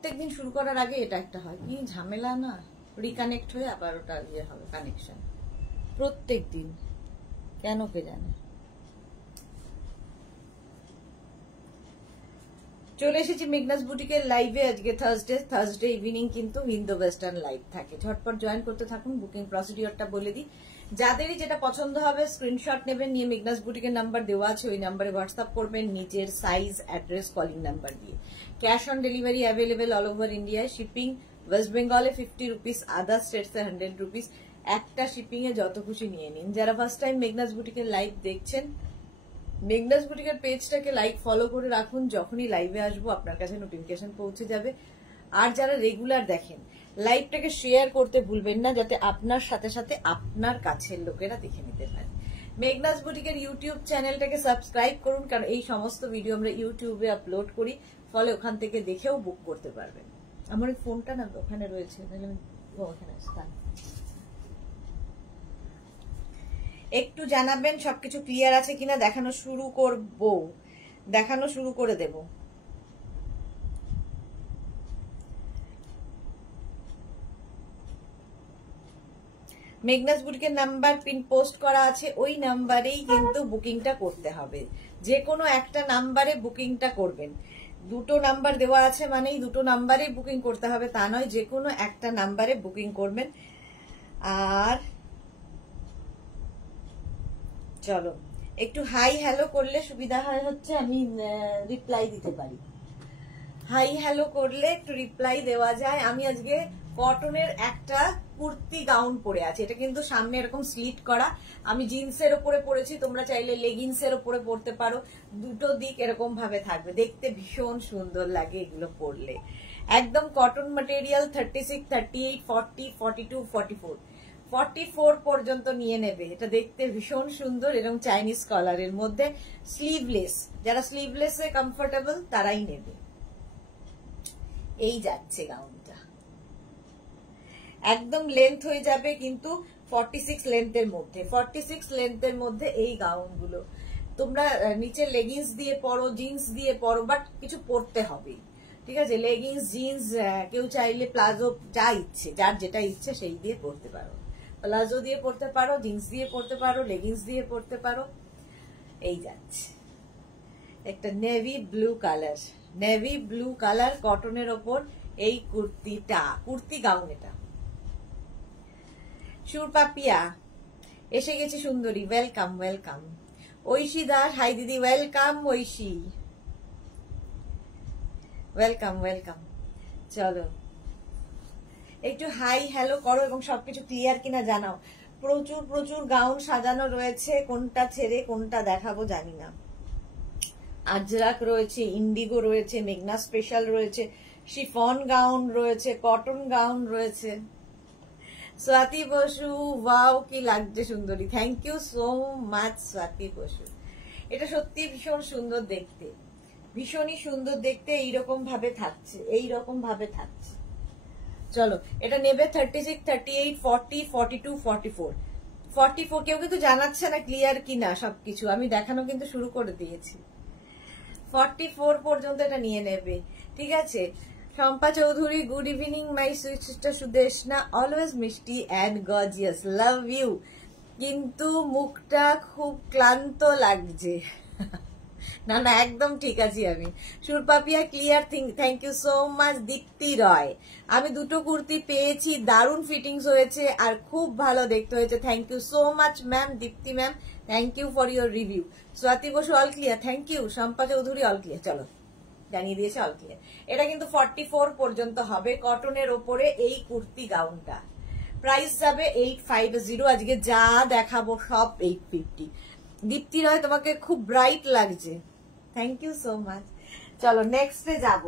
প্রত্যেকদিন শুরু করার আগে এটা একটা হয়, কি ঝামেলা না, রিকানেক্ট হয়ে আবার ওটা ইয়ে হবে কানেকশন প্রত্যেক দিন, কেন কে জানে। চলে এসেছি মেঘনাস বুটিকের লাইভে। আজকে থার্সডে ইভিনিং কিন্তু ইন্দো ওয়েস্টার্ন লাইভ থাকে, ঝটপট জয়েন করতে থাকুন। বুকিং প্রসিডিওরটা বলে দিই, যাদেরই যেটা পছন্দ হবে স্ক্রিনশট নেবেন, নিয়ে মেঘনাস বুটিকের নাম্বার দেওয়া আছে ওই নাম্বারে হোয়াটসঅ্যাপ করবেন নিজের সাইজ, অ্যাড্রেস, কলিং নাম্বার দিয়ে। Cash on delivery available all over ইন্ডিয়ায়। শিপিং ওয়েস্ট বেঙ্গলে 50 রুপিস, আদার স্টেটসে 100 রুপিস। একটা শিপিং এ যত খুশি নিয়ে নিন। যারা ফার্স্ট টাইম মেঘনাস বুটিকের লাইভ দেখছেন, মেঘনাস বুটিকের পেজটাকে লাইক ফলো করে রাখুন, যখনই লাইভে আসবো আপনার কাছে নোটিফিকেশন পৌঁছে যাবে। আর যারা রেগুলার দেখেন, লাইভটাকে শেয়ার করতে ভুলবেন না, যাতে আপনার সাথে সাথে আপনার কাছের লোকেরা দেখে নিতে পারে। মেঘনাস বুটিকের ইউটিউব চ্যানেলটাকে সাবস্ক্রাইব করুন, কারণ এই সমস্ত ভিডিও আমরা ইউটিউবে আপলোড করি, ফলে ওখান থেকে দেখেও বুক করতে পারবেন। আমার ফোনটা না ওখানে রয়েছে, ওখানে একটু জানাবেন সবকিছু ক্লিয়ার আছে কিনা। দেখানো শুরু করব, দেখানো শুরু করে দেব। মেঘনাস বুটিকের নাম্বার পিন পোস্ট করা আছে, ওই নাম্বারেই কিন্তু বুকিংটা করতে হবে। যে কোনো একটা নাম্বারে বুকিংটা করবেন। দুটো নাম্বার দেওয়া আছে মানেই দুটো নাম্বারে বুকিং করতে হবে তা নয়, যে কোনো একটা নাম্বারে বুকিং করবেন। আর চলো একটু হাই হ্যালো করলে সুবিধা হয়, হচ্ছে আমি রিপ্লাই দিতে পারি। হাই হ্যালো করলে একটু রিপ্লাই দেওয়া যায়। আমি আজকে কটনের একটা কুর্তি গাউন পরে আছি, এটা কিন্তু সামনে এরকম স্লিট করা। আমি জিন্সের ওপরে পরেছি, তোমরা চাইলে লেগিংসের ওপরে পরতে পারো। দুটো দিক এরকম ভাবে থাকবে, দেখতে ভীষণ সুন্দর লাগে এগুলো পরলে। একদম কটন ম্যাটেরিয়াল। 36, 38, 40, 42, 44, 44 পর্যন্ত নিয়ে নেবে। এটা দেখতে ভীষণ সুন্দর, এরকম চাইনিজ কলারের মধ্যে, স্লিভলেস। যারা স্লিভলেসে কমফোর্টেবল তারাই নেবে। এই যাচ্ছে গাউনটা, একদম লেন্থ হয়ে যাবে কিন্তু 46 লেন্থের মধ্যে। 46 লেন্থের মধ্যে এই গাউনগুলো তোমরা নিচে লেগিংস দিয়ে পরো, জিন্স দিয়ে পরো, বাট কিছু পরতে হবে, ঠিক আছে? লেগিংস, জিন্স, কেউ চাইলে প্লাজো, যা ইচ্ছে, যার যেটা ইচ্ছে সেই দিয়ে পরতে পারো। প্লাজো দিয়ে পরতে পারো, জিন্স দিয়ে পরতে পারো, লেগিংস দিয়ে পরতে পারো। এই যাচ্ছে একটা navy blue colour, navy blue colour কটনের ওপর এই কুর্তিটা, কুর্তি গাউন। এটা সুরপাপিয়া এসে গেছে সুন্দরী, welcome welcome. Aishi Das, hi দিদি, ওয়েলকাম ঐশী, ওয়েলকাম ওয়েলকাম। চলো একটু হাই হ্যালো করো এবং সবকিছু ক্লিয়ার কিনা জানাও। প্রচুর প্রচুর গাউন সাজানো রয়েছে, কোনটা ছেড়ে কোনটা দেখাবো জানি না। আজরাক রয়েছে, ইন্ডিগো রয়েছে, মেঘনা স্পেশাল রয়েছে, শিফন গাউন রয়েছে, কটন গাউন রয়েছে। স্বাতি বসু, ওয়াও কি লাগছে সুন্দরী, thank you so much Swati Basu. এটা সত্যি ভীষণ সুন্দর দেখতে, ভীষণই সুন্দর দেখতে। এইরকম ভাবে থাকছে, এইরকম ভাবে থাকছে। চলো এটা নেবে 36, 38, 40, 42, 44, 44। কেউ কিন্তু জানাচ্ছে না ক্লিয়ার কিনা সবকিছু, আমি দেখানো কিন্তু শুরু করে দিয়েছি। 44 পর্যন্ত এটা নিয়ে নেবে, ঠিক আছে? Shampa Chowdhury, good evening my sweet sister Sudeshna, always মিষ্টি অ্যান্ড গর্জিয়াস, লাভ ইউ। কিন্তু মুখটা খুব ক্লান্ত লাগছে। না না, একদম ঠিক আছি আমি। Surpapiya clear, thank you so much. Dipti Roy, আমি দুটো কুর্তি পেয়েছি, দারুণ ফিটিংস হয়েছে আর খুব ভালো দেখতে হয়েছে। Thank you so much ma'am, Dipti ma'am, thank you for your review. Swati Basu all clear, thank you. Shampa Chowdhury all clear, চলো জানিয়ে দিয়েছে অল ক্লিয়ার। এটা কিন্তু 44 পর্যন্ত হবে কটনের ওপরে এই কুর্তি গাউনটা। প্রাইস যাবে 850। আজকে যা দেখাবো সব 850। দীপ্তি রয়, তোমাকে খুব ব্রাইট লাগছে, থ্যাংক ইউ সো মাচ। চলো নেক্সটে যাব,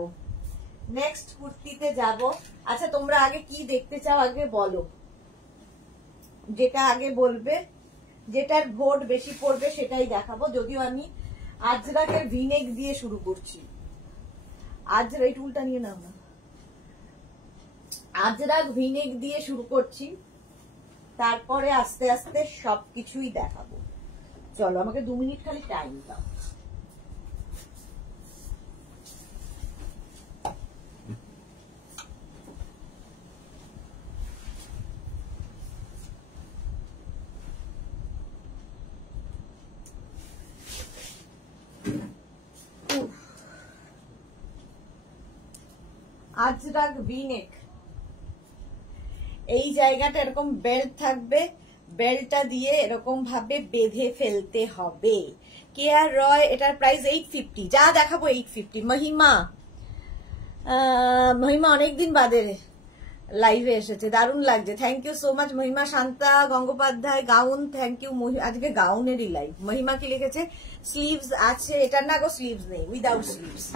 নেক্সট কুর্তিতে যাব। আচ্ছা তোমরা আগে কি দেখতে চাও আগে বলো, যেটা আগে বলবে, যেটার ভোট বেশি পড়বে সেটাই দেখাবো। যদিও আমি আজরাকের ভিনেক দিয়ে শুরু করছি। আজরা এই টুলটা নিয়ে নাও না, আজরাক ভিনেক দিয়ে শুরু করছি, তারপরে আস্তে আস্তে সবকিছুই দেখাবো। চলো আমাকে 2 মিনিট খালি টাইম দাও। আজরাক ভিনেক, এই জায়গাটা এরকম বেল্ট থাকবে, বেল্টটা দিয়ে এরকম ভাবে বেঁধে ফেলতে হবে। কেয়ার রয়, এটার প্রাইস 850, যা দেখাবো 850। মহিমা অনেকদিন বাদে লাইভে এসেছে, দারুণ লাগছে, thank you so much Mahima. Shanta Gangopadhyay, gown, thank you. আজকে গাউনেরই লাইভ। মহিমা কি লিখেছে? স্লিভস আছে, এটার না গো স্লিভস নেই, উইদাউট স্লিভস,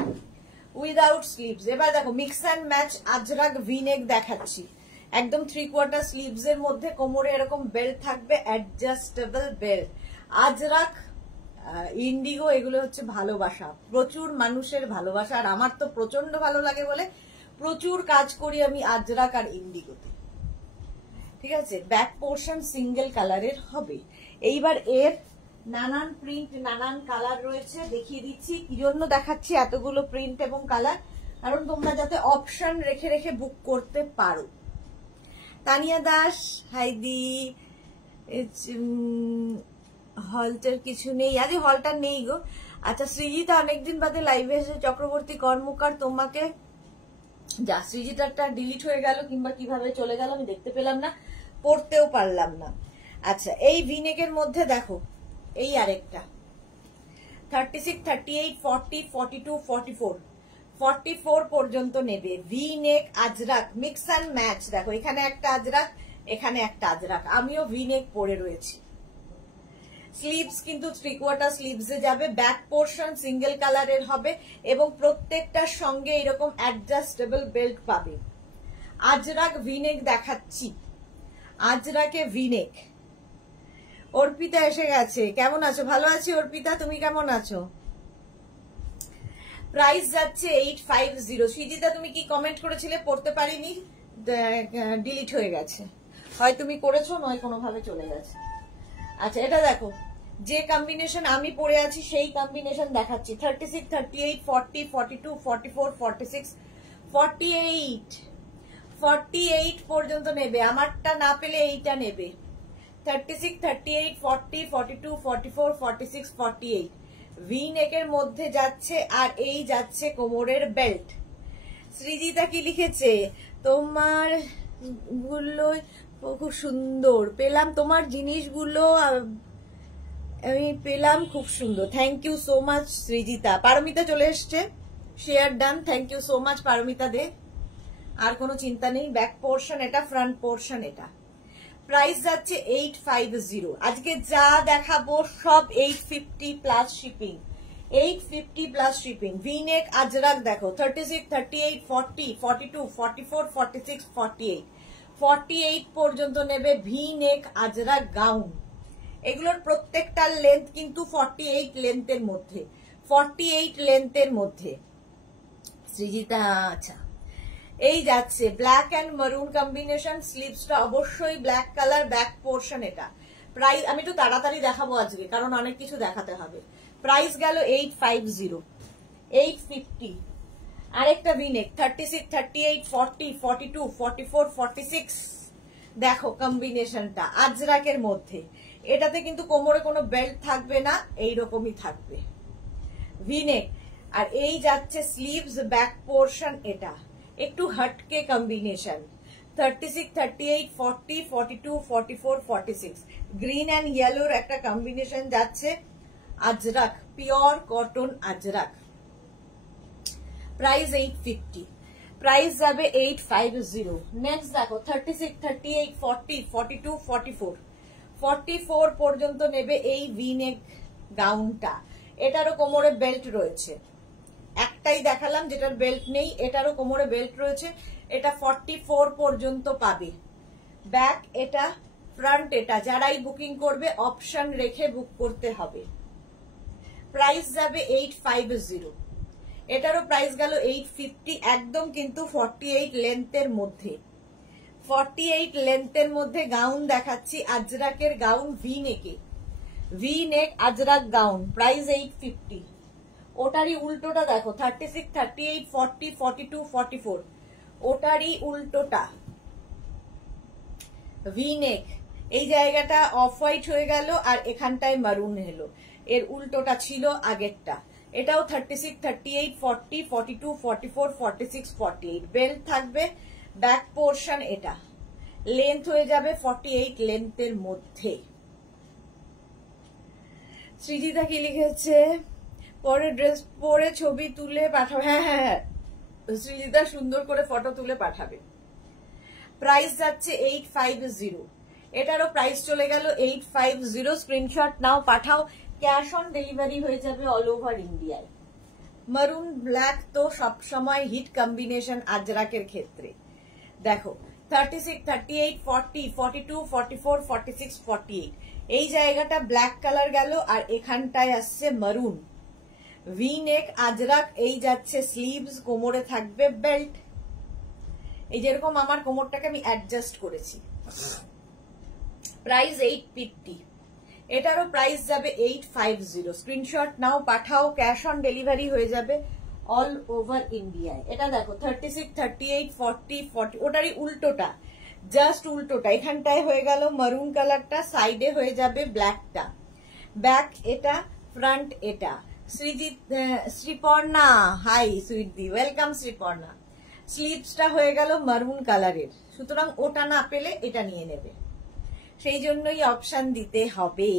উইদাউট স্লিভস। এবার দেখো mix and match Ajrak V-neck দেখাচ্ছি, একদম 3/4 স্লিভস এর মধ্যে কোমরে এরকম বেল্ট থাকবে, অ্যাডজাস্টেবল বেল্ট। আজরাক, ইন্ডিগো, এগুলো হচ্ছে ভালোবাসা, প্রচুর মানুষের ভালোবাসা, আর আমার তো প্রচন্ড ভালো লাগে বলে প্রচুর কাজ করি আমি আজরাক আর ইন্ডিগোতে। ঠিক আছে, ব্যাক পোর্শন সিঙ্গেল কালারের হবে। এইবার এর নানান প্রিন্ট, নানান কালার রয়েছে, দেখিয়ে দিচ্ছি। কি জন্য দেখাচ্ছি এতগুলো প্রিন্ট এবং কালার? কারণ তোমরা যাতে অপশন রেখে রেখে বুক করতে পারো। তানিয়া দাস, হাইদি, হলটার কিছু নেই, আজ হলটা নেই গো। আচ্ছা, সৃজিতা অনেকদিন বাদে লাইভে এসে, চক্রবর্তী কর্মকার, তোমাকে যা সৃজিতারটা ডিলিট হয়ে গেল কিংবা কিভাবে চলে গেল আমি দেখতে পেলাম না, পড়তেও পারলাম না। আচ্ছা, এই ভিনেকের মধ্যে দেখো এই আরেকটা 36, 38, 40, 42, 44, 44 পর্যন্ত নেবে। V neck Ajrak mix and match. দেখো এখানে একটা আজরাক, এখানে একটা আজরাক, আমিও ভি নেক পরে রয়েছি। স্লিভস কিন্তু 3/4 স্লিভস এ যাবে, ব্যাক পোর্শন সিঙ্গেল কালারের হবে এবং প্রত্যেকটার সঙ্গে এরকম অ্যাডজাস্টেবল বেল্ট পাবে। আজরাক ভিনেক দেখাচ্ছি, আজরাকে ভিনেক। অর্পিতা এসে গেছে, কেমন আছো? ভালো আছি অর্পিতা, তুমি কেমন আছো? প্রাইস যাচ্ছে 850। সৃজিতা তুমি কি কমেন্ট করেছিলে? পড়তে পারিনি, ডিলিট হয়ে গেছে, হয় তুমি করেছো নয় কোনোভাবে চলে গেছে। আচ্ছা, এটা দেখো যে কম্বিনেশন আমি পরে আছি সেই কম্বিনেশন দেখাচ্ছি। 36, 38, 40, 42, 44, 46, 48, 48 পর্যন্ত নেবে। আমারটা না পেলে এইটা নেবে। 36, 38, 40, 42, 44, 46, 48 ভি নেকের মধ্যে যাচ্ছে, আর এই যাচ্ছে কোমরের বেল্ট। সৃজিতা কি লিখেছে? তোমার গুলো খুব সুন্দর পেলাম, তোমার জিনিসগুলো আমি পেলাম খুব সুন্দর, thank you so much Srijita. Paromita চলে এসছে, share done, thank you so much Paromita De. আর কোনো চিন্তা নেই, ব্যাক পোর্শন এটা, ফ্রন্ট পোর্শন এটা। প্রাইস যাচ্ছে 850। আজকে যা দেখাবো সব 850 প্লাস শিপিং, 850 প্লাস শিপিং। ভিনেক আজরাক দেখো 36, 38, 40, 42, 44, 46, 48, 48 পর্যন্ত নেবে। ভিনেক আজরাক গাউন, এগুলোর প্রত্যেকটার লেন্থ কিন্তু 48 লেন্থের মধ্যে, 48 লেন্থের মধ্যে। সৃজিতা, আচ্ছা এই যাচ্ছে ব্ল্যাক এন্ড মারুন কম্বিনেশন, স্লিভসটা অবশ্যই ব্ল্যাক কালার, ব্যাক পোর্শন এটা। প্রাইস আমি একটু তাড়াতাড়ি দেখাবো আজকে কারণ অনেক কিছু দেখাতে হবে। প্রাইস গেল 850, 850। আরেকটা ভিনেক 36, 38, 40, 42, 44, 46 দেখো কম্বিনেশনটা আজরাকের মধ্যে। এটাতে কিন্তু কোমরে কোনো বেল্ট থাকবে না, এইরকমই থাকবে ভিনেক। আর এই যাচ্ছে স্লিভস, ব্যাক পোর্শন এটা, একটু হটকে কম্বিনেশন। 36, 38, 40, 42, 44, 46 গ্রিন অ্যান্ড ইয়েলোর একটা কম্বিনেশন যাচ্ছে। Ajrak, pure cotton Ajrak. Price 850, price যাবে 850। নেক্সট দেখো 36, 38, 40, 42, 44, 44 পর্যন্ত নেবে এই ভিনেক গাউনটা। এটারও কোমরে বেল্ট রয়েছে, একটাই দেখালাম যেটার বেল্ট নেই, এটারও কোমরে বেল্ট রয়েছে। এটা 44 পর্যন্ত পাবে। ব্যাক এটা, ফ্রন্ট এটা, যারাই বুকিং করবে অপশন রেখে বুক করতে হবে। প্রাইস যাবে 850। এটারও প্রাইস গেল 850, একদম কিন্তু 48 লেন্থের মধ্যে, 48 লেন্থের মধ্যে গাউন দেখাচ্ছি। আজরাকের গাউন ভি নেকে, ভি নেক আজরাক গাউন, প্রাইস 850। ওটারই উল্টোটা দেখো 36, 38, 40, 42, 44 ওটারই উল্টোটা ভি নেক। এই জায়গাটা অফ হোয়াইট হয়ে গেল আর এখানটায় মারুন এলো, এর উল্টোটা ছিল আগেরটা। এটাও 36, 38, 40, 42, 44, 46, 48 বেল্ট থাকবে। ব্যাক পোর্শন এটা, লেন্থ হয়ে যাবে 48 লেন্থের মধ্যে। সৃজিতা কি লিখেছে, পরে ড্রেস পরে ছবি তুলে পাঠাবে। হ্যাঁ হ্যাঁ হ্যাঁ, সৃজিতা সুন্দর করে ফটো তুলে পাঠাবে। প্রাইস যাচ্ছে 850, এটারও প্রাইস চলে গেল 850। স্ক্রিনশট নাও, পাঠাও। ক্যাশ অন ডেলিভারি হয়ে যাবে অল ওভার ইন্ডিয়ায়। মারুন ব্ল্যাক তো সবসময় হিট কম্বিনেশন আজরাকের ক্ষেত্রে। দেখো 36, 38, 40, 42, 44, 46, 48 এই জায়গাটা ব্ল্যাক কালার গেল, আর এখানটায় আসছে মারুন। ভি নেক আজরাক, এই যাচ্ছে স্লিভস, কোমরে থাকবে বেল্ট। এই যেরকম আমার কোমরটাকে আমি অ্যাডজাস্ট করেছি। প্রাইস 850, এটারও প্রাইস যাবে 850। স্ক্রিনশট নাও, পাঠাও। ক্যাশ অন ডেলিভারি হয়ে যাবে অল ওভার ইন্ডিয়ায়। এটা দেখো 36, 38, 40, 40 ওটারই উল্টোটা, জাস্ট উল্টোটা। এখানটায় হয়ে গেল মারুন কালারটা, সাইডে হয়ে যাবে ব্ল্যাকটা। ব্যাক এটা, ফ্রন্ট এটা। শ্রীপর্ণা, হাই সুইটদি, ওয়েলকাম শ্রীপর্ণা। স্লিভসটা হয়ে গেল মারুন কালারের, সুতরাং ওটা না পেলে এটা নিয়ে নেবে, সেই জন্যই অপশন দিতে হবে।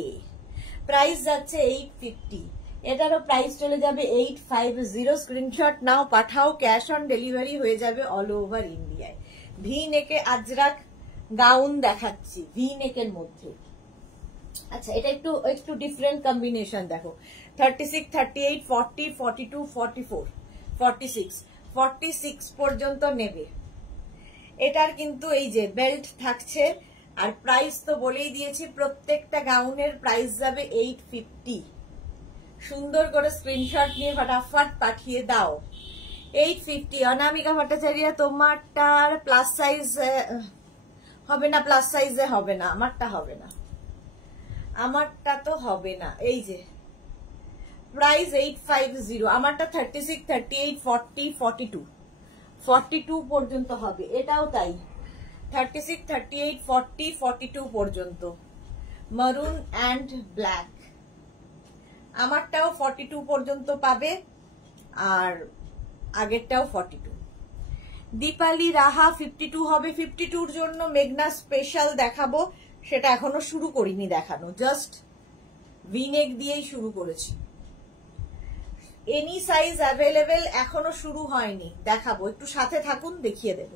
প্রাইস যাচ্ছে 850, এটারও প্রাইস চলে যাবে 850। স্ক্রিনশট নাও, পাঠাও। ক্যাশ অন ডেলিভারি হয়ে যাবে অল ওভার ইন্ডিয়ায়। ভি নেকে আজরাক গাউন দেখাচ্ছি, ভি নেকের মধ্যে। আচ্ছা, এটা একটু একটু ডিফারেন্ট কম্বিনেশন। দেখো 36, 38, 40, 42, 44, 46, 46 পর্যন্ত নেবে। এটার কিন্তু এই যে বেল্ট থাকছে, আর প্রাইস তো বলেই দিয়েছি, প্রত্যেকটা গাউনের প্রাইস যাবে 850। সুন্দর করে স্ক্রিনশট নিয়ে ফটাফট পাঠিয়ে দাও। 850। অনামিকা ভট্টাচার্য, তোমারটার প্লাস সাইজ হবে না, প্লাস সাইজে হবে না, আমারটা হবে না, আমারটা তো হবে না। এই যে প্রাইস 850, আমারটা 36, 38, 40, 42, 42 পর্যন্ত হবে। এটাও তাই, 36, 38, 40, 42 পর্যন্ত। মারুন অ্যান্ড ব্ল্যাক, আমারটাও 42 পর্যন্ত পাবে, আর আগেরটাও 42। দীপালি রাহা 52 হবে। 52-র জন্য মেঘনা স্পেশাল দেখাবো, সেটা এখনো শুরু করিনি দেখানো, জাস্ট ভিনেক দিয়েই শুরু করেছি। এনি সাইজ অ্যাভেলেবেল এখনো শুরু হয়নি, দেখাবো, একটু সাথে থাকুন, দেখিয়ে দেব।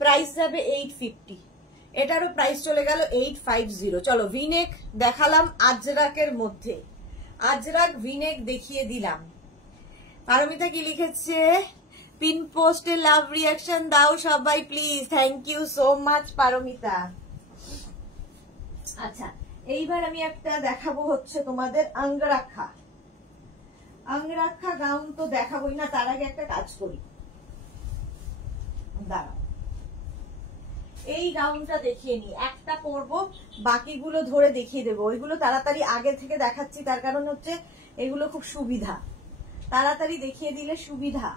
প্রাইস যাবে 850, এটারও প্রাইস চলে গেল 850। চলো ভিনেক দেখালাম আজরাকের মধ্যে, আজরাক ভিনেক দেখিয়ে দিলাম। পারমিতা কি লিখেছে, পিন পোস্টে লাভ রিয়াকশন দাও সবাই please. Thank you so much Paromita. আচ্ছা, এইবার আমি একটা দেখাবো হচ্ছে তোমাদের অঙ্গরাক্ষা। অঙ্গরাক্ষা গাউন তো দেখাবোই না, তার আগে একটা কাজ করি, দাঁড়াও, এই গাউনটা দেখিয়ে নি, একটা পরবো, বাকিগুলো ধরে দেখিয়ে দেবো। ওইগুলো তাড়াতাড়ি আগে থেকে দেখাচ্ছি, তার কারণ হচ্ছে এগুলো খুব সুবিধা, তাড়াতাড়ি দেখিয়ে দিলে সুবিধা।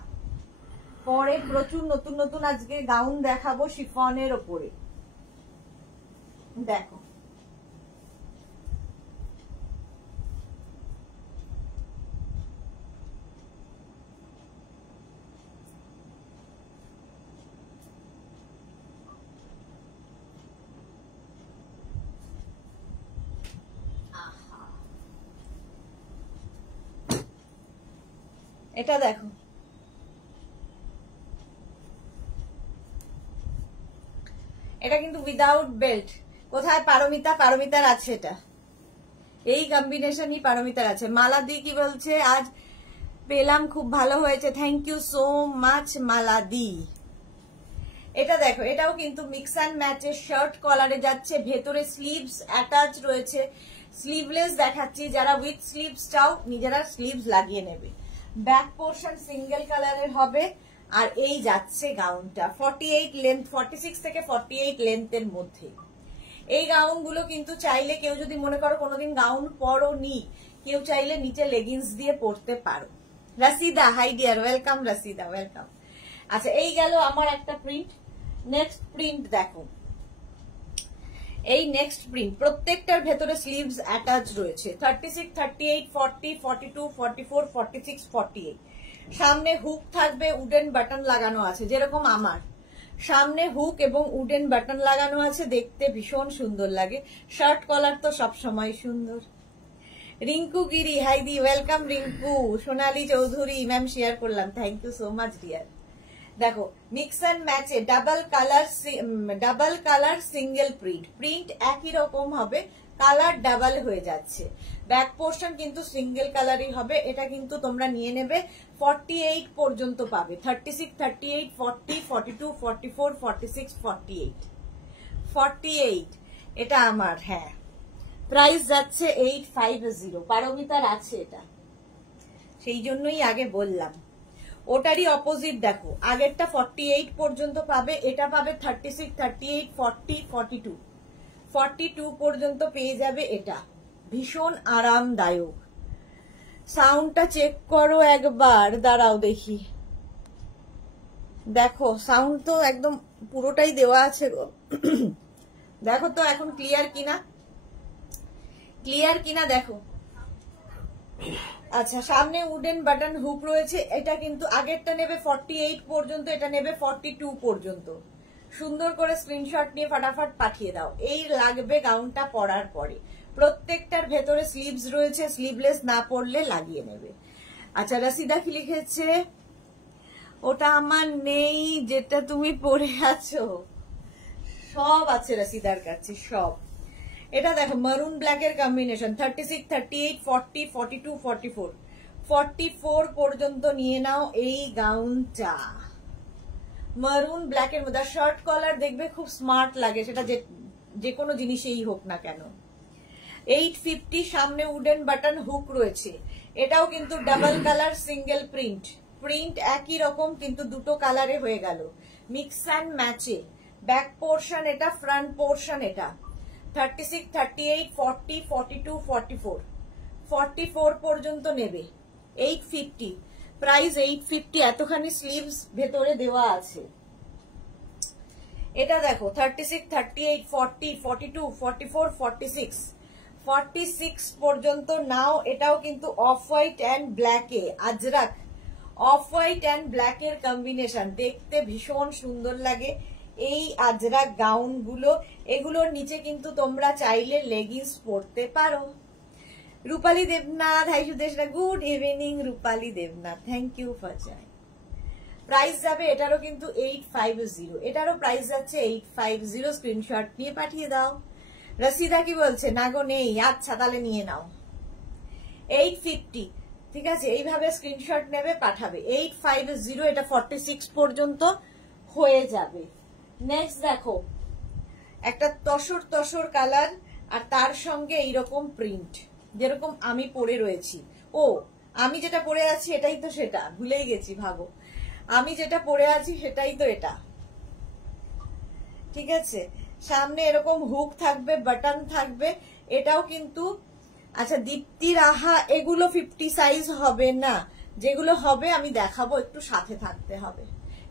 পরে প্রচুর নতুন নতুন আজকে গাউন দেখাবো শিফনের ওপরে। দেখো এটা, দেখো এটা কিন্তু উইদাউট বেল্ট। কোথায় পারমিতা? পারমিতার আছে, এটা এই কম্বিনেশনই পারমিতার আছে। মালাদি কি বলছে, আজ পেলাম, খুব ভালো হয়েছে, থ্যাংক ইউ সো মাচ মালাদি। এটা দেখো, এটাও কিন্তু মিক্স অ্যান্ড ম্যাচের শার্ট কলারে যাচ্ছে, ভেতরে স্লিভস অ্যাটাচ রয়েছে। স্লিভলেস দেখাচ্ছি, যারা উইথ স্লিভস চাও নিজেরা স্লিভস লাগিয়ে নেবে। ব্যাক পোর্শন সিঙ্গেল কালারের হবে, আর এই যাচ্ছে গাউনটা 48 লেন্থ, 46 থেকে 48 লেন্থের মধ্যে। এই গাউন গুলো কিন্তু চাইলে কেউ যদি মনে করো কোনোদিন গাউন পরোনি, কেউ চাইলে নিচে লেগিংস দিয়ে পরতে পারো। রাসিদা, হাই ডিয়ার, ওয়েলকাম রাসিদা, ওয়েলকাম। আচ্ছা, এই গেল আমার একটা প্রিন্ট। নেক্সট প্রিন্ট দেখো, এই নেক্সট প্রিন্ট, প্রত্যেকটার ভেতরে স্লিভস অ্যাটাচ রয়েছে। 36, 38, 40, 42, 44, 46, 48। সামনে হুক থাকবে, উডেন বাটন লাগানো আছে, যেরকম আমার সামনে হুক এবং উডেন বাটন লাগানো আছে, দেখতে ভীষণ সুন্দর লাগে। শার্ট কলার তো সবসময় সুন্দর। রিঙ্কু গিরি, হাই দি, welcome Rinku. Sonali Chowdhury ma'am share করলাম, thank you so much dear. দেখো মিক্স অ্যান্ড ম্যাচে ডাবল কালার সিঙ্গেল প্রিন্ট একই রকম হবে, কালার ডাবল হয়ে যাচ্ছে। ব্যাক পোর্শন কিন্তু সিঙ্গেল কালারই হবে। এটা কিন্তু তোমরা নিয়ে নেবে 48 পর্যন্ত পাবে। 36, 38, 40, 42, 44, 46, 48, 48 এটা আমার। হ্যাঁ, প্রাইস যাচ্ছে 850। পারমিতার আছে এটা, সেই জন্যই আগে বললাম। ওটারই অপোজিট দেখো, আগেরটা 48 পর্যন্ত পাবে, এটা পাবে 36, 38, 40, 42, 42 পর্যন্ত পেয়ে যাবে। এটা ভীষণ আরামদায়ক। সাউন্ডটা চেক করো একবার, দাঁড়াও দেখি। দেখো সাউন্ড তো একদম পুরোটাই দেওয়া আছে গো। দেখো তো এখন ক্লিয়ার কিনা দেখো। আচ্ছা, সামনে উডেন বাটন হুক রয়েছে। এটা কিন্তু আগেরটা নেবে 48 পর্যন্ত, এটা নেবে 42 পর্যন্ত। সুন্দর করে স্ক্রিনশট নিয়ে ফাটাফাট পাঠিয়ে দাও। এই লাগবে গাউনটা পরার পরে। প্রত্যেকটার ভেতরে স্লিভস রয়েছে, স্লিভলেস না পরলে লাগিয়ে নেবে। আচ্ছা, রাশিদা কি লিখেছে? ওটা আমার নেই, যেটা তুমি পরে আছো। সব আছে রাশিদার কাছে, সব। এটা দেখো মারুন ব্ল্যাক এর কম্বিনেশন। 36, 38, 40, 42, 44, 44 পর্যন্ত নিয়ে নাও এই গাউনটা। মারুন ব্ল্যাক এর মধ্যে শর্ট কলার দেখবে খুব স্মার্ট লাগে, সেটা যে কোনো জিনিসেই হোক না কেন। 850, সামনে উডেন বাটন হুক রয়েছে। এটাও কিন্তু ডাবল কালার সিঙ্গেল প্রিন্ট একই রকম, কিন্তু দুটো কালারে হয়ে গেল, মিক্স অ্যান্ড ম্যাচে। ব্যাক পোর্শন এটা, ফ্রন্ট পোর্শন এটা। 36, 38, 40, 42, 44, 44 পর্যন্ত নেবে। 850, প্রাইস 850। এতখানি স্লিভস ভেতরে দেওয়া আছে। এটা দেখো 36, 38, 40, 42, 44, 46, 46 পর্যন্ত নাও। এটাও কিন্তু অফ হোয়াইট অ্যান্ড ব্ল্যাকে, Ajrak off white and black এর কম্বিনেশন, দেখতে ভীষণ সুন্দর লাগে এই আজরাক গাউন গুলো। এগুলোর নিচে কিন্তু তোমরা চাইলে লেগিংস পরতে পারো। Rupali Debnath, hi Sudeshna, good evening Rupali Debnath, thank you for join. Price যাবে এটারও কিন্তু 850, এটারও প্রাইস যাচ্ছে 850। স্ক্রিনশট নিয়ে পাঠিয়ে দাও। রসিদা কি বলছে? না গো নেই। আচ্ছা তাহলে নিয়ে নাও। 850, ঠিক আছে, এইভাবে স্ক্রিনশট নেবে, পাঠাবে। 850, এটা 46 পর্যন্ত হয়ে যাবে। নেক্সট দেখো একটা তসর কালার, আর তার সঙ্গে এইরকম প্রিন্ট, যেরকম আমি পরে রয়েছি। ও, আমি যেটা পরে আছি এটাই তো সেটা, ভুলেই গেছি। ভাবো আমি যেটা পরে আছি সেটাই তো এটা, ঠিক আছে। সামনে এরকম হুক থাকবে, বাটন থাকবে। এটাও কিন্তু আচ্ছা দীপ্তি রাহা, এগুলো 50 সাইজ হবে না। যেগুলো হবে আমি দেখাবো, একটু সাথে থাকতে হবে।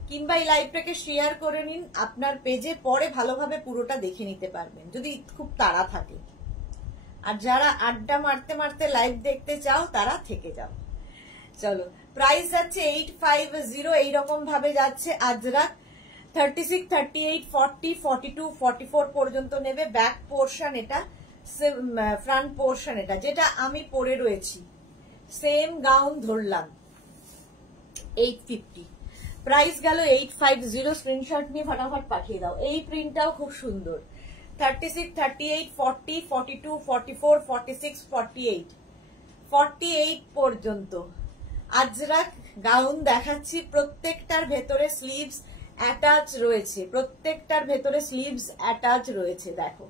কিংবা এই লাইভটাকে শেয়ার করে নিন আপনার পেজে, পরে ভালোভাবে পুরোটা দেখে নিতে পারবেন যদি খুব তাড়া থাকে। আর যারা আড্ডা মারতে মারতে লাইভ দেখতে চাও তারা থেকে যাও। চলো, প্রাইস যাচ্ছে 850, এইরকম ভাবে যাচ্ছে আজরাক। 36, 38, 40, 42, 44 পর্যন্ত নেবে। ব্যাক পোর্শন এটা, ফ্রন্ট পোর্শন এটা, যেটা আমি পরে রয়েছি সেম গাউন ধরলাম। 850, প্রাইস গেল 850। স্ক্রিনশট নিয়ে ফটাফট পাঠিয়ে দাও। এই প্রিন্টটাও খুব সুন্দর। 36, 38, 40, 42, 44, 46, 48, 48 পর্যন্ত আজরাক গাউন দেখাচ্ছি। প্রত্যেকটার ভেতরে স্লিভস অ্যাটাচ রয়েছে, প্রত্যেকটার ভেতরে স্লিভস অ্যাটাচ রয়েছে। দেখো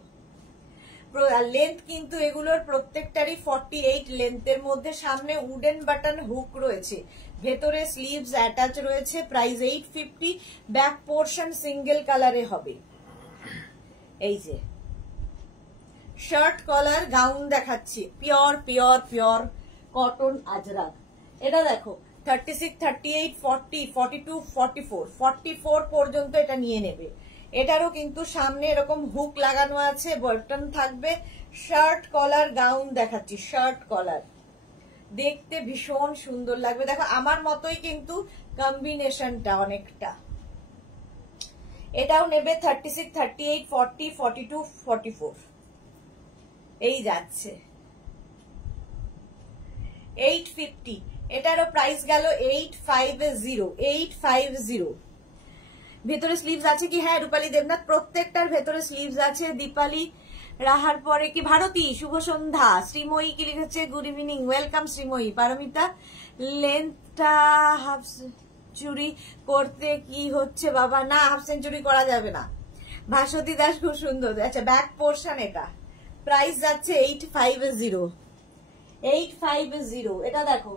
লেন্থ কিন্তু এগুলোর প্রত্যেকটারই 48 লেন্থের মধ্যে। সামনে উডেন বাটন হুক রয়েছে, ভেতরে স্লিভস অ্যাটাচ রয়েছে। প্রাইস 850। ব্যাক পোর্শন সিঙ্গেল কালারে হবে। এই যে শার্ট কলার গাউন দেখাচ্ছি, পিওর কটন আজরাক। এটা দেখো 36, 38, 40, 42, 44, 44 পর্যন্ত এটা নিয়ে নেবে। এটারও কিন্তু সামনে এরকম হুক লাগানো আছে, বটন থাকবে। শার্ট কলার গাউন দেখাচ্ছি, শার্ট কলার, দেখতে ভীষণ সুন্দর লাগবে। দেখো আমার মতোই কিন্তু কম্বিনেশনটা অনেকটা। এটাও নেবে 36, 38, 40, 42, 44 এই যাচ্ছে 850। এটারও প্রাইস গেল 850, 850। ভেতরে স্লিভস আছে কি? হ্যাঁ রূপালী দেবনাথ, প্রত্যেকটার ভেতরে স্লিভস আছে। দীপালি রাহার পরে কি ভারতী, শুভ সন্ধ্যা। শ্রীময়ী কি লিখেছে? Good evening, welcome Srimoyee. Paromita, লেন্থটা হাফ সেঞ্চুরি করতে কি হচ্ছে বাবা? না, হাফ সেঞ্চুরি করা যাবে না। ভাস্বতী দাস, খুব সুন্দর। আচ্ছা, ব্যাক পোর্শন, এটা প্রাইস যাচ্ছে 850, 850। এটা দেখো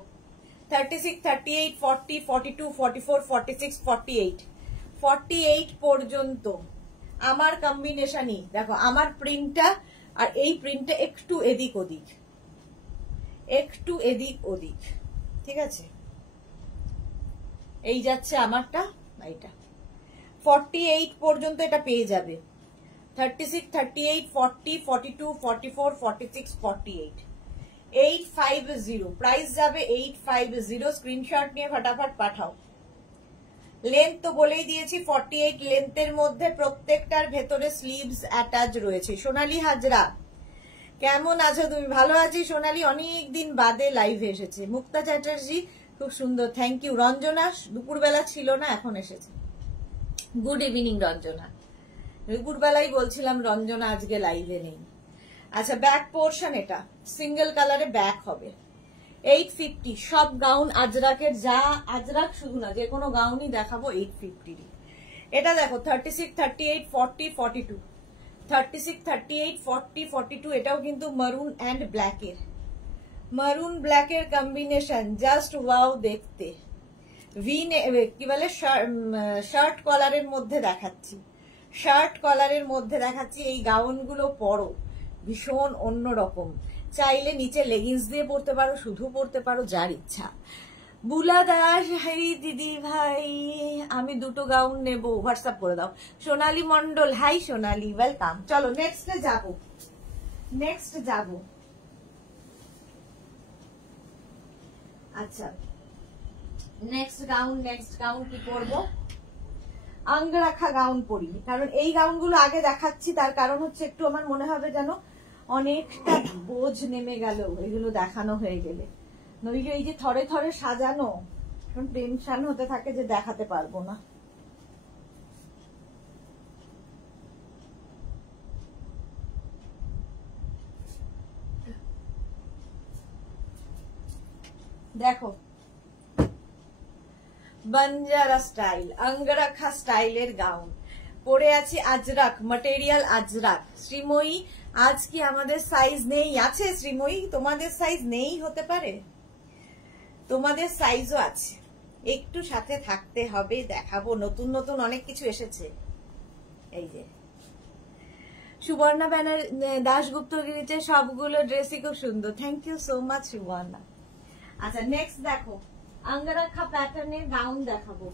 36, 38, 40, 42, 44, 46, 48, 48 পর্যন্ত আমার কম্বিনেশনই। দেখো আমার প্রিন্টটা আর এই প্রিন্টটা একটু এদিক ওদিক, একটু এদিক ওদিক, ঠিক আছে? এই যাচ্ছে আমারটা, এইটা 48 পর্যন্ত এটা পেয়ে যাবে। 36, 38, 40, 42, 44, 46, 48, 850 প্রাইস যাবে 850। স্ক্রিনশট নিয়ে ফটাফট পাঠাও। লেন্থ তো বলেই দিয়েছি 48 লেন্থের মধ্যে, প্রত্যেকটার ভেতরে স্লিভস অ্যাটাচ রয়েছে। সোনালী হাজরা, কেমন আছো তুমি? ভালো আছি সোনালী, অনেক দিন বাদে লাইভে এসেছে। মুক্তা চ্যাটার্জি, খুব সুন্দর, থ্যাংক ইউ। রঞ্জনা দুপুরবেলা ছিল না, এখন এসেছে। Good evening Ranjana. দুপুরবেলাই বলছিলাম রঞ্জনা আজকে লাইভে নেই। আচ্ছা, ব্যাক পোর্শন, এটা সিঙ্গেল কালারে ব্যাক হবে। 850 সব গাউন আজরাকের, যা আজরাক শুধু না, যে কোনো গাউনই দেখাবো 850। এটা দেখো 36, 38, 40, 42, 36, 38, 40, 42। এটাও কিন্তু মারুন অ্যান্ড ব্ল্যাকের, মারুন ব্ল্যাকের কম্বিনেশন, জাস্ট ওয়াও দেখতে। কি বলে, শার্ট কলারের মধ্যে দেখাচ্ছি, শার্ট কলারের মধ্যে দেখাচ্ছি। এই গাউনগুলো পরো, ভীষণ অন্যরকম। চাইলে নিচে লেগিংস দিয়ে পরতে পারো, শুধু পরতে পারো, যার ইচ্ছা। বুলা দাস, হাই দিদি ভাই, আমি দুটো গাউন নেব, হোয়াটসঅ্যাপ করে দাও। সোনালী মন্ডল, হাই সোনালী, ওয়েলকাম। চলো নেক্সটে যাব, নেক্সট যাব। আচ্ছা, নেক্সট গাউন কি করবো? আঙ্গরাখা গাউন পরি, কারণ এই গাউনগুলো আগে দেখাচ্ছি, তার কারণ হচ্ছে একটু আমার মনে হবে যেন অনেকটা বোঝ নেমে গেল এগুলো দেখানো হয়ে গেলে। নইলে এই যে থরে থরে সাজানো, টেনশন হতে থাকে যে দেখাতে পারবো না। দেখো বঞ্জারা স্টাইল, আঙ্গরাখা স্টাইলের গাউন পরে আছি, আজরাক ম্যাটেরিয়াল, আজরাক। শ্রীময়ী, আজ কি আমাদের সাইজ নেই? আছে শ্রীময়ী, তোমাদের সাইজ নেই হতে পারে, তোমাদের সাইজও আছে, একটু সাথে থাকতে হবে। দেখাবো নতুন নতুন অনেক কিছু এসেছে। এই যে সুবর্ণা ব্যানার দাশগুপ্ত গিরিতে সবগুলো ড্রেসই খুব সুন্দর, thank you so much Subarna. আচ্ছা, নেক্সট দেখো আঙ্গরাখা প্যাটার্নের গাউন দেখাবো।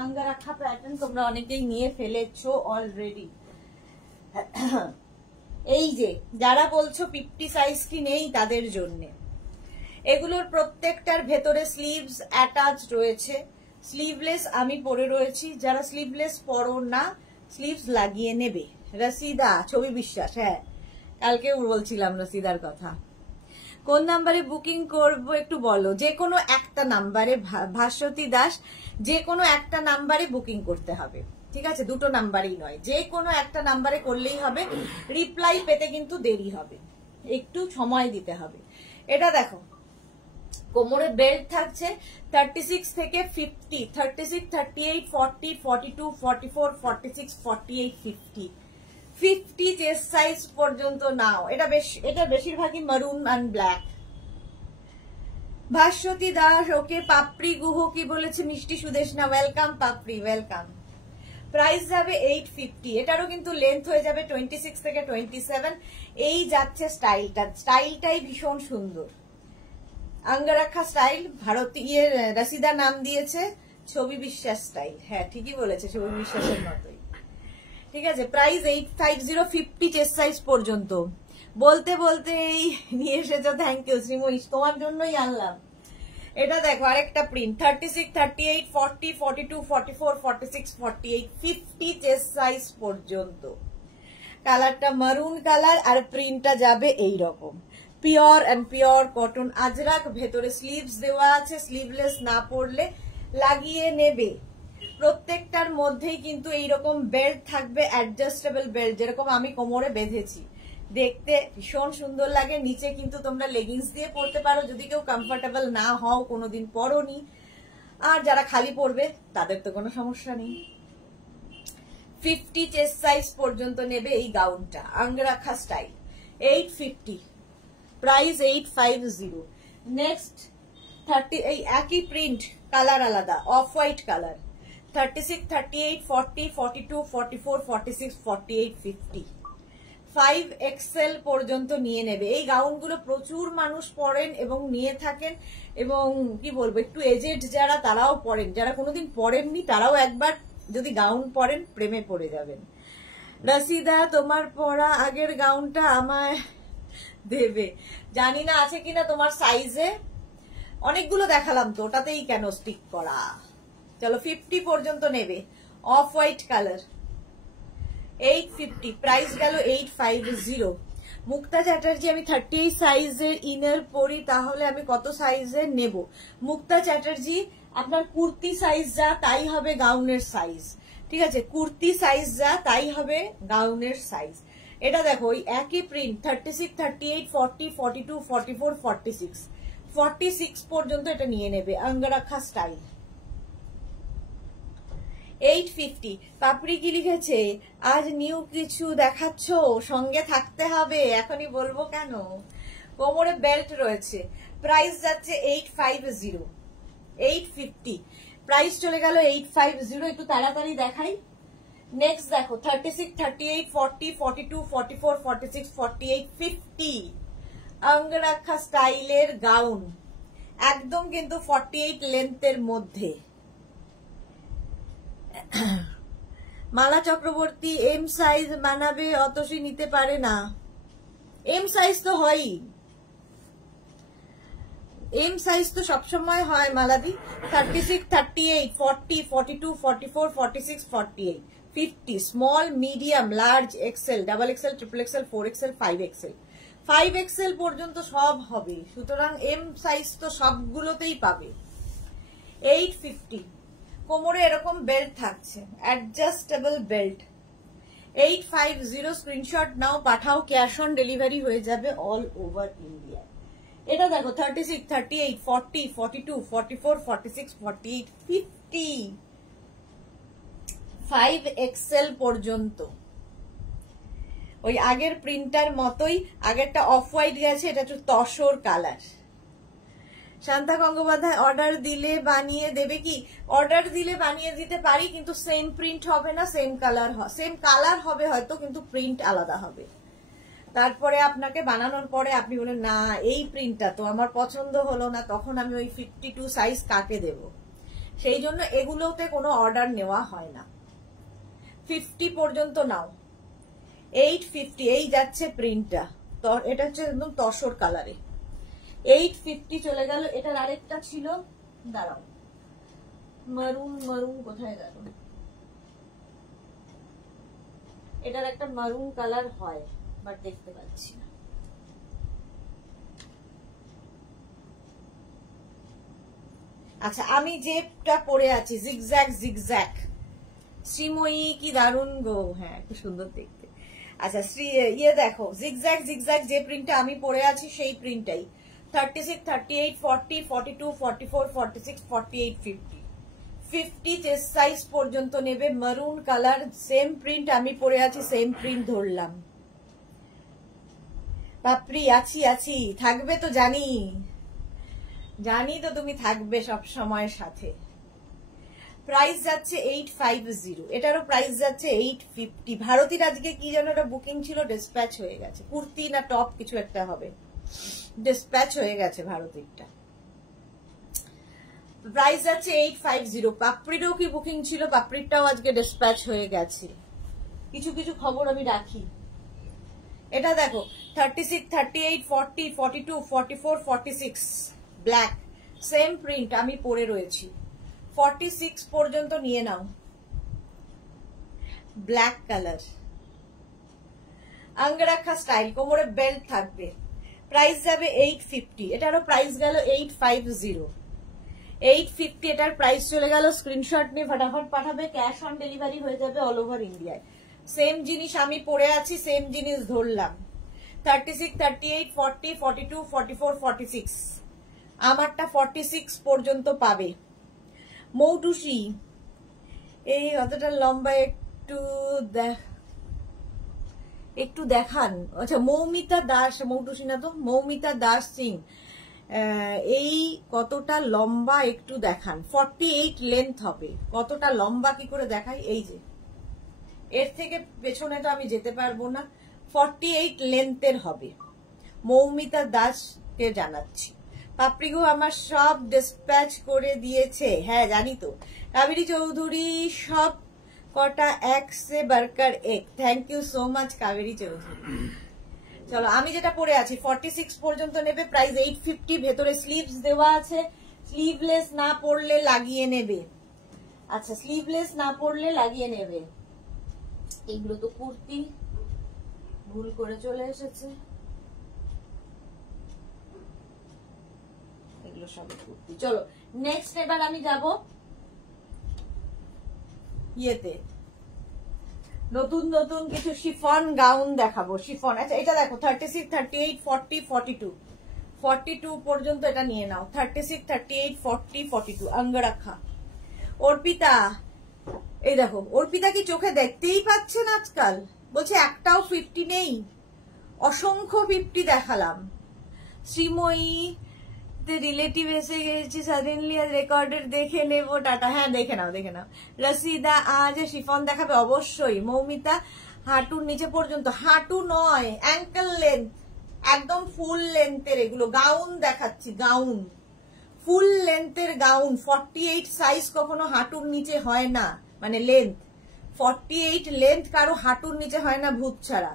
আঙ্গরাখা প্যাটার্ন তোমরা অনেকেই নিয়ে ফেলেছো অলরেডি। এই যে যারা বলছো 50 সাইজ কি নেই, তাদের জন্য এগুলোর প্রত্যেকটার ভেতরে স্লিভস অ্যাটাচ রয়েছে। স্লিভলেস আমি পরে রয়েছি, যারা স্লিভলেস পরো না স্লিভস লাগিয়ে নেবে। রসিদা, ছবি বিশ্বাস, হ্যাঁ কালকেও বলছিলাম রসিদার কথা। কোন নাম্বারে বুকিং করব একটু বলো? যে কোনো একটা নাম্বারে, ভাস্বতী দাস, যে কোনো একটা নাম্বারে বুকিং করতে হবে, ঠিক আছে? দুটো নাম্বারই নয়, যে কোনো একটা নাম্বারে করলেই হবে। রিপ্লাই পেতে কিন্তু দেরি হবে, একটু সময় দিতে হবে। এটা দেখো কোমরে বেল্ট থাকছে 36 থেকে 50, 36, 38, 40, 42, 44, 46, 48, 50, 50 চেস্ট সাইজ পর্যন্ত নাও। এটা বেশিরভাগই মারুন অ্যান্ড ব্ল্যাক। ভাস্বতী দাস, ওকে। পাপড়ি গুহ কি বলেছে? মিষ্টি সুদেশনা, ওয়েলকাম পাপড়ি, ওয়েলকাম। প্রাইস যাবে 850। এটারও কিন্তু লেন্থ হয়ে যাবে 26 থেকে 27। এই যাচ্ছে স্টাইলটাই ভীষণ সুন্দর। আঙ্গরাখা স্টাইল, ভারতীয় রসিদা নাম দিয়েছে ছবি বিশ্বাস স্টাইল। হ্যাঁ ঠিকই বলেছে, ছবি বিশ্বাসের মতোই। ঠিক আছে, প্রাইস 850, 50 চেস্ট সাইজ পর্যন্ত। বলতে বলতে এই নিয়ে এসেছো, থ্যাংক ইউ শ্রীময়ী, তোমার জন্যই আনলাম। এটা দেখো আরেকটা প্রিন্ট, 36, 38, 40, 42, 44, 46, 48, 50 চেস্ট সাইজ পর্যন্ত। কালারটা মারুন কালার, আর প্রিন্টটা যাবে এই রকম pure and pure cotton Ajrakh. ভেতরে স্লিভস দেওয়া আছে, স্লিভলেস না পরলে লাগিয়ে নেবে। প্রত্যেকটার মধ্যেই কিন্তু এইরকম বেল্ট থাকবে, অ্যাডজাস্টেবল বেল্ট, যেরকম আমি কোমরে বেঁধেছি, দেখতে ভীষণ সুন্দর লাগে। নিচে কিন্তু তোমরা লেগিংস দিয়ে পরতে পারো যদি কেউ কমফোর্টেবল না হও, কোনোদিন পরোনি। আর যারা খালি পরবে তাদের তো কোনো সমস্যা নেই। 50 চেস্ট সাইজ পর্যন্ত নেবে এই গাউনটা, আঙ্গরাখা স্টাইল, 850, প্রাইস 850। নেক্সট 30, এই একই প্রিন্ট, কালার আলাদা, অফ হোয়াইট কালার, 36, 38, 40, 42, 44, 46, 48, 50, 5XL পর্যন্ত নিয়ে নেবে। এই গাউনগুলো প্রচুর মানুষ পরেন এবং নিয়ে থাকেন, এবং কি বলবো, একটু এজেড যারা তারাও পরেন, যারা কোনোদিন পরেননি তারাও একবার যদি গাউন পরেন প্রেমে পড়ে যাবেন। রাশিদা, তোমার পরা আগের গাউনটা আমায় দেবে, জানি না আছে কিনা তোমার সাইজে, অনেকগুলো দেখালাম তো, ওটাতেই কেন স্টিক করা। চলো 50 পর্যন্ত নেবে, অফ হোয়াইট কালার, 850, প্রাইস গেল 850। মুক্তা চ্যাটার্জি, আমি 30 সাইজের ইনার পরি, তাহলে আমি কত সাইজের নেব? মুক্তা চ্যাটার্জি, আপনার কুর্তি সাইজ যা তাই হবে গাউনের সাইজ, ঠিক আছে, কুর্তি সাইজ যা তাই হবে গাউনের সাইজ। এটা দেখো ওই একই প্রিন্ট, 36, 38, 40, 42, 44, 46, 46 পর্যন্ত এটা নিয়ে নেবে, আঙ্গরাখা স্টাইল, 850। পাপড়ি কি লিখেছে, আজ নিউ কিছু দেখাচ্ছ, সঙ্গে থাকতে হবে, এখনই বলবো কেন। কোমরে বেল্ট রয়েছে, প্রাইস যাচ্ছে 850, 850, প্রাইস চলে গেল 850। একটু তাড়াতাড়ি দেখাই। নেক্সট দেখো 36, 38, 40, 42, 44, 46, 48, 50, আঙ্গরাখা স্টাইলের গাউন, একদম কিন্তু 48 লেন্থের মধ্যে। মালা চক্রবর্তী, এম সাইজ মানাবে, অতসী নিতে পারে না। এম সাইজ তো হয়ই, এম সাইজ তো সবসময় হয় মালাদি। 36, 38, 40, 42, 44, 46, 48, 50, small, medium, large, XL, double XL, triple XL, 4XL, 5XL, 5XL পর্যন্ত সব হবে, সুতরাং এম সাইজ তো সবগুলোতেই পাবে। 850, কোমরে এরকম বেল্ট থাকছে, অ্যাডজাস্টেবল বেল্ট, 850। স্ক্রিনশট নাও, পাঠাও, ক্যাশ অন ডেলিভারি হয়ে যাবে অল ওভার ইন্ডিয়া। এটা দেখো 36, 38, 40, 42, 44, 46, 48, 50, 5XL পর্যন্ত। ওই আগের প্রিন্টার মতোই, আগেরটা অফ হোয়াইট গেছে, এটা হচ্ছে তসর কালার। শান্তা গঙ্গোপাধ্যায়, অর্ডার দিলে বানিয়ে দেবে কি? অর্ডার দিলে বানিয়ে দিতে পারি, কিন্তু সেম প্রিন্ট হবে না, সেম কালার হবে হয়তো, কিন্তু প্রিন্ট আলাদা হবে। তারপরে আপনাকে বানানোর পরে আপনি বলেন না এই প্রিন্টটা তো আমার পছন্দ হলো না, তখন আমি ওই 52 সাইজ কাকে দেব? সেই জন্য এগুলোতে কোনো অর্ডার নেওয়া হয় না। 50 পর্যন্ত নাও, 850, এই যাচ্ছে প্রিন্টটা, তো এটা হচ্ছে একদম তসর কালারে, 850 চলে গেল। এটার আরেকটা ছিল, দাঁড়াও, মারুন কোথায় গেল? এটার একটা মারুন কালার হয়, বাট দেখতে পাচ্ছি না। আচ্ছা, আমি যেটা পরে আছি জিগজ্যাগ, শ্রীময়ী কি দারুণ গো, হ্যাঁ কি সুন্দর দেখতে। আচ্ছা ইয়ে দেখো, জিগজ্যাগ যে প্রিন্টটা আমি পরে আছি সেই প্রিন্টটাই, 36, 38, 40, 42, 44, 46, 48, 50, 50 চেস্ট সাইজ পর্যন্ত নেবে, মারুন কালার, সেম প্রিন্ট আমি পরে আছি, সেম প্রিন্ট ধরলাম। পাপড়ি, আছি, থাকবে তো, জানি তো তুমি থাকবে সব সময়ের সাথে। প্রাইস যাচ্ছে 850, এটারও প্রাইস যাচ্ছে 850। ভারতীর আজকে কি যেন একটা বুকিং ছিল, ডিসপ্যাচ হয়ে গেছে, কুর্তি না টপ কিছু একটা হবে, ডিসপ্যাচ হয়ে গেছে ভারতীরটা। প্রাইস যাচ্ছে 850। পাপড়িরও কি বুকিং ছিল, পাপড়িরটাও আজকে ডিসপ্যাচ হয়ে গেছে। কিছু কিছু খবর আমি রাখি। এটা দেখো 36, 38, 40, 42, 44, 46 ব্ল্যাক, সেম প্রিন্ট আমি পরে রয়েছি। 46 পর্যন্ত নিয়ে নাও, ব্ল্যাক কালার, আঙ্গরাখা স্টাইল, কোমরে বেল্ট থাকবে। প্রাইস যাবে 850, এটারও প্রাইস গেল 850, 850 এটার প্রাইস চলে গেল। স্ক্রিনশট নিয়ে ফটাফট পাঠাবে, ক্যাশ অন ডেলিভারি হয়ে যাবে অল ওভার ইন্ডিয়ায়। সেম জিনিস আমি পরে আছি, সেম জিনিস ধরলাম। 36, 38, 40, 42, 44, 46, আমারটা 46 পর্যন্ত পাবে। মৌটুসি, এই অতটা লম্বা একটু দেখান। আচ্ছা, মৌমিতা দাস, মৌটুসি না তো, মৌমিতা দাস সিং, এই কতটা লম্বা একটু দেখান। 48 লেন্থ হবে, কতটা লম্বা কি করে দেখাই? এই যে এর থেকে পেছনে তো আমি যেতে পারবো না, 48 লেন্থের হবে। মৌমিতা দাসকে জানাচ্ছি। পাপড়িগো আমার সব ডিসপ্যাচ করে দিয়েছে, হ্যাঁ জানি তো। কাবেরী চৌধুরী সব কটা এক সে বারকার এক, thank you so much Kaberi Chowdhury. চলো, আমি যেটা পরে আছি 46 পর্যন্ত নেবে, প্রাইস 850। ভেতরে স্লিভস দেওয়া আছে, স্লিভলেস না পরলে লাগিয়ে নেবে। আচ্ছা, স্লিভলেস না পরলে লাগিয়ে নেবে। এগুলো তো কুর্তি, ভুল করে চলে এসেছে, এগুলো সব কুর্তি। চলো নেক্সট, এবার আমি যাব ইয়েতে, নতুন নতুন কিছু শিফন গাউন দেখাবো। শিফন, আচ্ছা এটা দেখো 36, 38, 40, 42, 42 পর্যন্ত এটা নিয়ে নাও। 36, 38, 40, 42 অঙ্গরাখা। অর্পিতা, এই দেখো, অর্পিতা কি চোখে দেখতেই পাচ্ছেন আজকাল? বলছে একটাও 50 নেই, অসংখ্য 50 দেখালাম। শ্রীময়ী, রিলেটিভ এসে গেছি সাডেনলি, আজ রেকর্ডের দেখে নেবো, টাটা। হ্যাঁ দেখে নাও, দেখে নাও। রসিদা আজ শিফন দেখাবে অবশ্যই। মৌমিতা, হাঁটুর নিচে পর্যন্ত, হাঁটু নয় অ্যাঙ্কেল লেন্থ, একদম ফুল লেন্থের এগুলো গাউন দেখাচ্ছি, গাউন ফুল লেন্থের গাউন। 48 সাইজ কখনো হাঁটুর নিচে হয় না, মানে লেন্থ 48 লেন্থ কারো হাঁটুর নিচে হয় না, ভূত ছাড়া।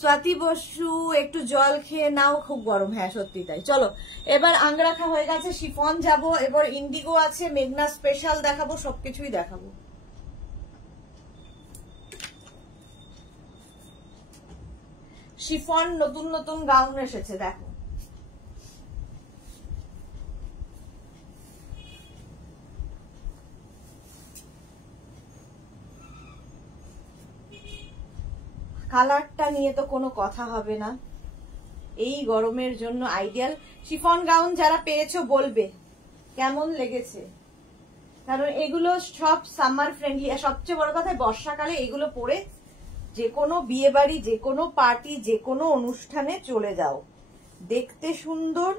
স্বাতি বসু, একটু জল খেয়ে নাও, খুব গরম। হ্যাঁ সত্যি তাই। চলো এবার আঙ্গরাখা হয়ে গেছে, শিফন যাবো, এবার ইন্ডিগো আছে, মেঘনা স্পেশাল দেখাবো, সবকিছুই দেখাবো। শিফন নতুন নতুন গাউন এসেছে, দেখো। কালারটা নিয়ে তো কোনো কথা হবে না, এই গরমের জন্য আইডিয়াল। শিফন গাউন যারা পেয়েছো বলবে কেমন লেগেছে, কারণ এগুলো সব সামার ফ্রেন্ডলি। সবচেয়ে বড় কথা, বর্ষাকালে এগুলো পরে যে কোনো বিয়ে বাড়ি, যে কোনো পার্টি, যে কোনো অনুষ্ঠানে চলে যাও, দেখতে সুন্দর।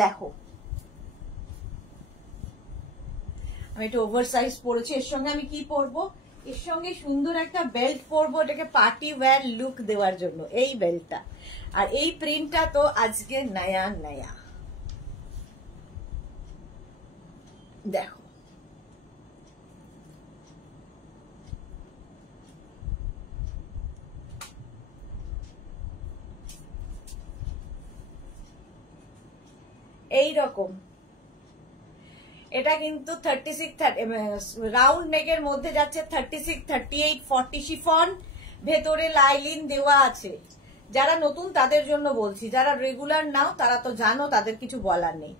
দেখো আমি একটু ওভার সাইজ পরেছি, এর সঙ্গে আমি কি পরবো, এর সঙ্গে সুন্দর একটা বেল্ট পরবো, এটাকে পার্টি ওয়্যার লুক দেওয়ার জন্য, এই বেল্টটা। আর এই প্রিন্টটা তো আজকে নয়া নয়া, দেখো। এই রকম, এটা কিন্তু 36 রাউন্ড নেকের মধ্যে যাচ্ছে, 36, 38, 40 শিফন, ভেতরে লাইলিন দেওয়া আছে। যারা নতুন তাদের জন্য বলছি, যারা রেগুলার নাও তারা তো জানো, তাদের কিছু বলার নেই।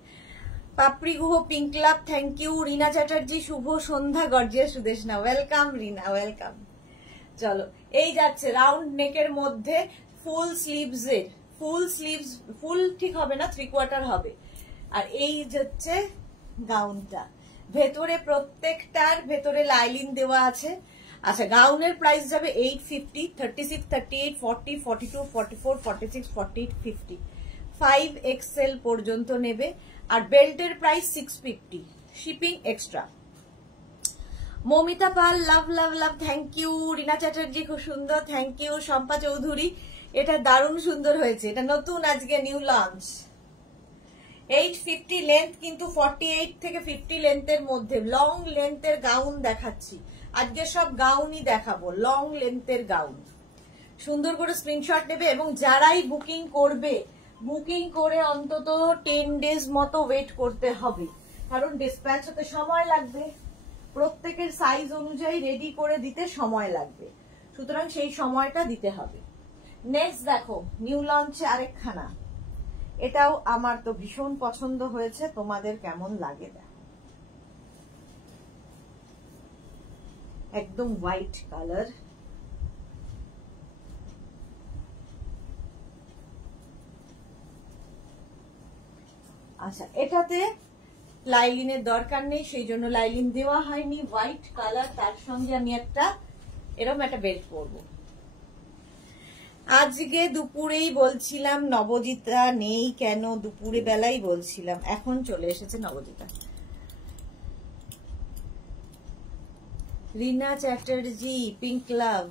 Papri Guha pink club, thank you. Rina Chatterjee, শুভ সন্ধ্যা। Gorgeous Sudeshna, welcome Rina, welcome. চলো, এই যাচ্ছে রাউন্ড নেকের মধ্যে, ফুল স্লিভস এর, ফুল স্লিভস, ফুল ঠিক হবে না, 3/4 হবে। আর এই হচ্ছে গাউনটা, ভেতরে প্রত্যেকটার ভেতরে লাইলিন দেওয়া আছে। আচ্ছা, গাউনের প্রাইস যাবে 850, 36, 38, 40, 42, 44, 46, 48, 50, 5XL পর্যন্ত নেবে। আর বেল্টের price 650, shipping extra. Mamita Pal, love love love, thank you. Rina Chatterjee, খুব সুন্দর, থ্যাংক ইউ। শম্পা চৌধুরী, এটা দারুণ সুন্দর হয়েছে, এটা নতুন আজকে নিউ লঞ্চ। 850 লেন্থ, কিন্তু 48 থেকে 50 লেন্থের মধ্যে লং লেন্থের গাউন দেখাচ্ছি আজকে। সব গাউনই দেখাবো, লং লেন্থের গাউন। সুন্দর করে স্ক্রিনশট নেবে এবং যারাই বুকিং করবে, বুকিং করে অন্তত 10 ডেজ মতো ওয়েট করতে হবে, কারণ ডিসপ্যাচ হতে সময় লাগবে, প্রত্যেকের সাইজ অনুযায়ী রেডি করে দিতে সময় লাগবে, সুতরাং সেই সময়টা দিতে হবে। নেক্সট দেখো নিউ লঞ্চে আরেকখানা, এটাও আমার তো ভীষণ পছন্দ হয়েছে, তোমাদের কেমন লাগে দেখো। একদম হোয়াইট কালার, আচ্ছা এটাতে লাইলিনের দরকার নেই, সেই জন্য লাইলিন দেওয়া হয়নি। হোয়াইট কালার, তার সঙ্গে আমি একটা এরকম একটা বেল্ট পরবো। আজকে দুপুরেই বলছিলাম নবজিতা নেই কেন, দুপুরে বেলাই বলছিলাম, এখন চলে এসেছে নবজিতা। রিনা চ্যাটার্জি, পিঙ্ক লাভ।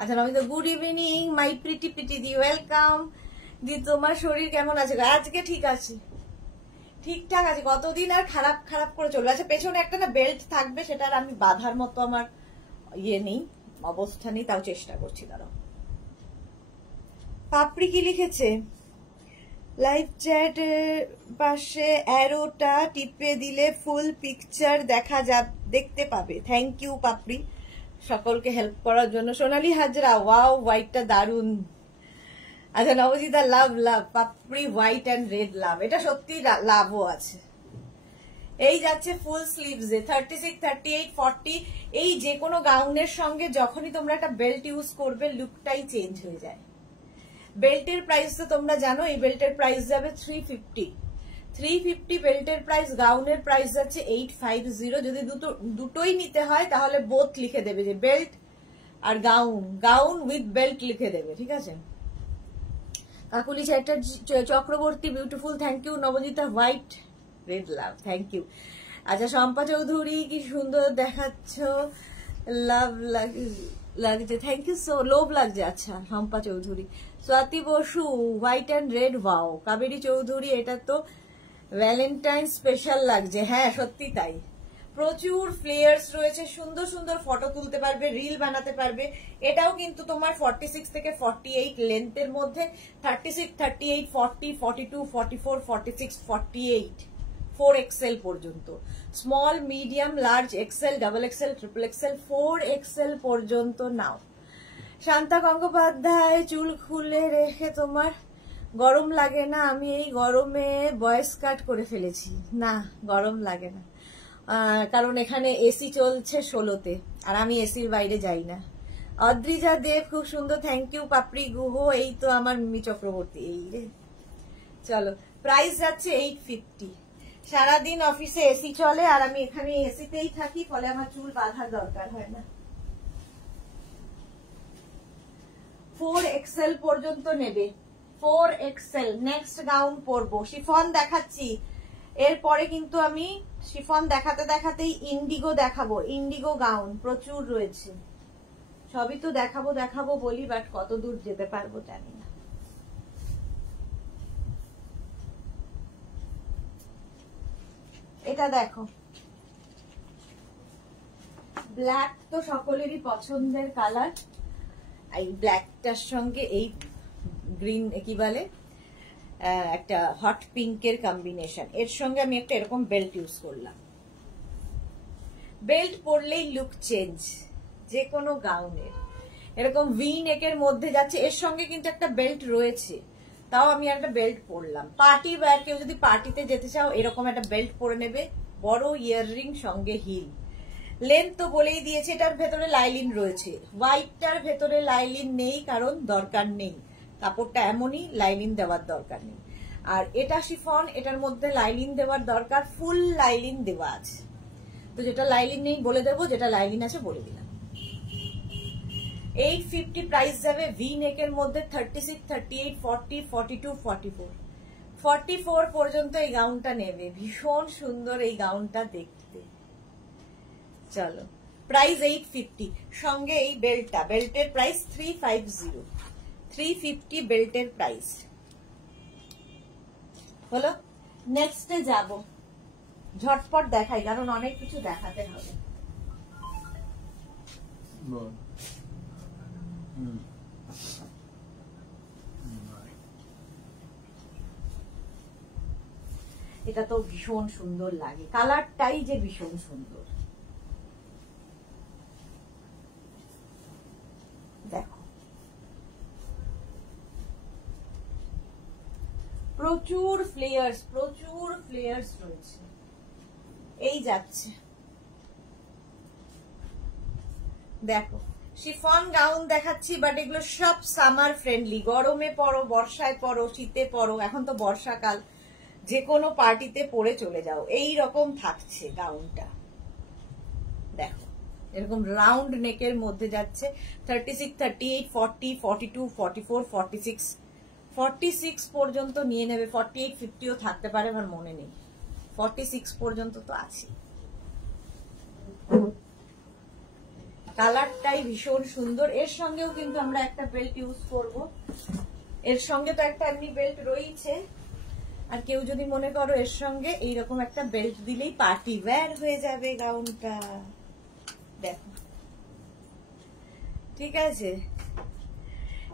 আচ্ছা Nabajita, good evening my pretty Piti di, welcome di. তোমার শরীর কেমন আছে? আজকে ঠিক আছে, ঠিকঠাক আছে। কতদিন আর খারাপ খারাপ করে চলবে। আচ্ছা পেছনে একটা না বেল্ট থাকবে, সেটা আর আমি বাঁধার মতো আমার ইয়ে নেই, অবস্থা নেই, তাও চেষ্টা করছি। দাঁড়াও, পাপড়ি কি লিখেছে? লাইভ চ্যাট পাশে অ্যারোটা টিপে দিলে ফুল পিকচার দেখা দেখতে পাবে। থ্যাংক ইউ পাপড়ি, সকলকে হেল্প করার জন্য। সোনালী হাজরা, ওয়াও হোয়াইটটা দারুন। আচ্ছা নবজিতা, লাভ লাভ পাপড়ি, হোয়াইট অ্যান্ড রেড লাভ, এটা সত্যি লাভও আছে। এই যাচ্ছে ফুল স্লিভস এ 36, 38, 40। এই যে কোনো গাউনের সঙ্গে যখনই তোমরা একটা বেল্ট ইউজ করবে, লুকটাই চেঞ্জ হয়ে যায়। বেল্টের প্রাইস তো তোমরা জানো, এই বেল্টের প্রাইস যাবে 350 বেল্টের প্রাইস, গাউনের প্রাইস যাচ্ছে 850। যদি দুটোই নিতে হয় তাহলে বোথ লিখে দেবে, যে বেল্ট আর গাউন, গাউন উইথ বেল্ট লিখে দেবে, ঠিক আছে। Kakuli Chatterjee Chakraborty, beautiful, thank you. Nabajita, white red love, thank you. আচ্ছা শম্পা চৌধুরী, কি সুন্দর দেখাচ্ছ, লাভ লাগছে, থ্যাংক ইউ সো, লোভ লাগছে। আচ্ছা Shampa Chowdhury. Swati Basu, white and red, wow. Kaberi Chowdhury, এটা তো ভ্যালেন্টাইন স্পেশাল লাগছে। হ্যাঁ সত্যি তাই, প্রচুর ফ্লেয়ার্স রয়েছে, সুন্দর সুন্দর ফটো তুলতে পারবে, রিল বানাতে পারবে। এটাও কিন্তু তোমার 46 থেকে 48 লেন্থের মধ্যে, 36, 38, 40, 42, 44, 46, 48, 4XL পর্যন্ত, small, medium, large, XL, double XL, triple XL, 4XL পর্যন্ত নাও। শান্তা গঙ্গোপাধ্যায়, চুল খুলে রেখে তোমার গরম লাগে না? আমি এই গরমে বয়েস কাট করে ফেলেছি। না গরম লাগে না, কারণ এখানে এসি চলছে 16তে, আর আমি এসির বাইরে যাই না। অদ্রিজা দেব, খুব সুন্দর, থ্যাংক ইউ। পাপড়ি গুহ, এই তো আমার মিমি চক্রবর্তী, এই রে। চলো, প্রাইস যাচ্ছে 850। সারাদিন অফিসে এসি চলে, আর আমি এখানে এসিতেই থাকি, ফলে আমার চুল বাঁধার দরকার হয় না। 4XL পর্যন্ত নেবে, 4XL। নেক্সট গাউন পরবো, শিফন দেখাচ্ছি। এরপরে কিন্তু আমি শিফন দেখাতে দেখাতেই ইন্ডিগো দেখাবো। ইন্ডিগো গাউন প্রচুর রয়েছে, সবই তো দেখাবো দেখাবো বলি, বাট কত দূর যেতে পারবো জানি না। এটা দেখো, ব্ল্যাক তো সকলেরই পছন্দের কালার। এই ব্ল্যাকটার সঙ্গে এই গ্রিন কি বলে, একটা হট পিঙ্কের কম্বিনেশন, এর সঙ্গে আমি একটা এরকম বেল্ট ইউজ করলাম। বেল্ট পরলেই লুক চেঞ্জ, যে কোনো গাউনের। এরকম ভি নেকের মধ্যে যাচ্ছে, এর সঙ্গে কিন্তু একটা বেল্ট রয়েছে, তাও আমি একটা বেল্ট পরলাম। পার্টি ওয়্যার, কেউ যদি পার্টিতে যেতে চাও এরকম একটা বেল্ট পরে নেবে, বড় ইয়াররিং সঙ্গে হিল। লেন্থ তো বলেই দিয়েছে, এটার ভেতরে লাইলিন রয়েছে। হোয়াইটটার ভেতরে লাইলিন নেই, কারণ দরকার নেই, কাপড়টা এমনই, লাইলিন দেওয়ার দরকার নেই। আর এটা শিফন, এটার মধ্যে লাইলিন দেওয়ার দরকার, ফুল লাইলিন দেওয়া আছে। তো যেটা লাইলিন নেই বলে দেবো, যেটা লাইলিন আছে বলে দিলাম। 850 প্রাইস যাবে। ভি নেকের মধ্যে 36, 38, 40, 42, 44, 44 পর্যন্ত এই গাউনটা নেবে। ভীষণ সুন্দর এই গাউনটা দেখতে। চলো, প্রাইস 850, সঙ্গে এই বেল্টটা, বেল্টের প্রাইস 350, 350 বেল্টের প্রাইস হলো। নেক্সটে যাব, ঝটপট দেখাই কারণ অনেক কিছু দেখাতে হবে। এটা তো ভীষণ সুন্দর লাগে, কালারটাই যে ভীষণ সুন্দর। দেখো প্রচুর ফ্লেয়ার্স রয়েছে। এই যাচ্ছে, দেখো শিফন গাউন দেখাচ্ছি, বাট এগুলো সব সামার ফ্রেন্ডলি। গরমে পরো, বর্ষায় পরো, শীতে পরো, এখন তো বর্ষাকাল, যে কোনো পার্টিতে পরে চলে যাও। এই রকম থাকছে গাউনটা, দেখো এরকম রাউন্ড নেকের মধ্যে যাচ্ছে। 36, 38, 40, 42, 44, 46, 46 পর্যন্ত নিয়ে নেবে। 48, 50ও থাকতে পারে, আমার মনে নেই। 46 পর্যন্ত তো আছে। কালারটাই ভীষণ সুন্দর। এর সঙ্গেও কিন্তু আমরা একটা বেল্ট ইউজ করব। এর সঙ্গে তো একটা এমনি বেল্ট রয়েছে, আর কেউ যদি মনে করো এর সঙ্গে এইরকম একটা বেল্ট দিলেই পার্টি ওয়্যার হয়ে যাবে গাউনটা। দেখো, ঠিক আছে।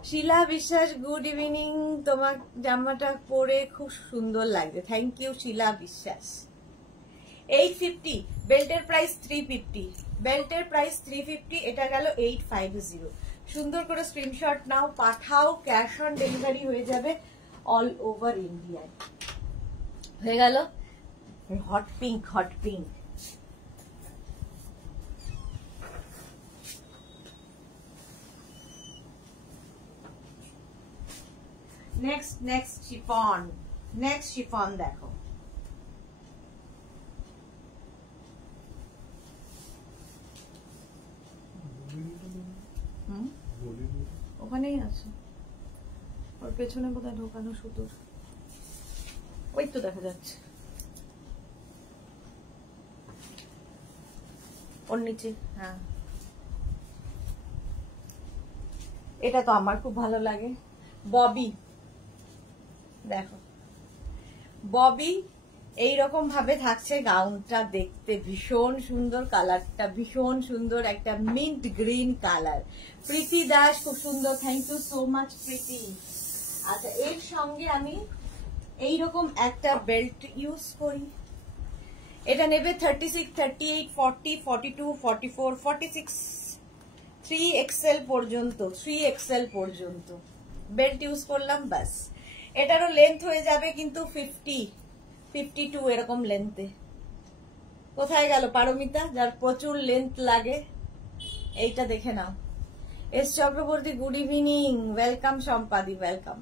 শিলা বিশ্বাস, গুড ইভিনিং। তোমার জামাটা পরে খুব সুন্দর লাগছে, থ্যাংক ইউ শিলা বিশ্বাস। 850, বেল্টের প্রাইস 350, বেল্টের প্রাইস 350, এটা গেল 850। সুন্দর করে স্ক্রিনশট নাও, পাঠাও, ক্যাশ অন ডেলিভারি হয়ে যাবে অল ওভার ইন্ডিয়ায়। হয়ে গেল hot pink, hot pink. Next chiffon দেখো। ওখানেই আছে, ওর পেছনে বোধহয় ঢোকানো সুতোর, ওই তো দেখা যাচ্ছে ওর নিচে। হ্যাঁ, এটা তো আমার খুব ভালো লাগে। ববি, দেখো ববি এইরকম ভাবে থাকছে গাউনটা, দেখতে ভীষণ সুন্দর, কালারটা ভীষণ সুন্দর, একটা মিন্ট গ্রিন কালার। প্রীতি দাস, খুব সুন্দর, থ্যাংক ইউ সো মাচ প্রীতি। আচ্ছা, এর সঙ্গে আমি এইরকম একটা বেল্ট ইউজ করি। এটা নেবে 36, 38, 40, 42, 44, 46, 3XL পর্যন্ত, 3XL পর্যন্ত বেল্ট ইউজ করলাম, বাস। এটারও লেন্থ হয়ে যাবে কিন্তু 50, 52 এরকম লেন্থে। কোথায় গেল পারমিতা, যার প্রচুর লেন্থ লাগে? এইটা দেখে নাও। S Chakraborty, good evening, welcome. Sampadi, welcome.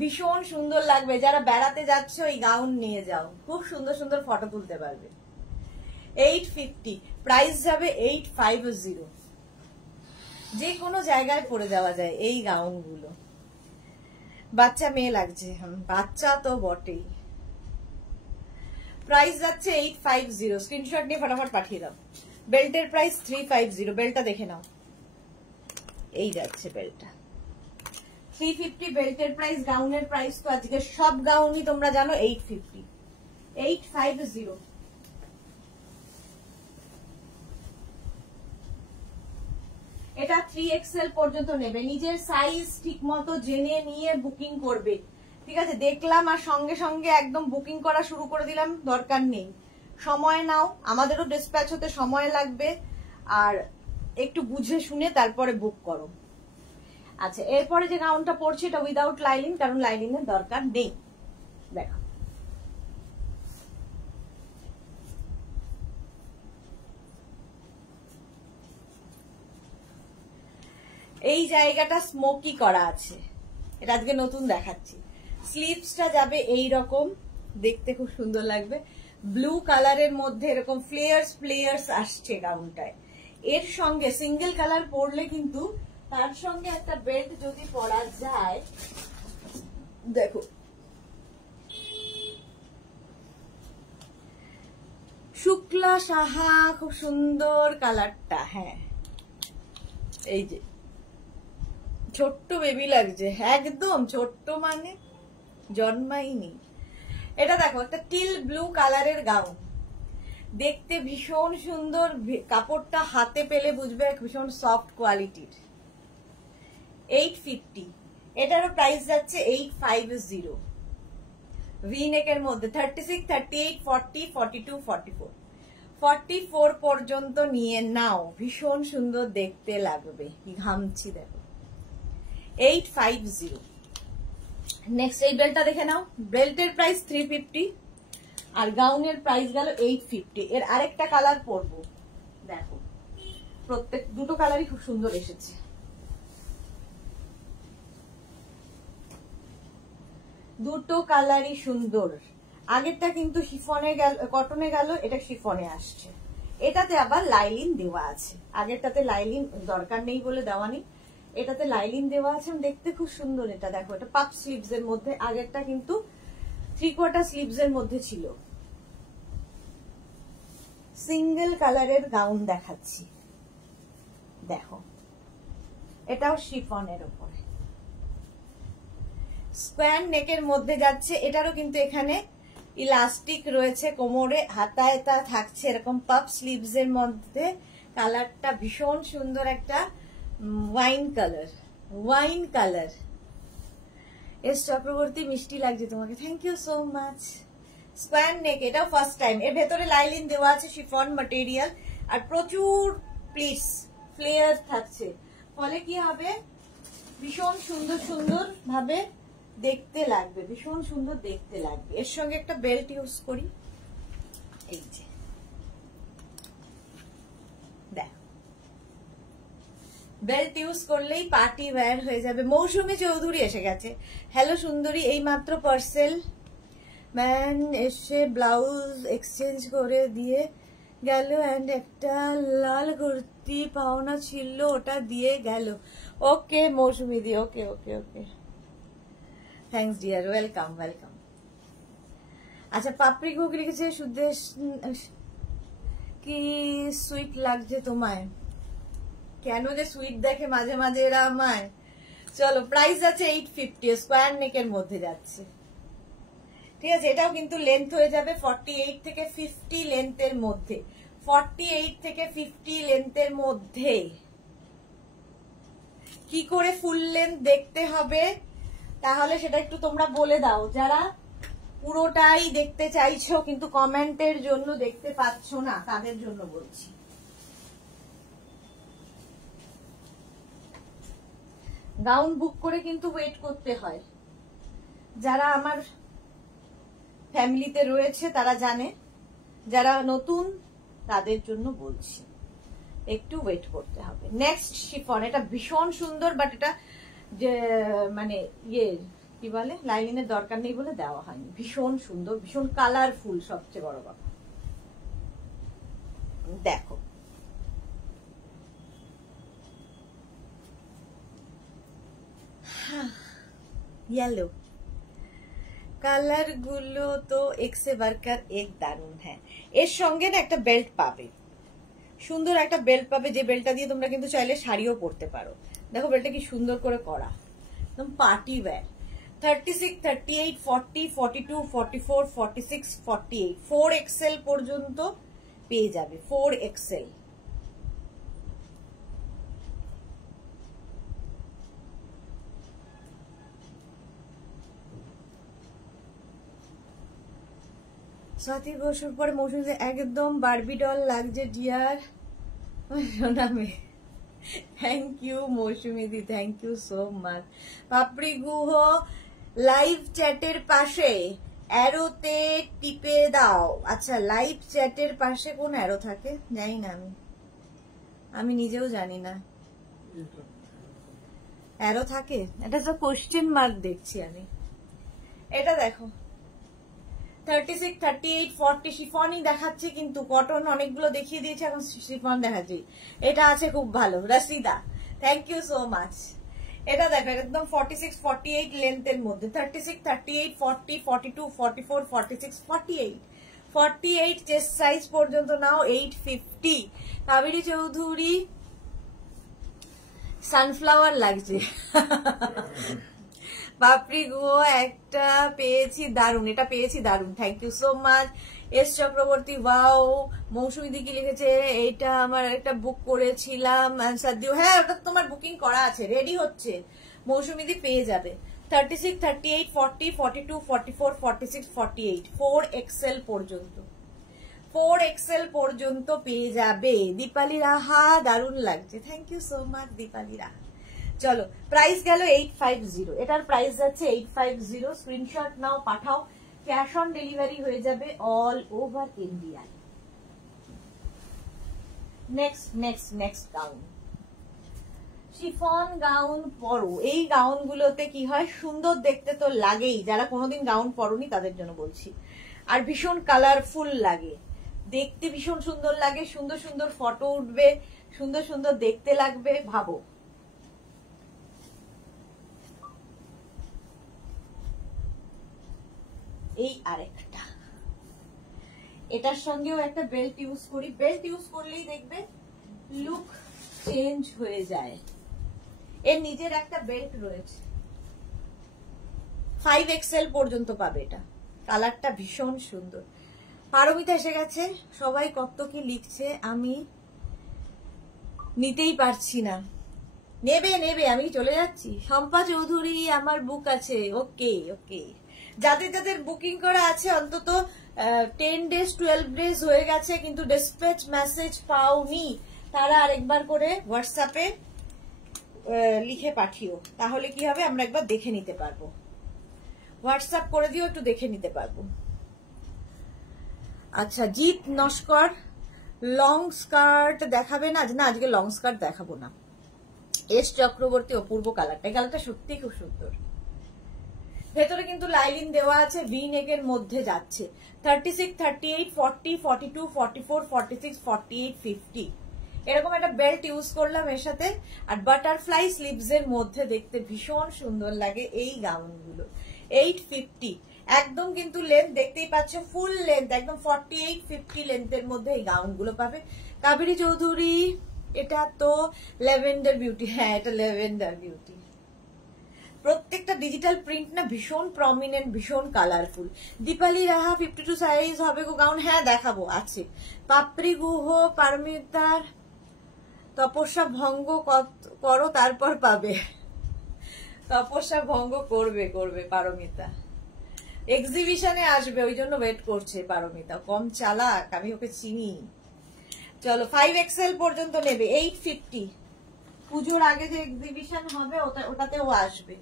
ভীষণ সুন্দর লাগবে, যারা বেড়াতে যাচ্ছ এই গাউন নিয়ে যাও, খুব সুন্দর সুন্দর ফটো তুলতে পারবে। 850, প্রাইস যাবে 850। যে কোনো জায়গায় পরে যাওয়া যায় এই গাউনগুলো। বাচ্চা মেয়ে লাগছে, বাচ্চা তো বটেই। প্রাইস যাচ্ছে 850, স্ক্রিনশট নিয়ে ফটাফট পাঠিয়ে দাও। বেল্টের প্রাইস 350, বেল্টটা দেখে নাও। এই যাচ্ছে বেল্টটা 350, বেল্টের প্রাইস। গাউনের প্রাইস তো আজকে সব গাউনই তোমরা জানো 850, 850। এটা 3XL পর্যন্ত নেবে, নিজের সাইজ ঠিক মতো জেনে নিয়ে বুকিং করবে, ঠিক আছে? দেখলাম আর সঙ্গে সঙ্গে একদম বুকিং করা শুরু করে দিলাম, দরকার নেই। সময় নাও, আমাদেরও ডিসপ্যাচ হতে সময় লাগবে, আর একটু বুঝে শুনে তারপরে বুক করো। আচ্ছা, এরপরে যে গাউনটা পড়ছে এটা উইদাউট লাইনিং, কারণ লাইনিংয়ের দরকার নেই। দেখো, এই জায়গাটা স্মোকি করা আছে, এটা আজকে নতুন দেখাচ্ছি। স্লিভসটা যাবে এই রকম, দেখতে খুব সুন্দর লাগবে। ব্লু কালারের মধ্যে এরকম ফ্লেয়ার্স আসছে গাউনটায়। এর সঙ্গে সিঙ্গেল কালার পরলে কিন্তু তার সঙ্গে একটা বেল্ট যদি পরা যায়, দেখো শুক্লা সাহা, খুব সুন্দর কালারটা। হ্যাঁ, এই যে ছোট্ট বেবি লাগছে, একদম ছোট্ট, মানে জন্মাইনি। এটা দেখো একটা টিল ব্লু কালারের গাউন, দেখতে ভীষণ সুন্দর, কাপড়টা হাতে পেলে বুঝবে ভীষণ সফট কোয়ালিটির। 850, এটারও প্রাইস যাচ্ছে 850। ভি নেকের মধ্যে 36, 38, 40, 42, 44, 44 পর্যন্ত নিয়ে নাও, ভীষণ সুন্দর দেখতে লাগবে। ঘামছি দেখো। 850। নেক্সট এই বেল্টটা দেখে নাও, বেল্টের প্রাইস 350 আর গাউনের প্রাইস গেল 850। এর আরেকটা কালার পরবো, দেখো প্রত্যেক দুটো কালারই খুব সুন্দর এসেছে। দুটো কালারই সুন্দর। আগেরটা কিন্তু শিফনে গেল, কটনে গেল, এটা শিফনে আসছে। এটাতে আবার লাইলিন দেওয়া আছে, আগেরটাতে লাইলিন দরকার নেই বলে দেওয়া নেই, এটাতে লাইলিন দেওয়া আছে, দেখতে খুব সুন্দর। এটা দেখো, এটা পাফ স্লিভস এর মধ্যে, আগেরটা কিন্তু 3/4 স্লিভস এর মধ্যে ছিল। সিঙ্গেল কালারের গাউন দেখাচ্ছি, দেখো এটাও শিফনের উপরে, স্কোয়ার নেকের মধ্যে যাচ্ছে। এটারও কিন্তু এখানে ইলাস্টিক রয়েছে, কোমরে হাতায় তা থাকছে এরকম পাফ স্লিভস এর মধ্যে। কালারটা ভীষণ সুন্দর, একটা wine colour, wine colour. S Chakraborty, মিষ্টি লাগছে তোমাকে, thank you so much. Square neck, এটাও ফার্স্ট টাইম। এর ভেতরে লাইলিন দেওয়া আছে, শিফন ম্যাটেরিয়াল, আর প্রচুর প্লিটস ফ্লেয়ার থাকছে, ফলে কি হবে ভীষণ সুন্দর সুন্দর ভাবে দেখতে লাগবে, ভীষণ সুন্দর দেখতে লাগবে। এর সঙ্গে একটা বেল্ট ইউজ করি, এই যে দেখ, বেল্ট ইউজ করলেই পার্টি ওয়্যার হয়ে যাবে। মৌসুমী চৌধুরী এসে গেছে, হ্যালো সুন্দরী, এই মাত্র পার্সেল ম্যান এসে ব্লাউজ এক্সচেঞ্জ করে দিয়ে গেল, এন্ড একটা লাল কুর্তি পাওনা ছিল, ওটা দিয়ে গেল। ওকে মৌসুমী দি, ওকে ওকে ওকে, থ্যাংকস ডিয়ার, ওয়েলকাম ওয়েলকাম। আচ্ছা, পাপড়ি কুক লিখেছে সুদেশ, কি সুইট লাগছে তোমায়, কেন যে সুইট দেখে মাঝে মাঝে এরা আমায়। চলো, প্রাইস আছে 850, স্কোয়ার নেকের মধ্যে যাচ্ছে, ঠিক আছে। এটাও কিন্তু লেন্থ হয়ে যাবে 48 থেকে 50 লেন্থের মধ্যে, 48 থেকে 50 লেন্থের মধ্যে। কি করে ফুল লেন্থ দেখতে হবে তাহলে সেটা একটু তোমরা বলে দাও, যারা পুরোটাই দেখতে চাইছো কিন্তু কমেন্টের জন্য দেখতে পাচ্ছ না, তাদের জন্য বলছি। গাউন বুক করে কিন্তু ওয়েট করতে হয়, যারা আমার ফ্যামিলিতে রয়েছে তারা জানে, যারা নতুন তাদের জন্য বলছি, একটু ওয়েট করতে হবে। নেক্সট শিফন, এটা ভীষণ সুন্দর, বাট এটা যে মানে ইয়ে কি বলে, লাইলিনের দরকার নেই বলে দেওয়া হয়নি। ভীষণ সুন্দর, ভীষণ কালারফুল, সবচেয়ে বড় কথা। দেখো येलो কালার গুলো তো এক সে বারকার এক দারুন হ্যাঁ। এর সঙ্গে না একটা বেল্ট পাবে, সুন্দর একটা বেল্ট পাবে, যে বেল্টটা দিয়ে তোমরা কিন্তু চাইলে শাড়িও পরতে পারো। দেখো বেল্টটা কি সুন্দর করে করা, একদম পার্টি ওয়্যার। 36, 38, 40, 42, 44, 46, 48, 4XL পর্যন্ত পেয়ে যাবে, 4XL। স্বাতি বসুর পরে মৌসুমী একদম বারবি ডল লাগছে ডিয়ার সোনামে। Thank you Mousumi di, thank you so much. Papri Guha live চ্যাটের পাশে অ্যারোতে টিপে দাও। আচ্ছা, লাইভ চ্যাটের পাশে কোন অ্যারো থাকে জানি না, আমি নিজেও জানি না অ্যারো থাকে, এটা তো কোশ্চেন মার্ক দেখছি আমি। এটা দেখো 36, 38, 40 শিফনই দেখাচ্ছে, কিন্তু কটন অনেকগুলো দেখিয়ে দিয়েছে, এখন শিফন দেখাচ্ছি। এটা আছে খুব ভালো, Rashida thank you so much. এটা দেখো একদম 46, 48 লেন্থের মধ্যে, 36, 38, 40, 42, 44, 46, 48, 48 চেস্ট সাইজ পর্যন্ত নাও 850। কাবেরী চৌধুরী সানফ্লাওয়ার লাগছে পাপড়ি গুহ একটা পেয়েছি, দারুন, এটা পেয়েছি দারুন, thank you so much. S Chakraborty, wow. Mousumi di কি লিখেছে, এইটা আমার একটা বুক করেছিলাম, অ্যান্সার দিও। হ্যাঁ, ওটা তোমার বুকিং করা আছে, রেডি হচ্ছে, মৌসুমী দি পেয়ে যাবে। 36, 38, 40, 42, 44, 46, 48, 4XL পর্যন্ত, 4XL পর্যন্ত পেয়ে যাবে। দীপালি রাহা, দারুণ লাগছে, thank you so much Dipali Raha. চলো, প্রাইস গেল 850, এটার প্রাইস যাচ্ছে 850। স্ক্রিনশট নাও, পাঠাও, ক্যাশ অন ডেলিভারি হয়ে যাবে all over India. Next gown, chiffon gown পরো। এই গাউন গুলোতে কি হয়, সুন্দর দেখতে তো লাগেই, যারা কোনোদিন গাউন পরোনি তাদের জন্য বলছি, আর ভীষণ কালারফুল লাগে দেখতে, ভীষণ সুন্দর লাগে, সুন্দর সুন্দর ফটো উঠবে, সুন্দর সুন্দর দেখতে লাগবে। ভাবো, এই আরেকটা, এটার সঙ্গেও একটা বেল্ট ইউজ করি, বেল্ট ইউজ করলেই দেখবে লুক চেঞ্জ হয়ে যায়। এর নিজের একটা বেল্ট রয়েছে, 5XL পর্যন্ত পাবে এটা, কালারটা ভীষণ সুন্দর। পারমিতা এসে গেছে, সবাই কত কি লিখছে, আমি নিতেই পারছি না। নেবে, আমি চলে যাচ্ছি। শম্পা চৌধুরী, আমার বুক আছে, ওকে ওকে। যাদের যাদের বুকিং করা আছে অন্তত 10 days 12 days হয়ে গেছে কিন্তু ডিসপ্যাচ মেসেজ পাওনি, তারা আরেকবার করে হোয়াটসঅ্যাপে লিখে পাঠিও, তাহলে কি হবে আমরা একবার দেখে নিতে পারবো। হোয়াটসঅ্যাপ করে দিও, একটু দেখে নিতে পারবো। আচ্ছা, জিৎ নস্কর, লং স্কার্ট দেখাবে না? না, আজকে লং স্কার্ট দেখাবো না। এস চক্রবর্তী, অপূর্ব কালারটা, এই কালারটা সত্যি খুব সুন্দর। ভেতরে কিন্তু লাইলিন দেওয়া আছে, ভি নেকের মধ্যে যাচ্ছে। 36, 38, 40, 42, 44, 46, 48, 50 এরকম একটা বেল্ট ইউজ করলাম এর সাথে, আর বাটারফ্লাই স্লিভস এর মধ্যে দেখতে ভীষণ সুন্দর লাগে এই গাউনগুলো। 850 একদম কিন্তু লেন্থ দেখতেই পাচ্ছ, ফুল লেন্থ একদম 48, 50 লেন্থের মধ্যে এই গাউনগুলো পাবে। কাবেরী চৌধুরী, এটা তো ল্যাভেন্ডার বিউটি, হ্যাঁ এটা ল্যাভেন্ডার বিউটি। প্রত্যেকটা ডিজিটাল প্রিন্ট না ভীষণ প্রমিনেন্ট, ভীষণ কালারফুল। দীপালি রাহা, 52 সাইজ হবে গো গাউন, হ্যাঁ দেখাবো, আছে। পাপড়ি গুহ, পারমিতার তপস্যা ভঙ্গ করো তারপর পাবে, তপস্যা ভঙ্গ করবে পারমিতা, এক্সিবিশনে আসবে ওই জন্য ওয়েট করছে পারমিতা, কম চালাক, আমি ওকে চিনি। চলো, 5XL পর্যন্ত নেবে, 850। পুজোর আগে যে এক্সিবিশন হবে ওটাতেও আসবে।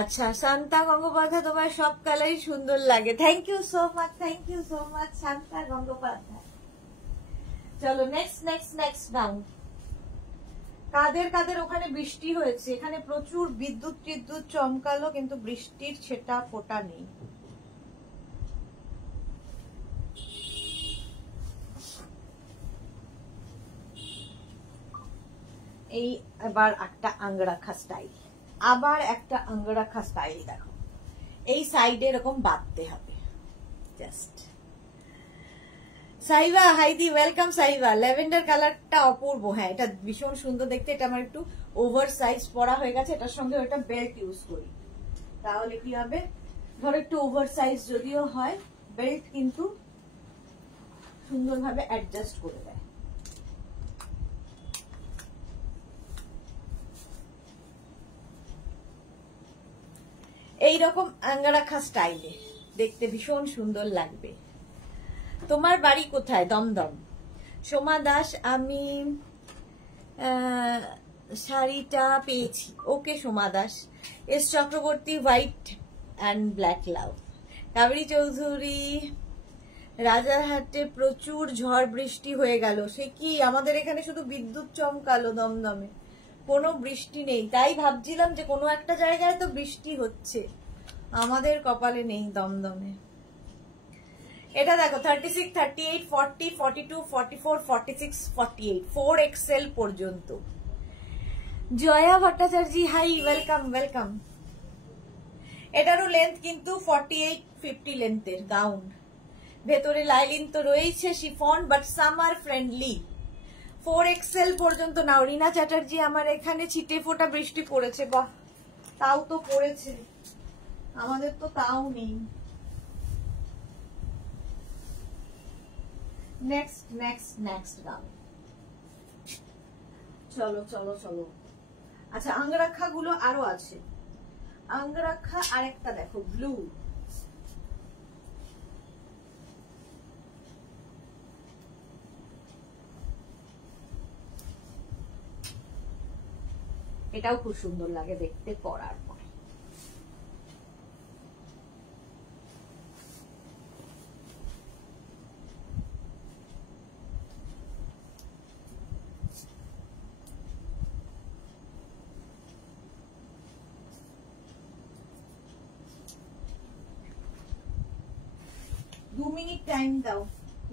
আচ্ছা, শান্তা গঙ্গোপাধ্যায়, তোমার সব কালারই সুন্দর লাগে, thank you so much Shanta Gangopadhyay. চলো, নেক্সট গাউন। কাদের ওখানে বৃষ্টি হয়েছে? এখানে প্রচুর বিদ্যুৎ চমকালো, কিন্তু বৃষ্টির ছেটা ফোটা নেই। এই আবার একটা আঙ্গরাখা স্টাইল, দেখো, এই সাইডে এরকম বাঁধতে হবে just. Saiba, হাইদি, welcome Saiba. Lavender কালারটা অপূর্ব, হ্যাঁ এটা ভীষণ সুন্দর দেখতে। এটা আমার একটু ওভার সাইজ পরা হয়ে গেছে, এটার সঙ্গে একটা বেল্ট ইউজ করি, তাহলে কি হবে, ধরো একটু ওভার সাইজ যদিও হয়, বেল্ট কিন্তু সুন্দরভাবে অ্যাডজাস্ট করে দেয়। এইরকম আঙ্গারাখা স্টাইলে দেখতে ভীষণ সুন্দর লাগবে। তোমার বাড়ি কোথায়? দমদম। সোমা দাস, আমি শাড়িটা পেয়েছি, okay Soma Das. S Chakraborty, white and black love. Kaberi Chowdhury, রাজারহাটে প্রচুর ঝড় বৃষ্টি হয়ে গেল, সে কি? আমাদের এখানে শুধু বিদ্যুৎ চমকালো, দমদমে কোনো বৃষ্টি নেই। তাই ভাবছিলাম যে কোনো একটা জায়গায় তো বৃষ্টি হচ্ছে, আমাদের কপালে নেই দমদমে। এটা দেখো, 36, 38, 40, 42, 44, 46, 48, 4XL পর্যন্ত। Jaya Bhattacharya, hi, welcome. এটারও লেন্থ কিন্তু 48, 50 লেন্থের গাউন। ভেতরে লাইলিন তো রয়েছে, chiffon, but summer friendly. 4XL পর্যন্ত নাও। রিনা চ্যাটার্জি, আমার এখানে ছিটে ফোটা বৃষ্টি পড়েছে, বাহ তাও তো পড়েছে, আমাদের তো তাও নেই। Next next next gown. চলো চলো চলো। আচ্ছা, আঙ্গরাক্ষা গুলো আরো আছে। আঙ্গরাক্ষা আরেকটা দেখো, ব্লু। এটাও খুব সুন্দর লাগে দেখতে পরার পর। দু মিনিট টাইম দাও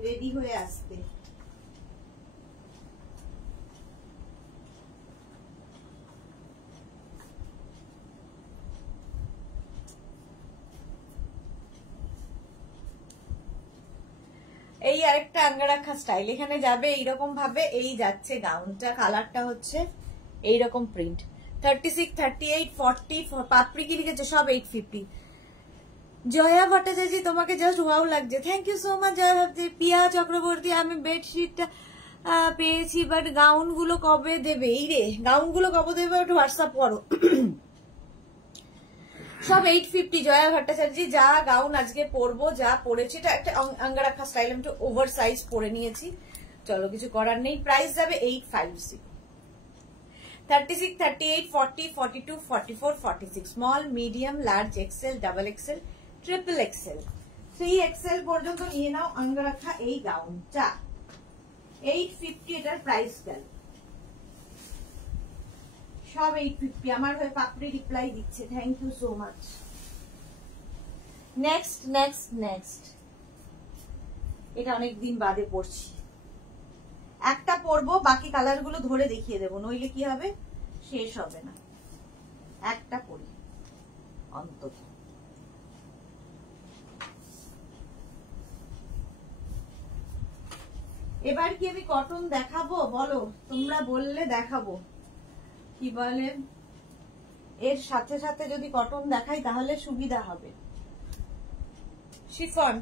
রেডি হয়ে আসতে। এই আরেকটা আঙ্গারাখা স্টাইল, এখানে যাবে এইরকম ভাবে, এই যাচ্ছে গাউনটা, কালারটা হচ্ছে এইরকম প্রিন্ট। 36, 38, 40, পাপড়ি কি লিখেছে সব 850। জয়া ভট্টাচার্য, তোমাকে জাস্ট ওয়াও লাগছে, thank you so much Jaya ভাবছি। পিয়া চক্রবর্তী, আমি বেডশিটটা পেয়েছি বাট গাউন গুলো কবে দেবে? এই রে, গাউন গুলো কবে দেবে একটু হোয়াটসঅ্যাপ করো। সব 850 জয়া ভট্টাচার্য। যা গাউন আজকে পরবো, যা পরেছি, এটা একটা আঙ্গারাখা স্টাইল, আমি একটু ওভার সাইজ পরে নিয়েছি, চলো কিছু করার নেই। প্রাইস যাবে 850। 36, 38, 40, 42, 44, 46, small, medium, large, XL, double XL, triple XL, 3XL পর্যন্ত নিয়ে নাও আঙ্গারাখা এই গাউনটা। 850 এটার প্রাইস গেল। সব 850। আমার হয়ে পাপড়ি রিপ্লাই দিচ্ছে, thank you so much. Next next next. এটা অনেকদিন বাদে পড়ছি, একটা পরবো, বাকি কালার গুলো ধরে দেখিয়ে দেবো, নইলে কি হবে, শেষ হবে না। একটা পরি অন্তত। এবার কি আমি কটন দেখাবো? বলো, তোমরা বললে দেখাবো। কি বলে, এর সাথে সাথে যদি কটন দেখাই তাহলে সুবিধা হবে। শিফন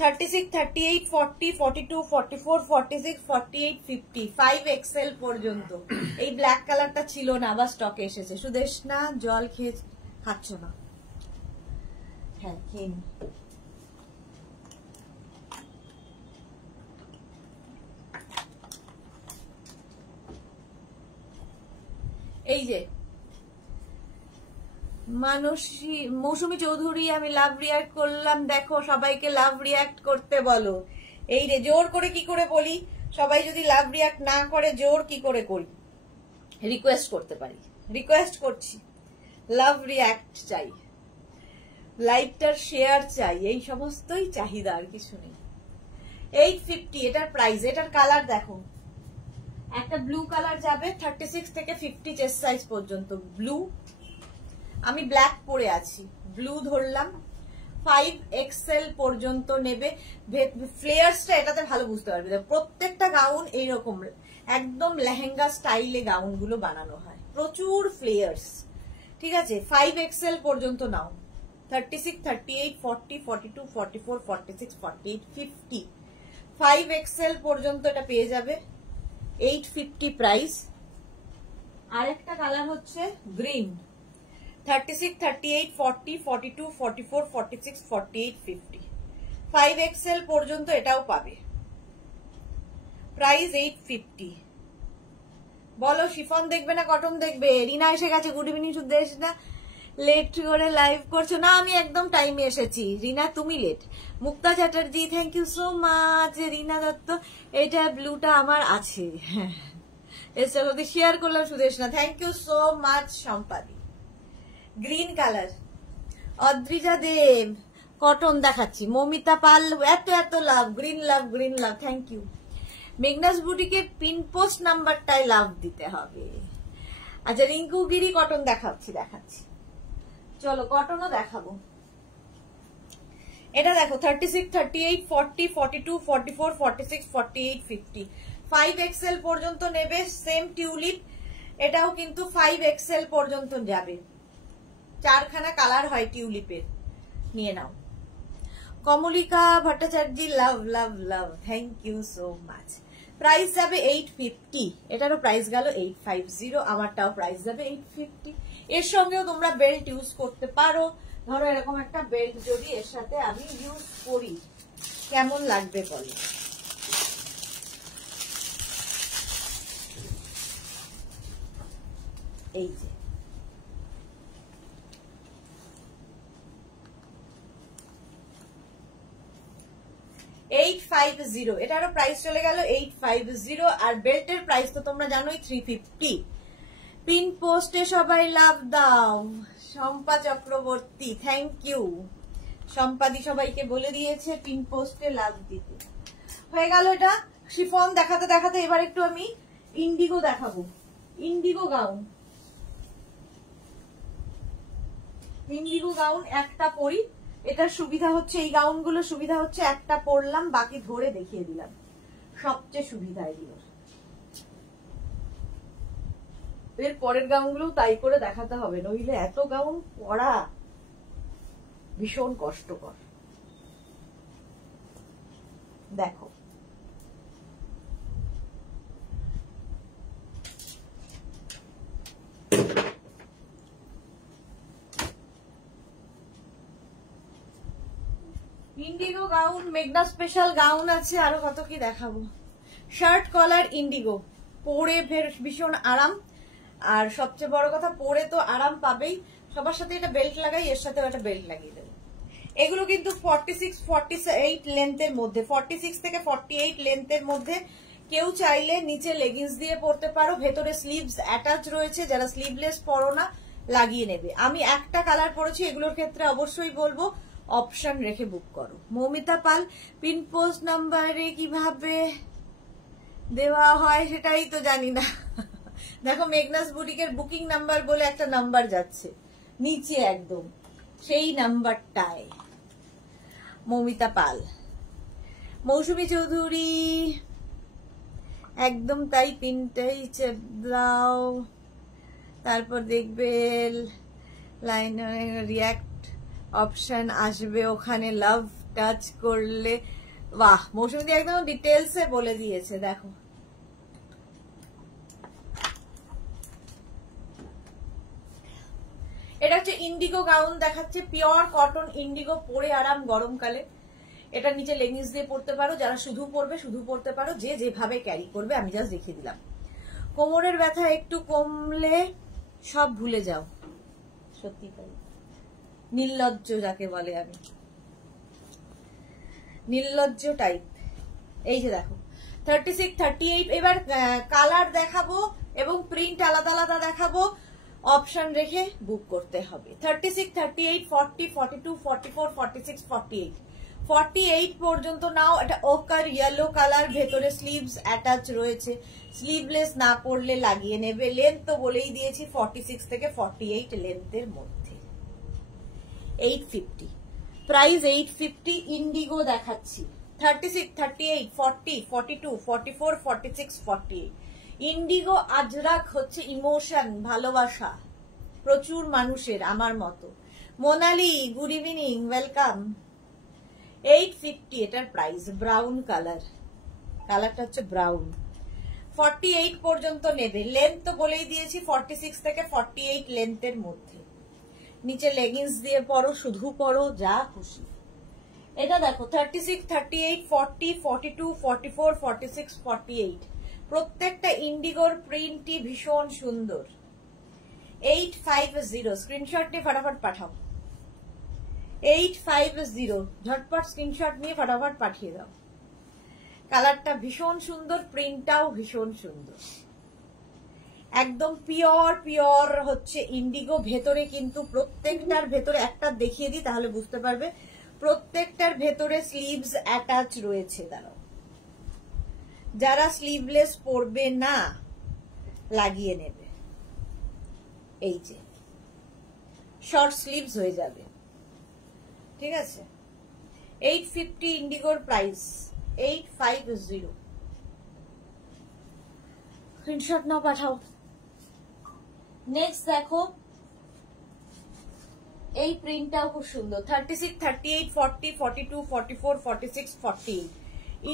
36, 38, 40, 42, 44, 46, 48, 50, 5XL পর্যন্ত। এই ব্ল্যাক কালারটা ছিল না, আবার স্টকে এসেছে। সুদেশনা, জল খেয়ে খাচ্ছ না? হ্যাঁ, খেয়ে নি। এই যে মৌসুমী চৌধুরী, আমি লাভ রিয়াক্ট করলাম, দেখো সবাইকে লাভ রিয়াক্ট করতে বলো। এই রে, জোর করে কি করে বলি? সবাই যদি লাভ রিয়াক্ট না করে জোর কি করে করি? রিকোয়েস্ট করতে পারি, রিকোয়েস্ট করছি, লাভ রিয়াক্ট চাই, লাইভটার শেয়ার চাই, এই সমস্তই চাহিদা, আর কিছু নেই। 850 এটার প্রাইস। এটার কালার দেখো, একটা ব্লু কালার যাবে 36 থেকে 50 চেস্ট সাইজ পর্যন্ত ব্লু। আমি ব্ল্যাক পরে আছি, ব্লু ধরলাম। 5XL পর্যন্ত নেবে। ফ্লেয়ার্সটা এটাতে ভালো বুঝতে পারবে, প্রত্যেকটা গাউন এইরকম একদম লেহেঙ্গা স্টাইলে গাউন গুলো বানানো হয়, প্রচুর ফ্লেয়ার্স। ঠিক আছে, 5XL পর্যন্ত নাও। 36, 38, 40, 42, 44, 46, 48, 50, 5XL পর্যন্ত এটা পেয়ে যাবে। 850 প্রাইস। আরেকটা কালার হচ্ছে গ্রিন। 36, 38, 40, 42, 44, 46, 48, 50, 5XL পর্যন্ত এটাও পাবে। প্রাইস 850। বলো, শিফন দেখবে না কটন দেখবে? রিনা এসে গেছে, গুড ইভিনিং। সুদেশ না, লেট করে লাইভ করছো না? আমি একদম টাইমে এসেছি। রিনা তুমি late. Mukta Chatterjee, thank you so much. Rina Dutta, এটা ব্লুটা আমার আছে, হ্যাঁ এসে শেয়ার করলাম। Sudeshna, thank you so much. Sampadi, green colour. Adrija Deb, cotton দেখাচ্ছি। মমিতা পাল, এত এত love, green love, green love, thank you. Meghna's বুটিকের পিন পোস্ট নাম্বারটাই লাভ দিতে হবে। আচ্ছা, রিঙ্কু গিরি কটন দেখাচ্ছি, চলো কটনও দেখাবো। এটা দেখো 36, 38, 40, 42, 44, 46, 48, 50, 5XL পর্যন্ত নেবে। সেম টিউলিপ, এটাও কিন্তু 5XL পর্যন্ত যাবে। 4খানা কালার হয় টিউলিপের, নিয়ে নাও। Kamalika Bhattacharya, love love love, thank you so much. Price যাবে 850, এটারও প্রাইস গেল 850, আমারটাও প্রাইস যাবে 850। এর সঙ্গেও তোমরা বেল্ট ইউজ করতে পারো। ধরো এরকম একটা বেল্ট যদি এর সাথে আমি ইউজ করি কেমন লাগবে বলো। এই যে 850, এটারও প্রাইস চলে গেল 850। আর বেল্টের প্রাইস তো তোমরা জানোই 350। পিন পোস্টে সবাই লাভ দাও। Shampa Chakraborty, thank you. সম্পাদি সবাইকে বলে দিয়েছে পিন পোস্টে লাভ দিতে। হয়ে গেল এটা শিফন দেখাতে দেখাতে। এবার একটু আমি ইন্ডিগো দেখাবো। ইন্ডিগো গাউন, ইন্ডিগো গাউন একটা পরি। এটার সুবিধা হচ্ছে, এই গাউনগুলো সুবিধা হচ্ছে একটা পরলাম বাকি ধরে দেখিয়ে দিলাম, সবচেয়ে সুবিধা এগুলো। এর পরের গাউনগুলো তাই করে দেখাতে হবে, নইলে এত গাউন পরা ভীষণ কষ্টকর। দেখো ইন্ডিগো গাউন, মেঘনা স্পেশাল গাউন আছে, আরো কত কি দেখাবো। শার্ট কলার ইন্ডিগো, পরে ভীষণ আরাম। আর সবচেয়ে বড় কথা, পরে তো আরাম পাবেই, সবার সাথে এটা বেল্ট লাগাই, এর সাথেও একটা বেল্ট লাগিয়ে দেবে। এগুলো কিন্তু 46-48 লেন্থের মধ্যে, 46 থেকে 48 লেন্থের মধ্যে। কেউ চাইলে নিচে লেগিংস দিয়ে পরতে পারো, ভেতরে স্লিভস অ্যাটাচ রয়েছে, যারা স্লিভলেস পরো না লাগিয়ে নেবে। আমি একটা কালার পরেছি, এগুলোর ক্ষেত্রে অবশ্যই বলবো অপশন রেখে বুক করো। মৌমিতা পাল, পিন পোস্ট নাম্বারে কিভাবে দেওয়া হয় সেটাই তো জানি না। দেখো মেঘনাস বুটিকের বুকিং নাম্বার বলে একটা নাম্বার যাচ্ছে নিচে একদম, সেই নাম্বারটায়। মৌমিতা পাল, মৌসুমী চৌধুরী, একদম তাই, পিনটাই চেপ দাও, তারপর দেখবে লাইন রিয়াক্ট অপশন আসবে, ওখানে লাভ টাচ করলে। বাহ, মৌসুমী একদম ডিটেলসে বলে দিয়েছে। দেখো এটা হচ্ছে ইন্ডিগো গাউন দেখাচ্ছে, পিওর কটন ইন্ডিগো, পরে আরাম গরমকালে। এটা নিচে লেগিংস দিয়ে পরতে পারো, যারা শুধু পরবে শুধু পরতে পারো, যে যেভাবে ক্যারি করবে, আমি জাস্ট দেখিয়ে দিলাম। কোমরের ব্যথা একটু কমলে সব ভুলে যাও, সত্যি তাই। নির্লজ্জ যাকে বলে, আমি নির্লজ্জ টাইপ। এই যে দেখো 36-38। এবার কালার দেখাবো এবং প্রিন্ট আলাদা আলাদা দেখাবো, অপশন রেখে বুক করতে হবে। 36-38, 40, 42, 44, 46, 48, 48 পর্যন্ত নাও। এটা ওকার ইয়েলো কালার, ভেতরে স্লিভস অ্যাটাচ রয়েছে, স্লিভলেস না পরলে লাগিয়ে নেবে। লেন্থ তো বলেই দিয়েছি 46 থেকে 48 লেন্থের মধ্যে। 850, প্রাইস 850। ইন্ডিগো দেখাচ্ছি 36, 38, 40, 42, 44, 46, 48। ইন্ডিগো আজরাক হচ্ছে ইমোশন, ভালোবাসা প্রচুর মানুষের, আমার মতো। Monali, good evening, welcome. 850 এটার প্রাইস। ব্রাউন কালার, কালারটা হচ্ছে ব্রাউন। 48 পর্যন্ত নেবে। লেন্থ তো বলেই দিয়েছি 46 থেকে 48 লেন্থের মধ্যে। নিচে লেগিংস দিয়ে পরো, শুধু পরো, যা খুশি। এটা দেখো 36, 38, 40, 42, 44, 46, 48। প্রত্যেকটা ইন্ডিগোর প্রিন্টই ভীষণ সুন্দর। 850, স্ক্রিনশট নিয়ে ফটাফট পাঠাও। 850, ঝটপট স্ক্রিনশট নিয়ে ফটাফট পাঠিয়ে দাও। কালারটা ভীষণ সুন্দর, প্রিন্টটাও ভীষণ সুন্দর, একদম পিওর পিওর হচ্ছে ইন্ডিগো। ভেতরে কিন্তু প্রত্যেকটার ভেতরে একটা দেখিয়ে দিই তাহলে বুঝতে পারবে, প্রত্যেকটার ভেতরে স্লিভস অ্যাটাচ রয়েছে। দাঁড়াও, যারা স্লিভলেস পরবে না লাগিয়ে নেবে, এই যে শর্ট স্লিভস হয়ে যাবে, ঠিক আছে। 850 ইন্ডিগোর প্রাইস, 850। স্ক্রিনশট নাও, পাঠাও। নেক্সট দেখো এই প্রিন্টটাও খুব সুন্দর। 36, 38, 40, 42, 44, 46, 48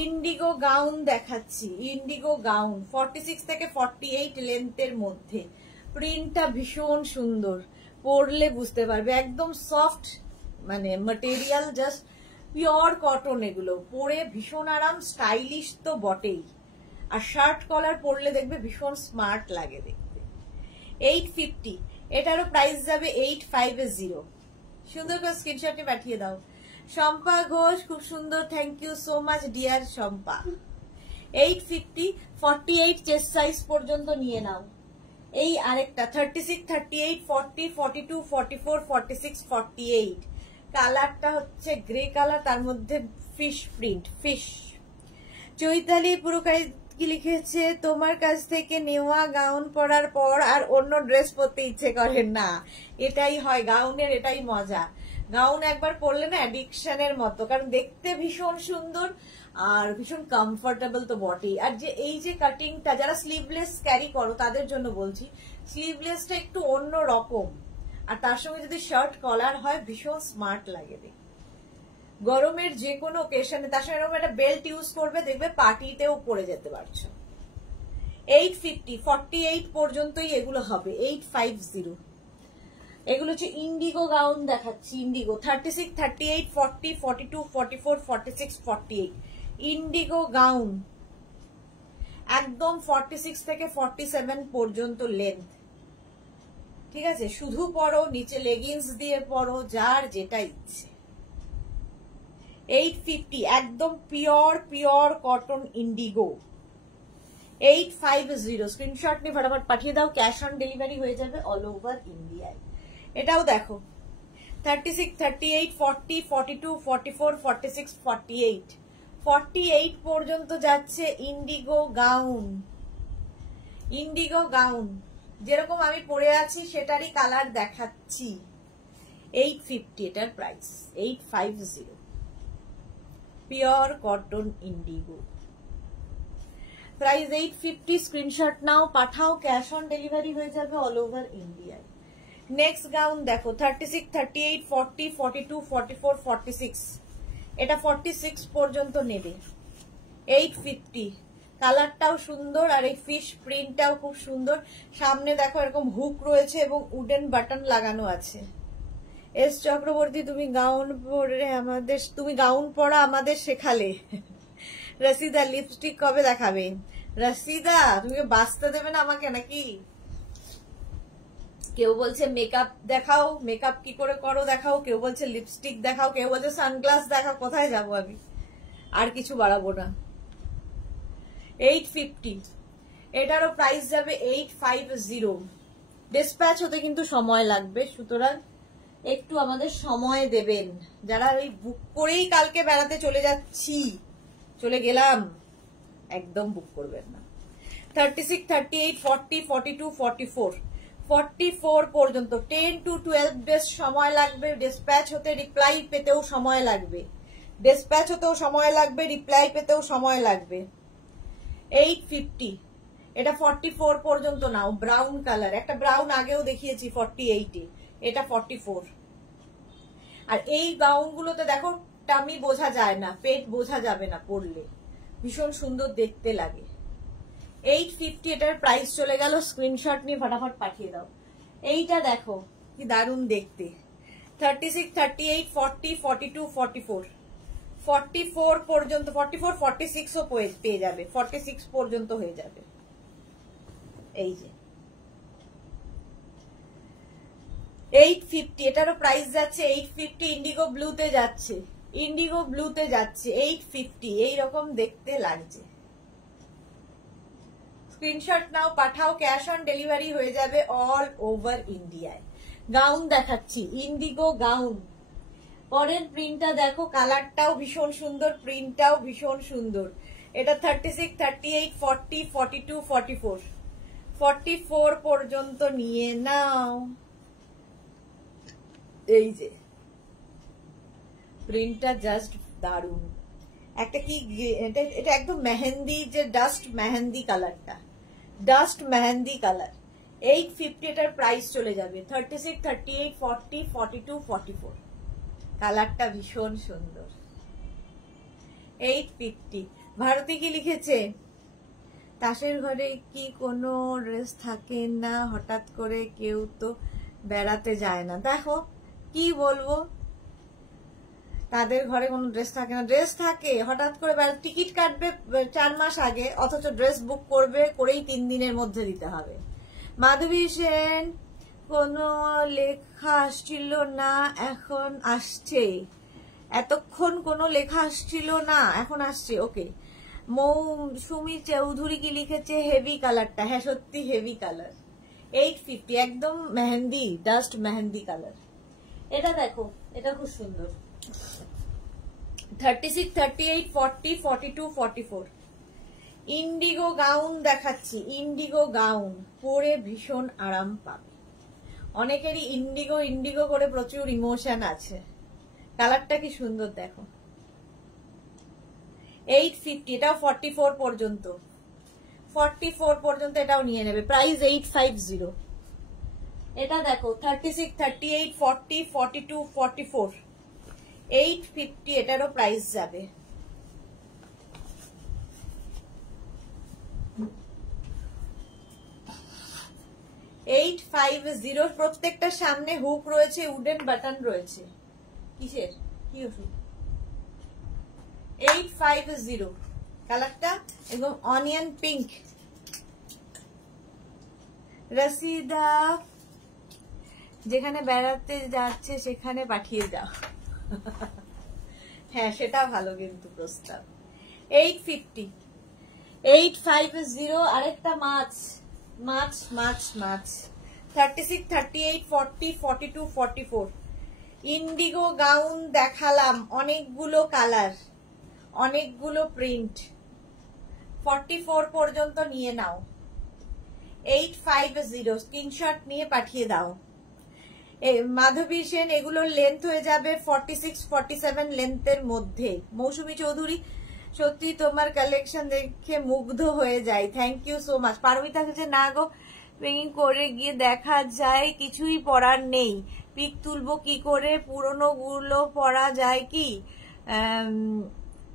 ইন্ডিগো গাউন দেখাচ্ছি। ইন্ডিগো গাউন 46 থেকে 48 লেন্থের মধ্যে। প্রিন্টটা ভীষণ সুন্দর, পরলে বুঝতে পারবে একদম সফট, মানে ম্যাটেরিয়াল জাস্ট পিওর কটন। এগুলো পরে ভীষণ আরাম, স্টাইলিশ তো বটেই। আর শার্ট কলার পরলে দেখবে ভীষণ স্মার্ট লাগে দেখতে। 850, এটারও প্রাইস যাবে 850। সুন্দর করে স্ক্রিনশটে পাঠিয়ে দাও। শম্পা ঘোষ, খুব সুন্দর, thank you so much dear Shampa. 850, 48 chest size পর্যন্ত নিয়ে নাও। এই আরেকটা 36, 38, 40, 42, 44, 46, 48 কালারটা হচ্ছে গ্রে কালার, তার মধ্যে fish print. Fish Chaitali Purkait কি লিখেছে, তোমার কাছ থেকে নেওয়া গাউন পরার পর আর অন্য ড্রেস পরতে ইচ্ছে করে না। এটাই হয় গাউনের, এটাই মজা। গাউন একবার পরলে না অ্যাডিকশনের মতো, কারণ দেখতে ভীষণ সুন্দর আর ভীষণ কমফোর্টেবল তো বটেই। আর যে এই যে কাটিংটা, যারা স্লিভলেস ক্যারি করো তাদের জন্য বলছি, স্লিভলেসটা একটু অন্য রকম, আর তার সঙ্গে যদি শার্ট কলার হয় ভীষণ স্মার্ট লাগে দেখতে। গরমের যে কোনো ওকেশনে তার সঙ্গে এরকম একটা বেল্ট ইউজ করবে, দেখবে পার্টিতেও পরে যেতে পারছো। 850, 48 পর্যন্তই এগুলো হবে। 850 এগুলো হচ্ছে ইন্ডিগো গাউন দেখাচ্ছি। ইন্ডিগো 36, 38, 40, 42, 44, 46, 48 ইন্ডিগো গাউন একদম 46 থেকে 47 পর্যন্ত লেন্থ। ঠিক আছে, শুধু পরো, নিচে লেগিংস দিয়ে পরো, যার যেটা ইচ্ছে। 850 একদম পিওর কটন ইন্ডিগো। 850 স্ক্রিনশট নিয়ে ফটাফট পাঠিয়ে দাও, ক্যাশ অন ডেলিভারি হয়ে যাবে অল ওভার ইন্ডিয়ায়। এটাও দেখো 36, 38, 40, 42, 44, 46, 48 48 পর্যন্ত যাচ্ছে ইন্ডিগো গাউন। ইন্ডিগো গাউন যেরকম আমি পরে আছি সেটারই কালার দেখাচ্ছি। 850 এটার price. 850 pure cotton Indigo, price 850। Screenshot নাও, পাঠাও, ক্যাশ অন ডেলিভারি হয়ে যাবে অল ওভার ইন্ডিয়ায়। নেক্সট গাউন দেখো 36, 38, 40, 42, 44, 46 এটা 46 পর্যন্ত নেবে। 850 কালারটাও সুন্দর, আর এই ফিশ প্রিন্টটাও খুব সুন্দর। সামনে দেখো এরকম হুক রয়েছে এবং উডেন বাটন লাগানো আছে। এস চক্রবর্তী, তুমি গাউন পরা আমাদের শেখালে। রসিদা, লিপস্টিক কবে দেখাবে? রসিদা, তুমি বাঁচতে দেবে না আমাকে নাকি? কেউ বলছে মেকআপ দেখাও, মেকআপ কি করে করো দেখাও, কেউ বলছে লিপস্টিক দেখাও, কেউ বলছে সানগ্লাস দেখাও। কোথায় যাবো আমি? আর কিছু বাড়াবো না। 850 এটারও প্রাইস যাবে 850। ডিসপ্যাচ হতে কিন্তু সময় লাগবে, সুতরাং একটু আমাদের সময় দেবেন। যারা ওই বুক করেই কালকে বেড়াতে চলে যাচ্ছি, চলে গেলাম, একদম বুক করবেন না। 36, 38, 40, 42, 44 44 পর্যন্ত 10 to 12 ডেজ সময় লাগবে ডিসপ্যাচ হতে, রিপ্লাই পেতেও সময় লাগবে। ডিসপ্যাচ হতেও সময় লাগবে, রিপ্লাই পেতেও সময় লাগবে। 850 এটা 44 পর্যন্ত নাও। ব্রাউন কালার, একটা ব্রাউন আগেও দেখিয়েছি 48-এ, এটা 44। আর এই গাউনগুলোতে দেখো টামি বোঝা যায় না, পেট বোঝা যাবে না পরলে, ভীষণ সুন্দর দেখতে লাগে। 850 এটার প্রাইস চলে গেল। স্ক্রিনশট নিয়ে ফটাফট পাঠিয়ে দাও। এইটা দেখো কি দারুণ দেখতে। 36, 38, 40, 42, 44 44 পর্যন্ত, 44, 46ও পেয়ে যাবে, 46 পর্যন্ত হয়ে যাবে। এই যে 850 এটারও প্রাইস যাচ্ছে 850। ইন্ডিগো ব্লুতে যাচ্ছে, ইন্ডিগো ব্লুতে যাচ্ছে 850। এইরকম দেখতে লাগছে। স্ক্রিনশট নাও, পাঠাও, ক্যাশ অন ডেলিভারি হয়ে যাবে অল ওভার ইন্ডিয়ায়। গাউন দেখাচ্ছি, ইন্ডিগো গাউন। পরের প্রিন্টটা দেখো, কালারটাও ভীষণ সুন্দর, প্রিন্টটাও ভীষণ সুন্দর। এটা 36, 38, 40, 42, 44 44 পর্যন্ত নিয়ে নাও। এই যে প্রিন্টটা জাস্ট দারুণ। একটা কি এটা একদম মেহেন্দি, যে ডাস্ট মেহেন্দি কালারটা, ডাস্ট মেহেন্দি কালার। 850 এটার প্রাইস চলে যাবে। 36, 38, 40, 42, 44। কালারটা ভীষণ সুন্দর। 850। ভারতী কি লিখেছে? তাসের ঘরে কি কোনো ড্রেস থাকে না? হঠাৎ করে কেউ তো বেড়াতে যায় না। দেখো কি বলবো, তাদের ঘরে কোনো ড্রেস থাকে না? ড্রেস থাকে, হঠাৎ করে টিকিট কাটবে 4 মাস আগে, অথচ ড্রেস বুক করবে, করেই 3 দিনের মধ্যে দিতে হবে। মাধবী সেন, কোনো লেখা আসছিল না, এখন আসছে। এতক্ষণ কোনো লেখা আসছিল না, এখন আসছে। ওকে। মৌসুমী চৌধুরী কি লিখেছে? হেভি কালারটা। হ্যাঁ সত্যি হেভি কালার। 850, একদম মেহেন্দি, ডাস্ট মেহেন্দি কালার। এটা দেখো, এটা খুব সুন্দর। 36, 38, 40, 42, 44। ইন্ডিগো গাউন দেখাচ্ছি। ইন্ডিগো গাউন পরে ভীষণ আরাম পাবে। অনেকেরই ইন্ডিগো ইন্ডিগো করে প্রচুর ইমোশন আছে। কালারটা কি সুন্দর দেখো। 850, এটাও 44 পর্যন্ত। 44 পর্যন্ত এটাও নিয়ে নেবে। প্রাইস 850। এটা দেখো 36, 38, 40, 42, 44। 850 এটারও প্রাইস যাবে। প্রত্যেকটা সামনে হুক রয়েছে, উডেন বাটন রয়েছে। কিসের কি ওষুধ? 850 কালারটা একদম অনিয়ন পিঙ্ক। রসিদা, যেখানে বেড়াতে যাচ্ছে সেখানে পাঠিয়ে দাও। হ্যাঁ সেটা ভালো কিন্তু প্রস্তাব। 850, 850। আরেকটা মাছ মাছ মাছ মাছ। 36, 38, 40, 42, 44। ইন্ডিগো গাউন দেখালাম, অনেকগুলো কালার, অনেকগুলো প্রিন্ট। 44 পর্যন্ত নিয়ে নাও। 850 স্ক্রিনশট নিয়ে পাঠিয়ে দাও। মাধবী সেন, এগুলোর লেন্থ হয়ে যাবে 46, 47 লেন্থের মধ্যে। মৌসুমী চৌধুরী, সত্যি তোমার কালেকশন দেখে মুগ্ধ হয়ে যায়, thank you so much. Paromita কাছে না গো, করে গিয়ে দেখা যায় কিছুই পরার নেই, পিক তুলবো কি করে? পুরনো গুলো পরা যায় কি?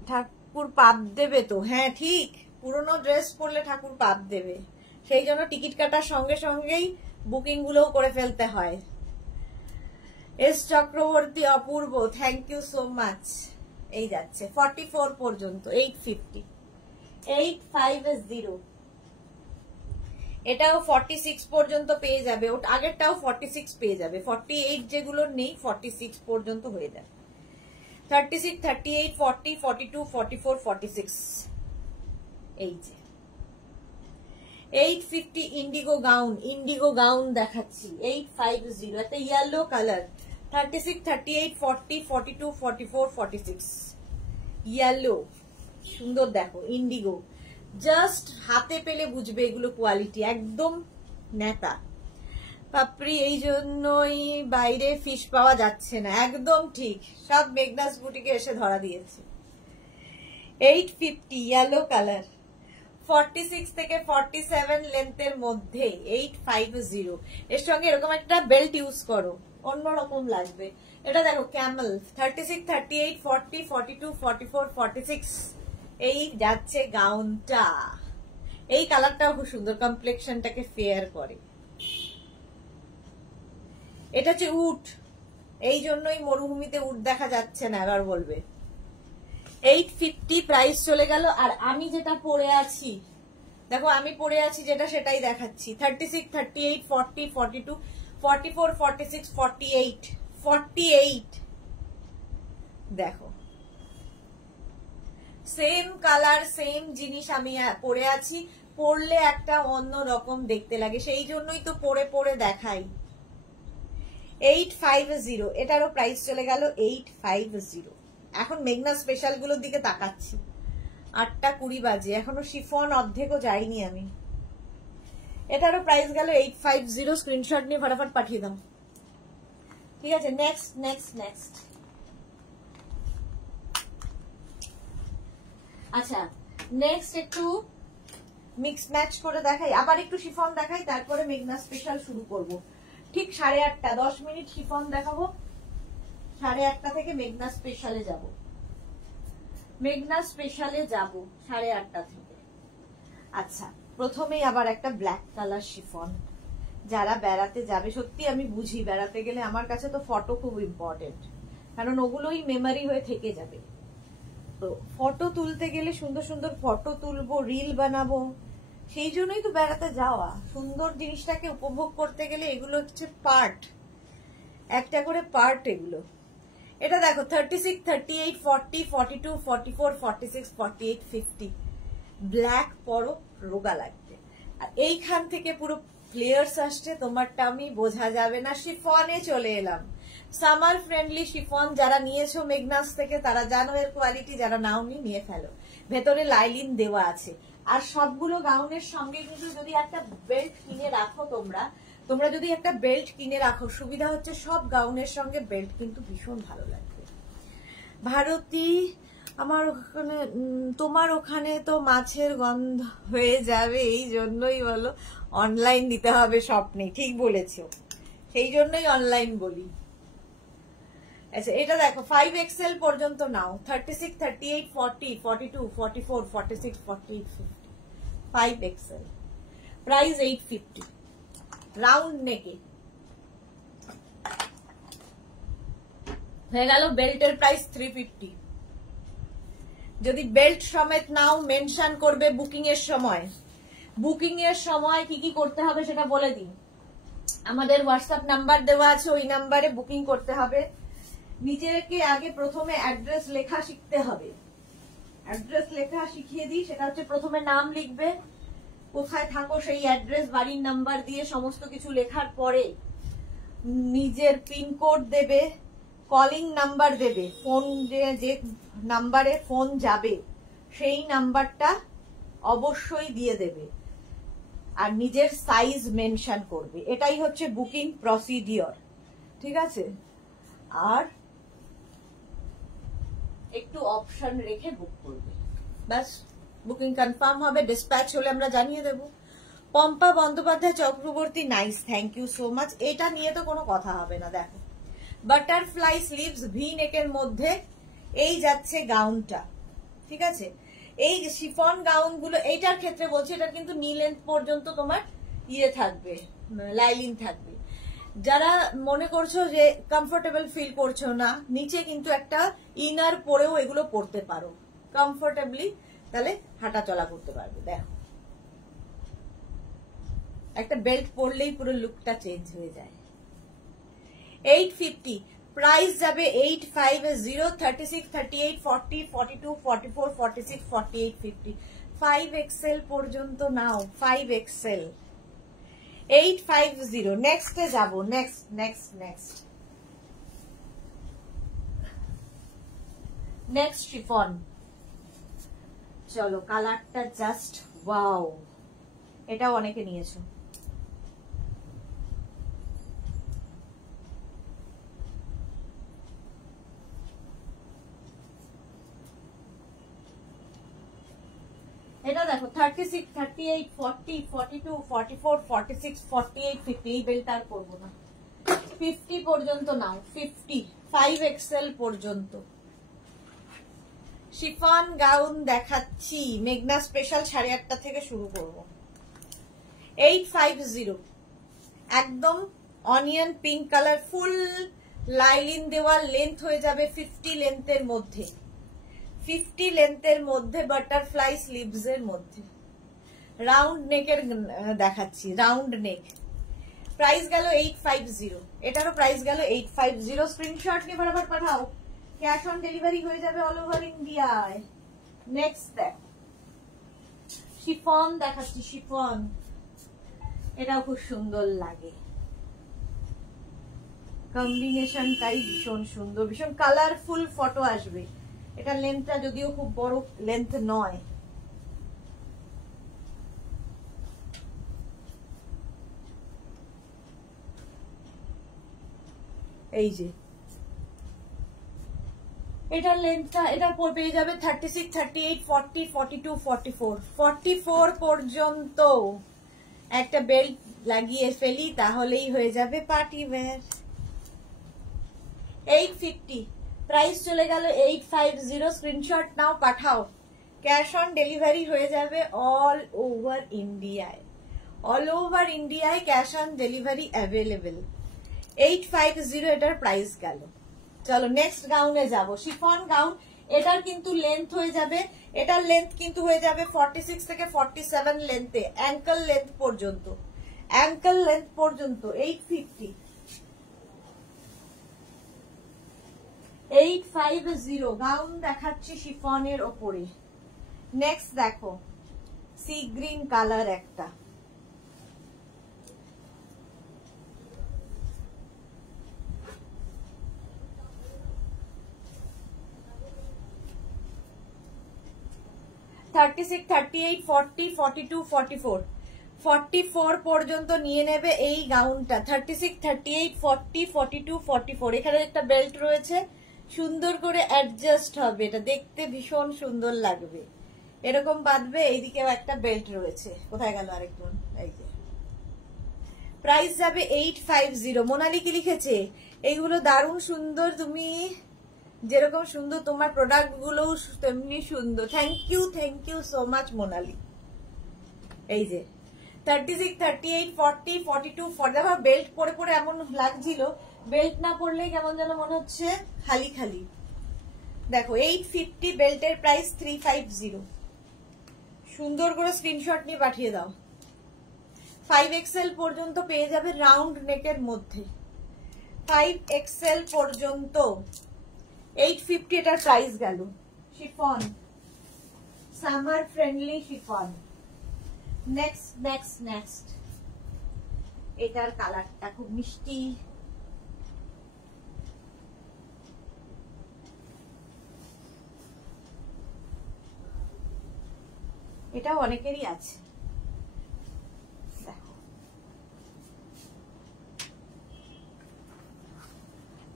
ঠাকুর পাপ দেবে তো? হ্যাঁ ঠিক, পুরনো ড্রেস পরলে ঠাকুর পাপ দেবে, সেই জন্য টিকিট কাটার সঙ্গে সঙ্গেই বুকিং গুলোও করে ফেলতে হয়। এস চক্রবর্তী, অপূর্ব, থ্যাংক ইউ সো মাচ। এই যাচ্ছে 44 পর্যন্ত। 850, 850। এটাও 46 পর্যন্ত পেয়ে যাবে। ওটা আগেরটাও 46 পেয়ে যাবে। 48 যেগুলো নেই 46 পর্যন্ত হয়ে যাবে। 36, 38, 40, 42, 44, 46। এই যে 850 ইন্ডিগো গাউন। ইন্ডিগো গাউন দেখাচ্ছি 850। একটা ইয়েলো কালার। 36, 38, 40, 42, 44, 46। ইয়েলো সুন্দর দেখো, ইন্ডিগো। জাস্ট হাতে পেলে বুঝবে এগুলো কোয়ালিটি, একদম নেতা পাপড়ি। এই জন্যই বাইরে ফিশ পাওয়া যাচ্ছে না। একদম ঠিক, সব মেঘনাস বুটিকে এসে ধরা দিয়েছে। 850 ইয়েলো কালার। 46 থেকে 47 লেন্থের মধ্যে 850। এর সঙ্গে এরকম একটা বেল্ট ইউজ করো, অন্যরকম লাগবে। এটা দেখো ক্যামেল। 36, 38, 40, 42, 44, 46। এই যাচ্ছে গাউনটা। এই কালারটাও খুব সুন্দর, কমপ্লেক্সনটাকে ফেয়ার করে। এটা হচ্ছে উট, এই জন্যই মরুভূমিতে উট দেখা যাচ্ছে না। এবার বলবে 850 প্রাইস চলে গেল। আর আমি যেটা পরে আছি দেখো, আমি পরে আছি যেটা সেটাই দেখাচ্ছি। 36, 38, 40, 42, 44, 46, 48, 48। দেখো সেম কালার, সেম জিনিস আমি পরে আছি। পরলে একটা অন্য রকম দেখতে লাগে, সেই জন্যই তো পরে পরে দেখাই। 850। এটারও প্রাইস চলে গেল 850। এখন মেঘনা স্পেশাল গুলোর দিকে তাকাচ্ছি। 8:20 বাজে, এখনো শিফন অর্ধেকও যাইনি আমি। এটারও প্রাইস গেল 850। স্ক্রিনশট নিয়ে ফটাফট পাঠিয়ে দাও। ঠিক আছে, নেক্সট নেক্সট নেক্সট। আচ্ছা নেক্সট একটু মিক্স ম্যাচ করে দেখাই, আবার একটু শিফন দেখাই, তারপরে মেঘনা স্পেশাল শুরু করব। ঠিক 8:30, 10 মিনিট শিফন দেখাবো, 8:30 থেকে মেঘনা স্পেশালে যাব। মেঘনা স্পেশালে যাব 8:30 থেকে। আচ্ছা, প্রথমেই আবার একটা ব্ল্যাক কালার শিফন। যারা বেড়াতে যাবে, সত্যি আমি বুঝি বেড়াতে গেলে আমার কাছে তো ফটো খুব ইম্পর্টেন্ট, কারণ ওগুলোই মেমোরি হয়ে থেকে যাবে। তো ফটো তুলতে গেলে সুন্দর সুন্দর ফটো তুলবো, রিল বানাবো, সেই জন্যই তো বেড়াতে যাওয়া। সুন্দর জিনিসটাকে উপভোগ করতে গেলে এগুলো হচ্ছে পার্ট, একটা করে পার্ট এগুলো। এটা দেখো 36, 38, 40, 42, 44, 46, 48, 50। ব্ল্যাক পরো, রোগা লাগবে। আর এইখান থেকে পুরো ফ্লেয়ার্স আসছে, তোমারটা আমি বোঝা যাবে না। শিফনে চলে এলাম, সামার ফ্রেন্ডলি শিফন। যারা নিয়েছো মেঘনাস থেকে তারা জানো এর কোয়ালিটি, যারা নাওনি নিয়ে ফেলো। ভেতরে লাইলিন দেওয়া আছে, আর সবগুলো গাউনের সঙ্গে কিন্তু যদি একটা বেল্ট কিনে রাখো তোমরা যদি একটা বেল্ট কিনে রাখো, সুবিধা হচ্ছে সব গাউনের সঙ্গে বেল্ট কিন্তু ভীষণ ভালো লাগবে। ভারতী, আমার ওখানে, তোমার ওখানে তো মাছের গন্ধ হয়ে যাবে, এই জন্যই বলো অনলাইন দিতে হবে স্বপ্নে। ঠিক বলেছো, সেই জন্যই অনলাইন বলি। আচ্ছা, এটা দেখো 5XL পর্যন্ত নাও, 36, 38, 40, 42, 44, 46, 48, 50। 5XL, প্রাইস 850, রাউন্ড নেকে। হয়ে গেল বেল্টের প্রাইস 350। যদি বেল্ট সমেত নাও মেনশন করবে বুকিং এর সময়। বুকিং এর সময় কি কি করতে হবে সেটা বলে দিই। আমাদের হোয়াটসঅ্যাপ নাম্বার দেওয়া আছে, ওই নাম্বারে বুকিং করতে হবে। নিজেকে আগে প্রথমে অ্যাড্রেস লেখা শিখতে হবে। অ্যাড্রেস লেখা শিখিয়ে দিই, সেটা হচ্ছে প্রথমে নাম লিখবে, কোথায় থাকো সেই অ্যাড্রেস, বাড়ির নাম্বার দিয়ে সমস্ত কিছু লেখার পরে নিজের পিনকোড দেবে, কলিং নাম্বার দেবে, ফোন যে নাম্বারে ফোন যাবে সেই নাম্বারটা অবশ্যই দিয়ে দেবে, আর নিজের সাইজ মেনশন করবে। এটাই হচ্ছে বুকিং প্রসিডিওর, ঠিক আছে? আর একটু অপশন রেখে বুক করবে, ব্যাস বুকিং কনফার্ম হবে। ডিসপ্যাচ হলে আমরা জানিয়ে দেব। Pompa Bandyopadhyay Chakraborty, nice, thank you so much. এটা নিয়ে তো কোনো কথা হবে না। দেখো বাটারফ্লাই স্লিভস, ভি নেকের মধ্যে এই যাচ্ছে গাউনটা, ঠিক আছে? এই যে শিফন গাউন গুলো, এইটার ক্ষেত্রে বলছি, এটা কিন্তু নি লেন্থ পর্যন্ত তোমার ইয়ে থাকবে, লাইলিন থাকবে। যারা মনে করছো যে কমফোর্টেবল ফিল করছো না, নিচে কিন্তু একটা ইনার পরেও এগুলো পরতে পারো কমফোর্টেবলি, তাহলে হাঁটা চলা করতে পারবে। দেখো একটা বেল্ট পরলেই পুরো লুকটা চেঞ্জ হয়ে যায়। 850, প্রাইস যাবে 850, 36, 38, 40, 42, 44, 46, 48, 50। 5XL পর্যন্ত নাও, 5XL 850। নেক্সটে যাবো, নেক্সট শিফন। চলো, কালারটা জাস্ট ওয়াও, এটাও অনেকে নিয়েছো। এটা দেখো 36, 38, 40, 42, 44, 46, 48, 50। এই বেল্ট আর করবো না, 50 পর্যন্ত নাও, 50, 5XL পর্যন্ত। শিফন গাউন দেখাচ্ছি, মেঘনা স্পেশাল 8:30 থেকে শুরু করব। 850, একদম অনিয়ন পিঙ্ক কালার, ফুল লাইলিন দেওয়া, লেন্থ হয়ে যাবে 50 লেন্থের মধ্যে, 50 লেন্থের মধ্যে, বাটারফ্লাই স্লিভস এর মধ্যে। রাউন্ড নেকের দেখাচ্ছি, রাউন্ড নেক। প্রাইস গেল 850, এটারও প্রাইস গেল 850। স্ক্রিনশট নিয়ে বরাবর পাঠাও, ক্যাশ অন ডেলিভারি হয়ে যাবে অল ওভার ইন্ডিয়ায়। নেক্সট দেখ, শিফন দেখাচ্ছি, শিফন, এটাও খুব সুন্দর লাগে, কম্বিনেশনটাই ভীষণ সুন্দর, ভীষণ কালারফুল ফটো আসবে। এটা লেন্থটা যদিও খুব বড় লেন্থ নয়। এই যে এটার লেন্থটা এটা পেয়ে যাবে 36, 38, 40, 42, 44, 44 পর্যন্ত একটা বেল্ট লাগিয়ে ফেলি তাহলেই হয়ে যাবে পার্টি ওয়্যার। 850 প্রাইস চলে গেল 850। স্ক্রিনশট নাও, পাঠাও। ক্যাশ অন ডেলিভারি হয়ে যাবে অল ওভার ইন্ডিয়ায়। অল ওভার ইন্ডিয়ায় ক্যাশ অন ডেলিভারি অ্যাভেলেবেল। 850 এটার প্রাইস গেল। চলো নেক্সট গাউনে যাব। শিফন গাউন, এটার কিন্তু লেন্থ হয়ে যাবে, এটার লেন্থ কিন্তু হয়ে যাবে 46 থেকে 47 লেন্থে, অ্যাঙ্কল লেন্থ পর্যন্ত, অ্যাঙ্কল লেন্থ পর্যন্ত। 850 850 গাউন দেখাচ্ছি শিফনের ওপরে। নেক্সট দেখো সি গ্রিন কালার একটা, $36, $38, $40, $42, $44, $44 পর্যন্ত নিয়ে নেবে এই গাউনটা। 36, 38, $40, $42, $44। এখানে একটা বেল্ট রয়েছে, সুন্দর করে অ্যাডজাস্ট হবে, এটা দেখতে ভীষণ সুন্দর লাগবে। এরকম বাঁধবে, এইদিকেও একটা বেল্ট রয়েছে। কোথায় গেল আরেকজন? এই যে প্রাইস যাবে 850। মোনালি কি লিখেছে? এইগুলো দারুণ সুন্দর, তুমি যেরকম সুন্দর তোমার প্রোডাক্ট গুলো তেমনি সুন্দর। Thank you so much Monali. এই যে 36, 38, 40, 42, 40। দেখো বেল্ট পরে পরে এমন লাগছিল, বেল্ট না পরলে কেমন যেন মনে হচ্ছে খালি খালি। দেখো 850 বেল্টের প্রাইস 350। সুন্দর করে স্ক্রিনশট নিয়ে পাঠিয়ে দাও। 5XL পর্যন্ত পেয়ে যাবে রাউন্ড নেকের মধ্যে, 5XL পর্যন্ত 850 এটার প্রাইস গেল। Chiffon, summer friendly chiffon. Next এটার কালারটা খুব মিষ্টি, এটাও অনেকেরই আছে। দেখো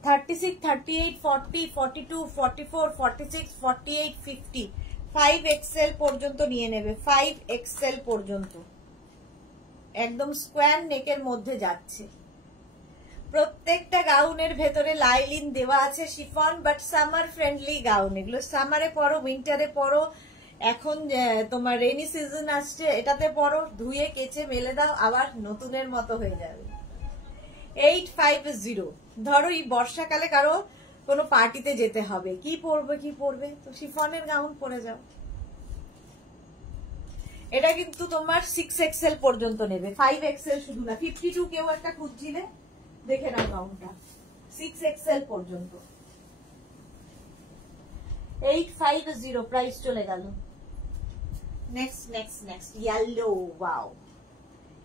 36, 38, 40, 42, 44, 46, 48, 50, 5XL পর্যন্ত নিয়ে নেবে। 5XL পর্যন্ত একদম স্কোয়ার নেকের মধ্যে যাচ্ছে। প্রত্যেকটা গাউনের ভেতরে লাইলিন দেওয়া আছে chiffon, but summer friendly gown. এগুলো সামারে পরো, উইন্টারে পরো, এখন তোমার রেনি সিজন আসছে, এটাতে পরো, ধুয়ে কেচে মেলে দাও, আবার নতুনের মতো হয়ে যাবে। 850। ধরো এই বর্ষাকালে কারো কোনো পার্টিতে যেতে হবে, কি পরবে, তো শিফনের গাউন পরে যাও। এটা কিন্তু তোমার 6XL পর্যন্ত নেবে, 5XL শুধু না। 52 কেউ একটা খুঁজছিলে, দেখে নাও গাউনটা, 6XL পর্যন্ত। 850 প্রাইস চলে গেল। নেক্সট ইয়েলো, ওয়াও,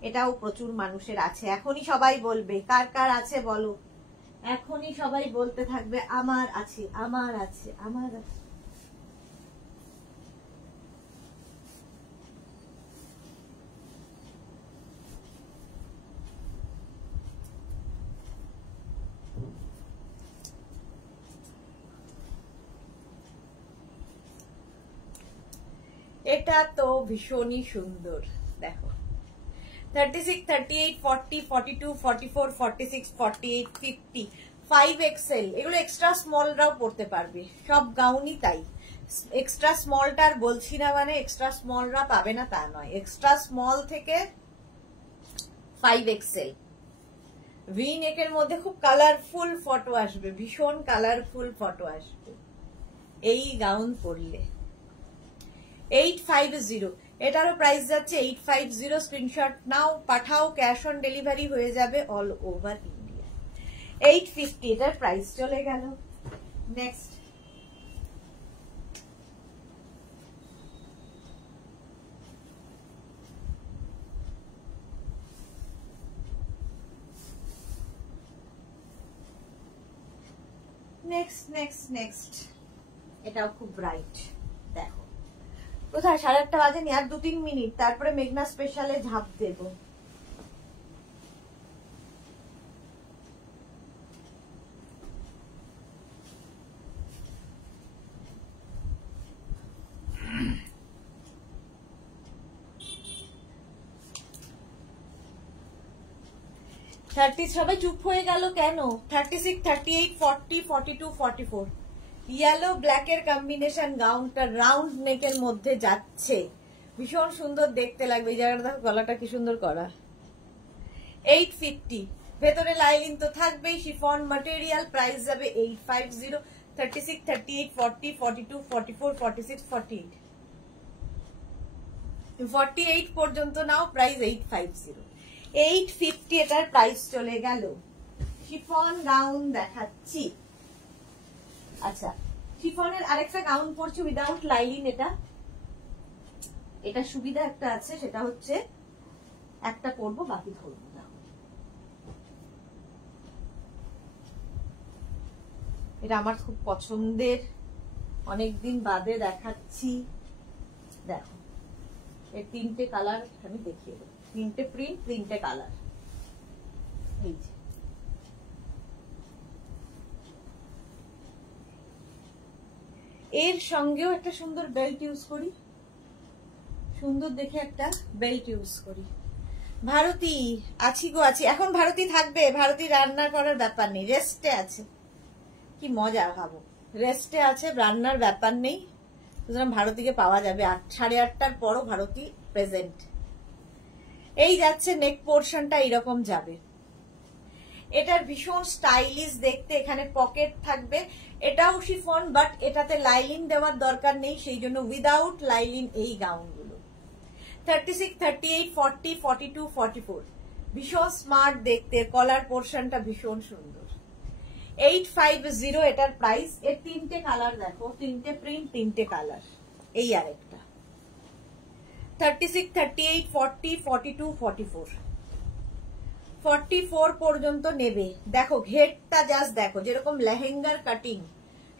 এটাও প্রচুর মানুষের আছে। এখনই সবাই বলবে কার কার আছে বলো, এখনই সবাই বলতে থাকবে আমার আছে, আমার আছে, আমার আছে। এটা তো ভীষণই সুন্দর। দেখো 36, 38, 40, 42, 44, 46, 48, 50, 5XL। এগুলো এক্সট্রা স্মলরাও পড়তে পারবে, সব গাউনই তাই। এক্সট্রা স্মলটার বলছি না মানে এক্সট্রা স্মলরা পাবে না তা নয়, এক্সট্রা স্মল থেকে 5XL। ভি নেকের মধ্যে খুব কালারফুল ফটো আসবে, ভীষণ কালারফুল ফটো আসবে এই গাউন পরলে। 850 এটারও প্রাইস যাচ্ছে 850। স্ক্রিনশট নাও, পাঠাও, ক্যাশ অন ডেলিভারি হয়ে যাবে অল ওভার ইন্ডিয়া। 850 এটার প্রাইস চলে গেল। নেক্সট নেক্সট এটাও খুব ব্রাইট। দেখো কোথায় 8:30 বাজেনি, আর 2-3 মিনিট, তারপরে মেঘনা স্পেশালে ঝাঁপ দেব। 30 সবাই চুপ হয়ে গেল কেন? 36, 38, 40, 42, 44 ইয়েলো ব্ল্যাকের কম্বিনেশন গাউনটা রাউন্ড নেকের মধ্যে যাচ্ছে, ভীষণ সুন্দর দেখতে লাগবে। এই জায়গাটা দেখো, গলাটা কি সুন্দর করা। 850 ভেতরে লাইলিন তো থাকবেই, শিফন ম্যাটেরিয়াল, প্রাইস যাবে 850। 36, 38, 40, 42, 44, 46, 48 48 পর্যন্ত নাও, প্রাইস 850। 850 এটার প্রাইস চলে গেল। শিফন গাউন দেখাচ্ছি। আচ্ছা, শিফনের আরেকটা গাউন পরছি উইদাউট লাইলিন। এটা সুবিধা একটা আছে, সেটা হচ্ছে একটা পরবো, বাকি ধরবো না। এটা আমার খুব পছন্দের, অনেকদিন বাদে দেখাচ্ছি। দেখো, এর 3টে কালার আমি দেখিয়ে দেবো, 3টে প্রিন্ট, 3টে কালার। এই যে এর সঙ্গেও একটা সুন্দর বেল্ট ইউজ করি, সুন্দর দেখে একটা বেল্ট ইউজ করি। ভারতী আছি গো আছি, এখন ভারতী থাকবে। ভারতী রান্না করার ব্যাপার নেই, রেস্টে আছে। কি মজা ভাবো, রেস্টে আছে, রান্নার ব্যাপার নেই, সুতরাং ভারতীকে পাওয়া যাবে। 8:30টার পরও ভারতী প্রেজেন্ট। এই যাচ্ছে নেক পোর্শনটা এরকম যাবে। এটার ভীষণ স্টাইলিশ দেখতে, এখানে পকেট থাকবে। এটাও শিফন, বাট এটাতে লাইলিন দেওয়ার দরকার নেই, সেই জন্য উইদাউট লাইলিন এই গাউনগুলো। 36, 38, 40, 42, 44 ভীষণ স্মার্ট দেখতে, কলার পোর্শনটা ভীষণ সুন্দর। 850 এটার প্রাইস। এর 3টে কালার দেখো, 3টে প্রিন্ট, 3টে কালার। এই আরেকটা 36, 38, 40, 42, 44 44 পর্যন্ত নেবে। দেখো ঘেরটা জাস্ট দেখো, যেরকম লেহেঙ্গার কাটিং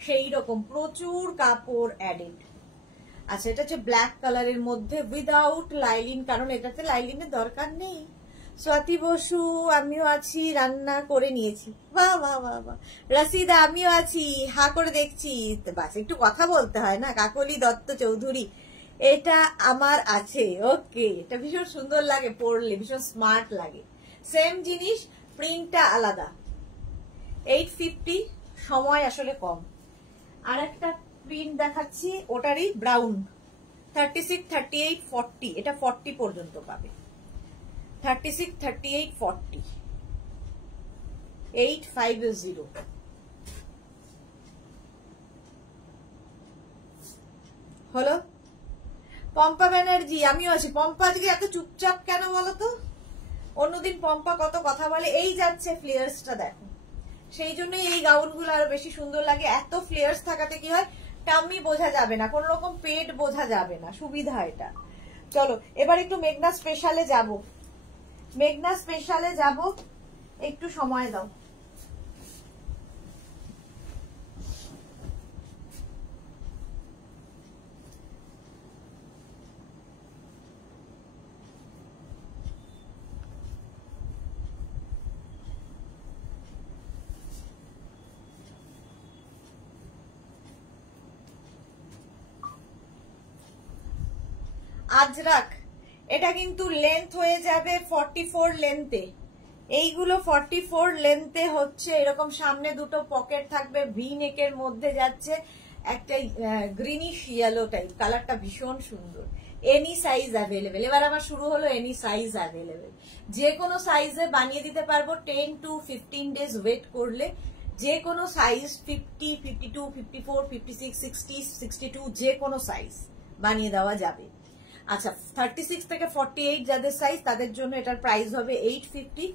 সেই রকম, প্রচুর কাপড় অ্যাডেড। আচ্ছা, এটা হচ্ছে ব্ল্যাক কালারের মধ্যে উইদাউট লাইলিন, কারণ এটাতে লাইলিনের দরকার নেই। স্বাতি বসু আমিও আছি, রান্না করে নিয়েছি। বাহ বাহ বাহ বাহ। রাশিদা আমিও আছি, হা করে দেখছি। বাস একটু কথা বলতে হয় না। কাকলি দত্ত চৌধুরী এটা আমার আছে। ওকে, এটা ভীষণ সুন্দর লাগে পরলে, ভীষণ স্মার্ট লাগে। সেম জিনিস, প্রিন্টটা আলাদা। 850, সময় আসলে কম। আর একটা প্রিন্ট দেখাচ্ছি, ওটারই ব্রাউন। 36, 38, 40 এটা 40 পর্যন্ত পাবে। 36, 38, 40 850। হলো। পম্পা ব্যানার্জি আমিও আছি। পম্পা আজকে এত চুপচাপ কেন বলো তো? অন্যদিন পম্পা কত কথা বলে। এই যাচ্ছে ফ্লেয়ার্সটা দেখো, সেই জন্যই এই গাউনগুলো আরো বেশি সুন্দর লাগে। এত ফ্লেয়ার্স থাকাতে কি হয়, টাম্মি বোঝা যাবে না, কোন রকম পেট বোঝা যাবে না, সুবিধা এটা। চলো এবার একটু মেঘনা স্পেশালে যাব। মেঘনা স্পেশালে যাব, একটু সময় দাও। আজরাক, এটা কিন্তু লেন্থ হয়ে যাবে 44 লেন্থে। এইগুলো 44 লেন্থে হচ্ছে, এরকম সামনে দুটো পকেট থাকবে, ভি নেকের মধ্যে যাচ্ছে, একটা গ্রিনিশ ইয়েলো টাইপ, কালারটা ভীষণ সুন্দর। Any size available. এবার আমার শুরু হলো এনি সাইজ অ্যাভেলেবেল, যে কোনো সাইজে বানিয়ে দিতে পারবো। 10 to 15 ডেজ ওয়েট করলে যে কোনো সাইজ 50, 52, 54, 56, 60, 62 যে কোনো সাইজ বানিয়ে দেওয়া যাবে। আচ্ছা, 36 থেকে 48 যাদের সাইজ তাদের জন্য এটার প্রাইস হবে 850।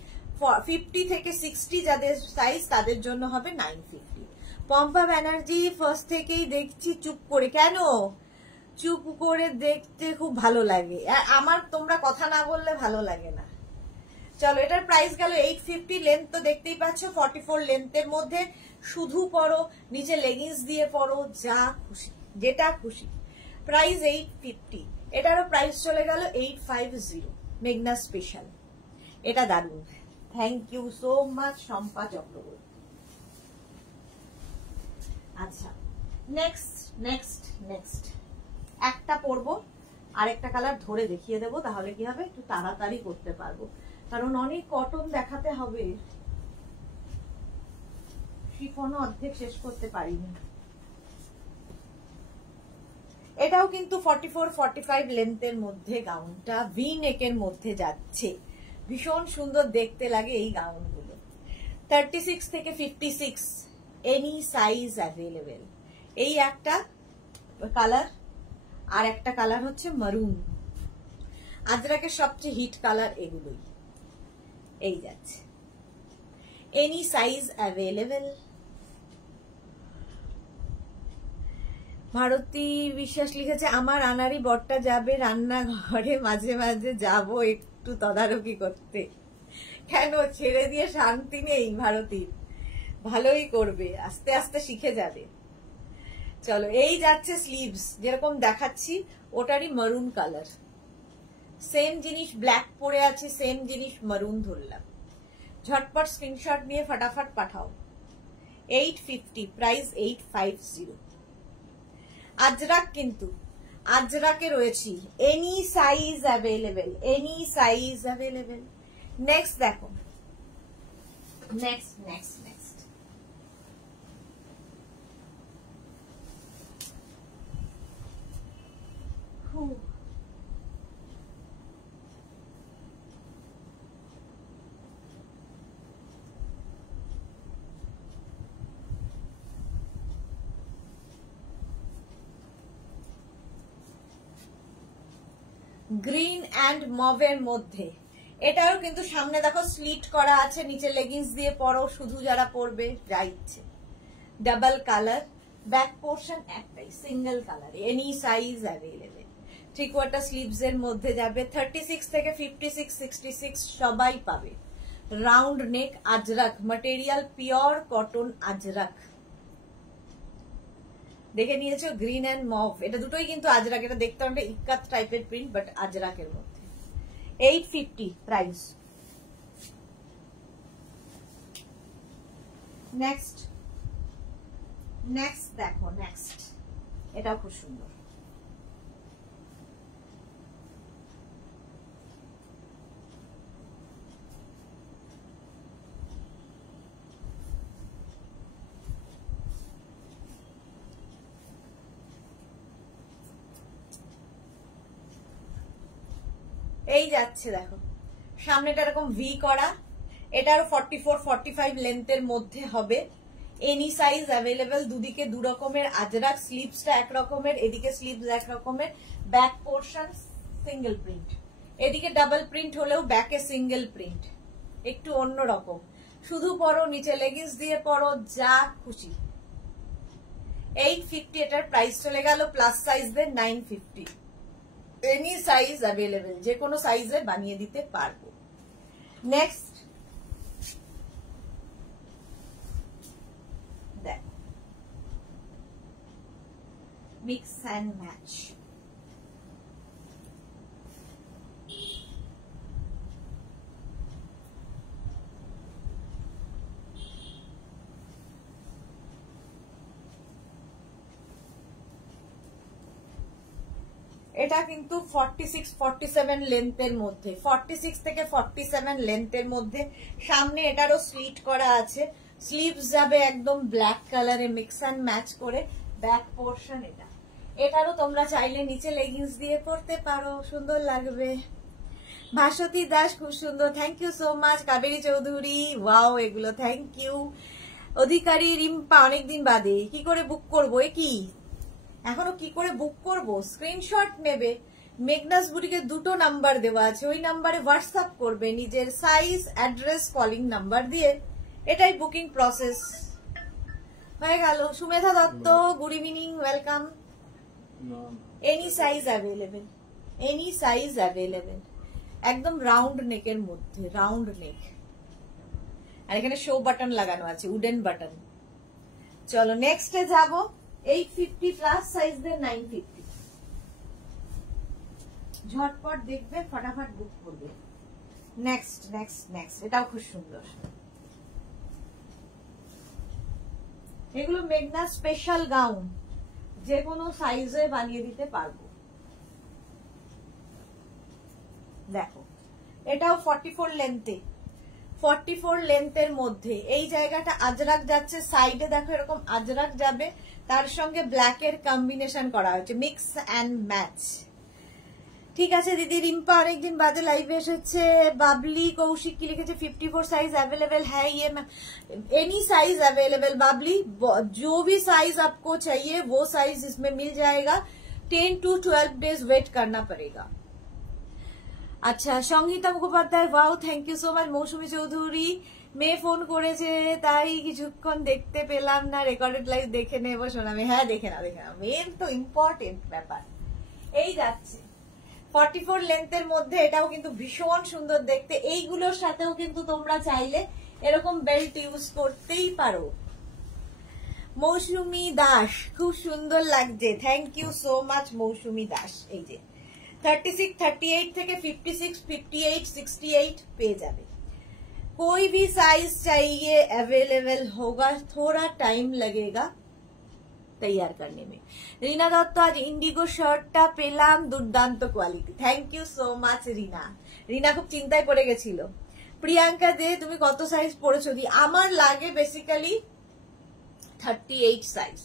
50 থেকে 60 যাদের সাইজ তাদের জন্য হবে 950। পম্পা ব্যানার্জি ফার্স্ট থেকেই দেখছি চুপ করে। কেন চুপ করে দেখতে খুব ভালো লাগে আমার, তোমরা কথা না বললে ভালো লাগে না। চলো, এটার প্রাইস গেল 850। লেন্থ তো দেখতেই পাচ্ছ 44 লেন্থের মধ্যে। শুধু পরো, নিচে লেগিংস দিয়ে পরো, যা খুশি, যেটা খুশি। প্রাইস 850। এটারও প্রাইস চলে গেল 850। মেঘনা স্পেশাল, এটা দারুণ। Thank you so much Shampa Chakraborty. আচ্ছা, নেক্সট নেক্সট নেক্সট একটা পরবো, আরেকটা কালার ধরে দেখিয়ে দেবো, তাহলে কি হবে একটু তাড়াতাড়ি করতে পারবো। কারণ অনেক কটন দেখাতে হবে, শিফনও অর্ধেক শেষ করতে পারিনি। এটাও কিন্তু 44-45 লেন্থের মধ্যে গাউনটা ভি নেকের মধ্যে যাচ্ছে, ভীষণ সুন্দর দেখতে লাগে এই গাউনগুলো। 36 থেকে 56 এনি সাইজ অ্যাভেলেবেল। এই একটা কালার, আর একটা কালার হচ্ছে মারুন। আজরাকের সবচেয়ে হিট কালার এগুলোই। এই যাচ্ছে, এনি সাইজ অ্যাভেলেবেল। ভারতী বিশ্বাস লিখেছে, আমার আনারি বরটা যাবে রান্নাঘরে, মাঝে মাঝে যাব একটু তদারকি করতে। কেন, ছেড়ে দিয়ে শান্তি নেই ভারতীর? ভালোই করবে, আস্তে আস্তে শিখে যাবে। চলো, এই যাচ্ছে স্লিভস, যেরকম দেখাচ্ছি ওটারই মারুন কালার। সেম জিনিস ব্ল্যাক পরে আছে, সেম জিনিস মারুন ধরলাম। ঝটপট স্ক্রিনশট নিয়ে ফটাফট পাঠাও। 850, প্রাইস 850। আজরাক, কিন্তু আজরাকে রয়েছি, any size available, any size available. Next দেখো, next next next green and মভের মধ্যে। এটাও কিন্তু সামনে দেখো স্লিট করা আছে, নিচে লেগিংস দিয়ে পরো, শুধু যারা পরবে যা ইচ্ছে। ডাবল কালার, ব্যাক পোর্শন একটাই single colour, any size available. Three quarter sleeves এর মধ্যে যাবে। 36 থেকে 56, 66 সবাই পাবে। Round neck, Ajrak material, pure cotton Ajrak. দেখে নিয়েছো গ্রিন অ্যান্ড মভ, এটা দুটোই কিন্তু আজরাক। এটা দেখতে অনেকটা ইক্কাত টাইপের প্রিন্ট, বাট আজরাকের মধ্যে। 850 প্রাইস। নেক্সট নেক্সট দেখো, নেক্সট এটাও খুব সুন্দর। এই যাচ্ছে দেখো, সামনেটা এরকম ভি করা, এটারও 44-45 লেন্থের মধ্যে হবে। Any size available. দুদিকে দু রকমের আজরাক, স্লিভসটা এক রকমের, এদিকে স্লিভস এক রকমের। ব্যাক পোর্শন সিঙ্গেল প্রিন্ট, এদিকে ডাবল প্রিন্ট হলেও ব্যাকে সিঙ্গেল প্রিন্ট, একটু অন্য রকম। শুধু পরো, নিচে লেগিংস দিয়ে পরো, যা খুশি। 850 এটার প্রাইস চলে গেল। প্লাস সাইজদের 950। এনি সাইজ অ্যাভেলেবেল, যে কোনো সাইজে বানিয়ে দিতে পারবো। নেক্সট দেখ, মিক্স অ্যান্ড ম্যাচ। এটা কিন্তু 46-47 লেন্থের মধ্যে, 46 থেকে 47 লেন্থের মধ্যে। সামনে এটারও স্লিট করা আছে, স্লিভস যাবে একদম ব্ল্যাক কালারে, মিক্স অ্যান্ড ম্যাচ করে। ব্যাক পোর্শন এটা, এটারও তোমরা চাইলে নিচে লেগিংস দিয়ে পরতে পারো, সুন্দর লাগবে। ভাস্বতী দাস, খুব সুন্দর, thank you so much. Kaberi Chowdhury, wow, এগুলো থ্যাংক ইউ। অধিকারী রিম্পা, অনেকদিন বাদে, কি করে বুক করবো? এ কি এখনো কি করে বুক করব? স্ক্রিনশট নেবে, মেঘনাস বুটিকে 2টো নাম্বার দেওয়া আছে, ওই নাম্বারে হোয়াটসঅ্যাপ করবে নিজের সাইজ, অ্যাড্রেস, কলিং নাম্বার দিয়ে। এটাই বুকিং প্রসেস হয়ে গেল। Sumedha Dutta, good evening, welcome. Any size available, any size available. একদম রাউন্ড নেকের মধ্যে, রাউন্ড নেক, আর এখানে শো বাটন লাগানো আছে, উডেন বাটন। চলো নেক্সটে যাবো। 850 প্লাস সাইজদের 950। ঝটপট দেখবে, ফটাফট বুক করবে। নেক্সট নেক্সট নেক্সট, এটাও খুব সুন্দর। এগুলো মেঘনা স্পেশাল গাউন, যে কোনো সাইজে বানিয়ে দিতে পারবো। দেখো এটাও 44 লেন্থে, 44 লেন্থের মধ্যে। এই জায়গাটা আজরাক যাচ্ছে, সাইডে দেখো এরকম আজরাক যাবে, তার সঙ্গে ব্ল্যাকের কম্বিনেশন করা হয়েছে, মিক্স অ্যান্ড ম্যাচ। ঠিক আছে দিদি। রিম্পা অনেকদিন বাদে লাইভে এসেছে। বাবলি কৌশিক কি লিখেছে, 54 साइज अवेलेबल है ये, एनी साइज अवेलेबल बाबली, जो भी साइज आपको चाहिए वो साइज इसमें मिल जाएगा। 10 to 12 डेज वेट करना पड़ेगा। আচ্ছা Sangeeta Mukhopadhyay, wow thank you so much. Mousumi Chowdhury, মেয়ে ফোন করেছে তাই কিছুক্ষণ দেখতে পেলাম না, রেকর্ডেড লাইভ দেখে নেবো শোনাবে। হ্যাঁ দেখে না, মেন তো ইম্পর্টেন্ট ব্যাপার। এই যাচ্ছে 44 লেন্থের মধ্যে, এটাও কিন্তু ভীষণ সুন্দর দেখতে। এইগুলোর সাথেও কিন্তু তোমরা চাইলে এরকম বেল্ট ইউজ করতেই পারো। মৌসুমী দাস, খুব সুন্দর লাগছে, থ্যাংক ইউ সো মাচ মৌসুমী দাস। এই যে 36, 38 থেকে 56, 58, 68 পেয়ে যাবে। कोई भी साइज चाहिए अवेलेबल होगा, थोड़ा टाइम लगेगा तैयार करने में। रीना दत्त, आज इंडिगो শার্টটা পেলাম, দুর্দান্ত quality, thank you so much Rina. Rina খুব চিন্তায় পড়ে গেছিল। প্রিয়াঙ্কা দে, তুমি কত সাইজ পরেছো? দি আমার লাগে বেসিক্যালি 38 সাইজ।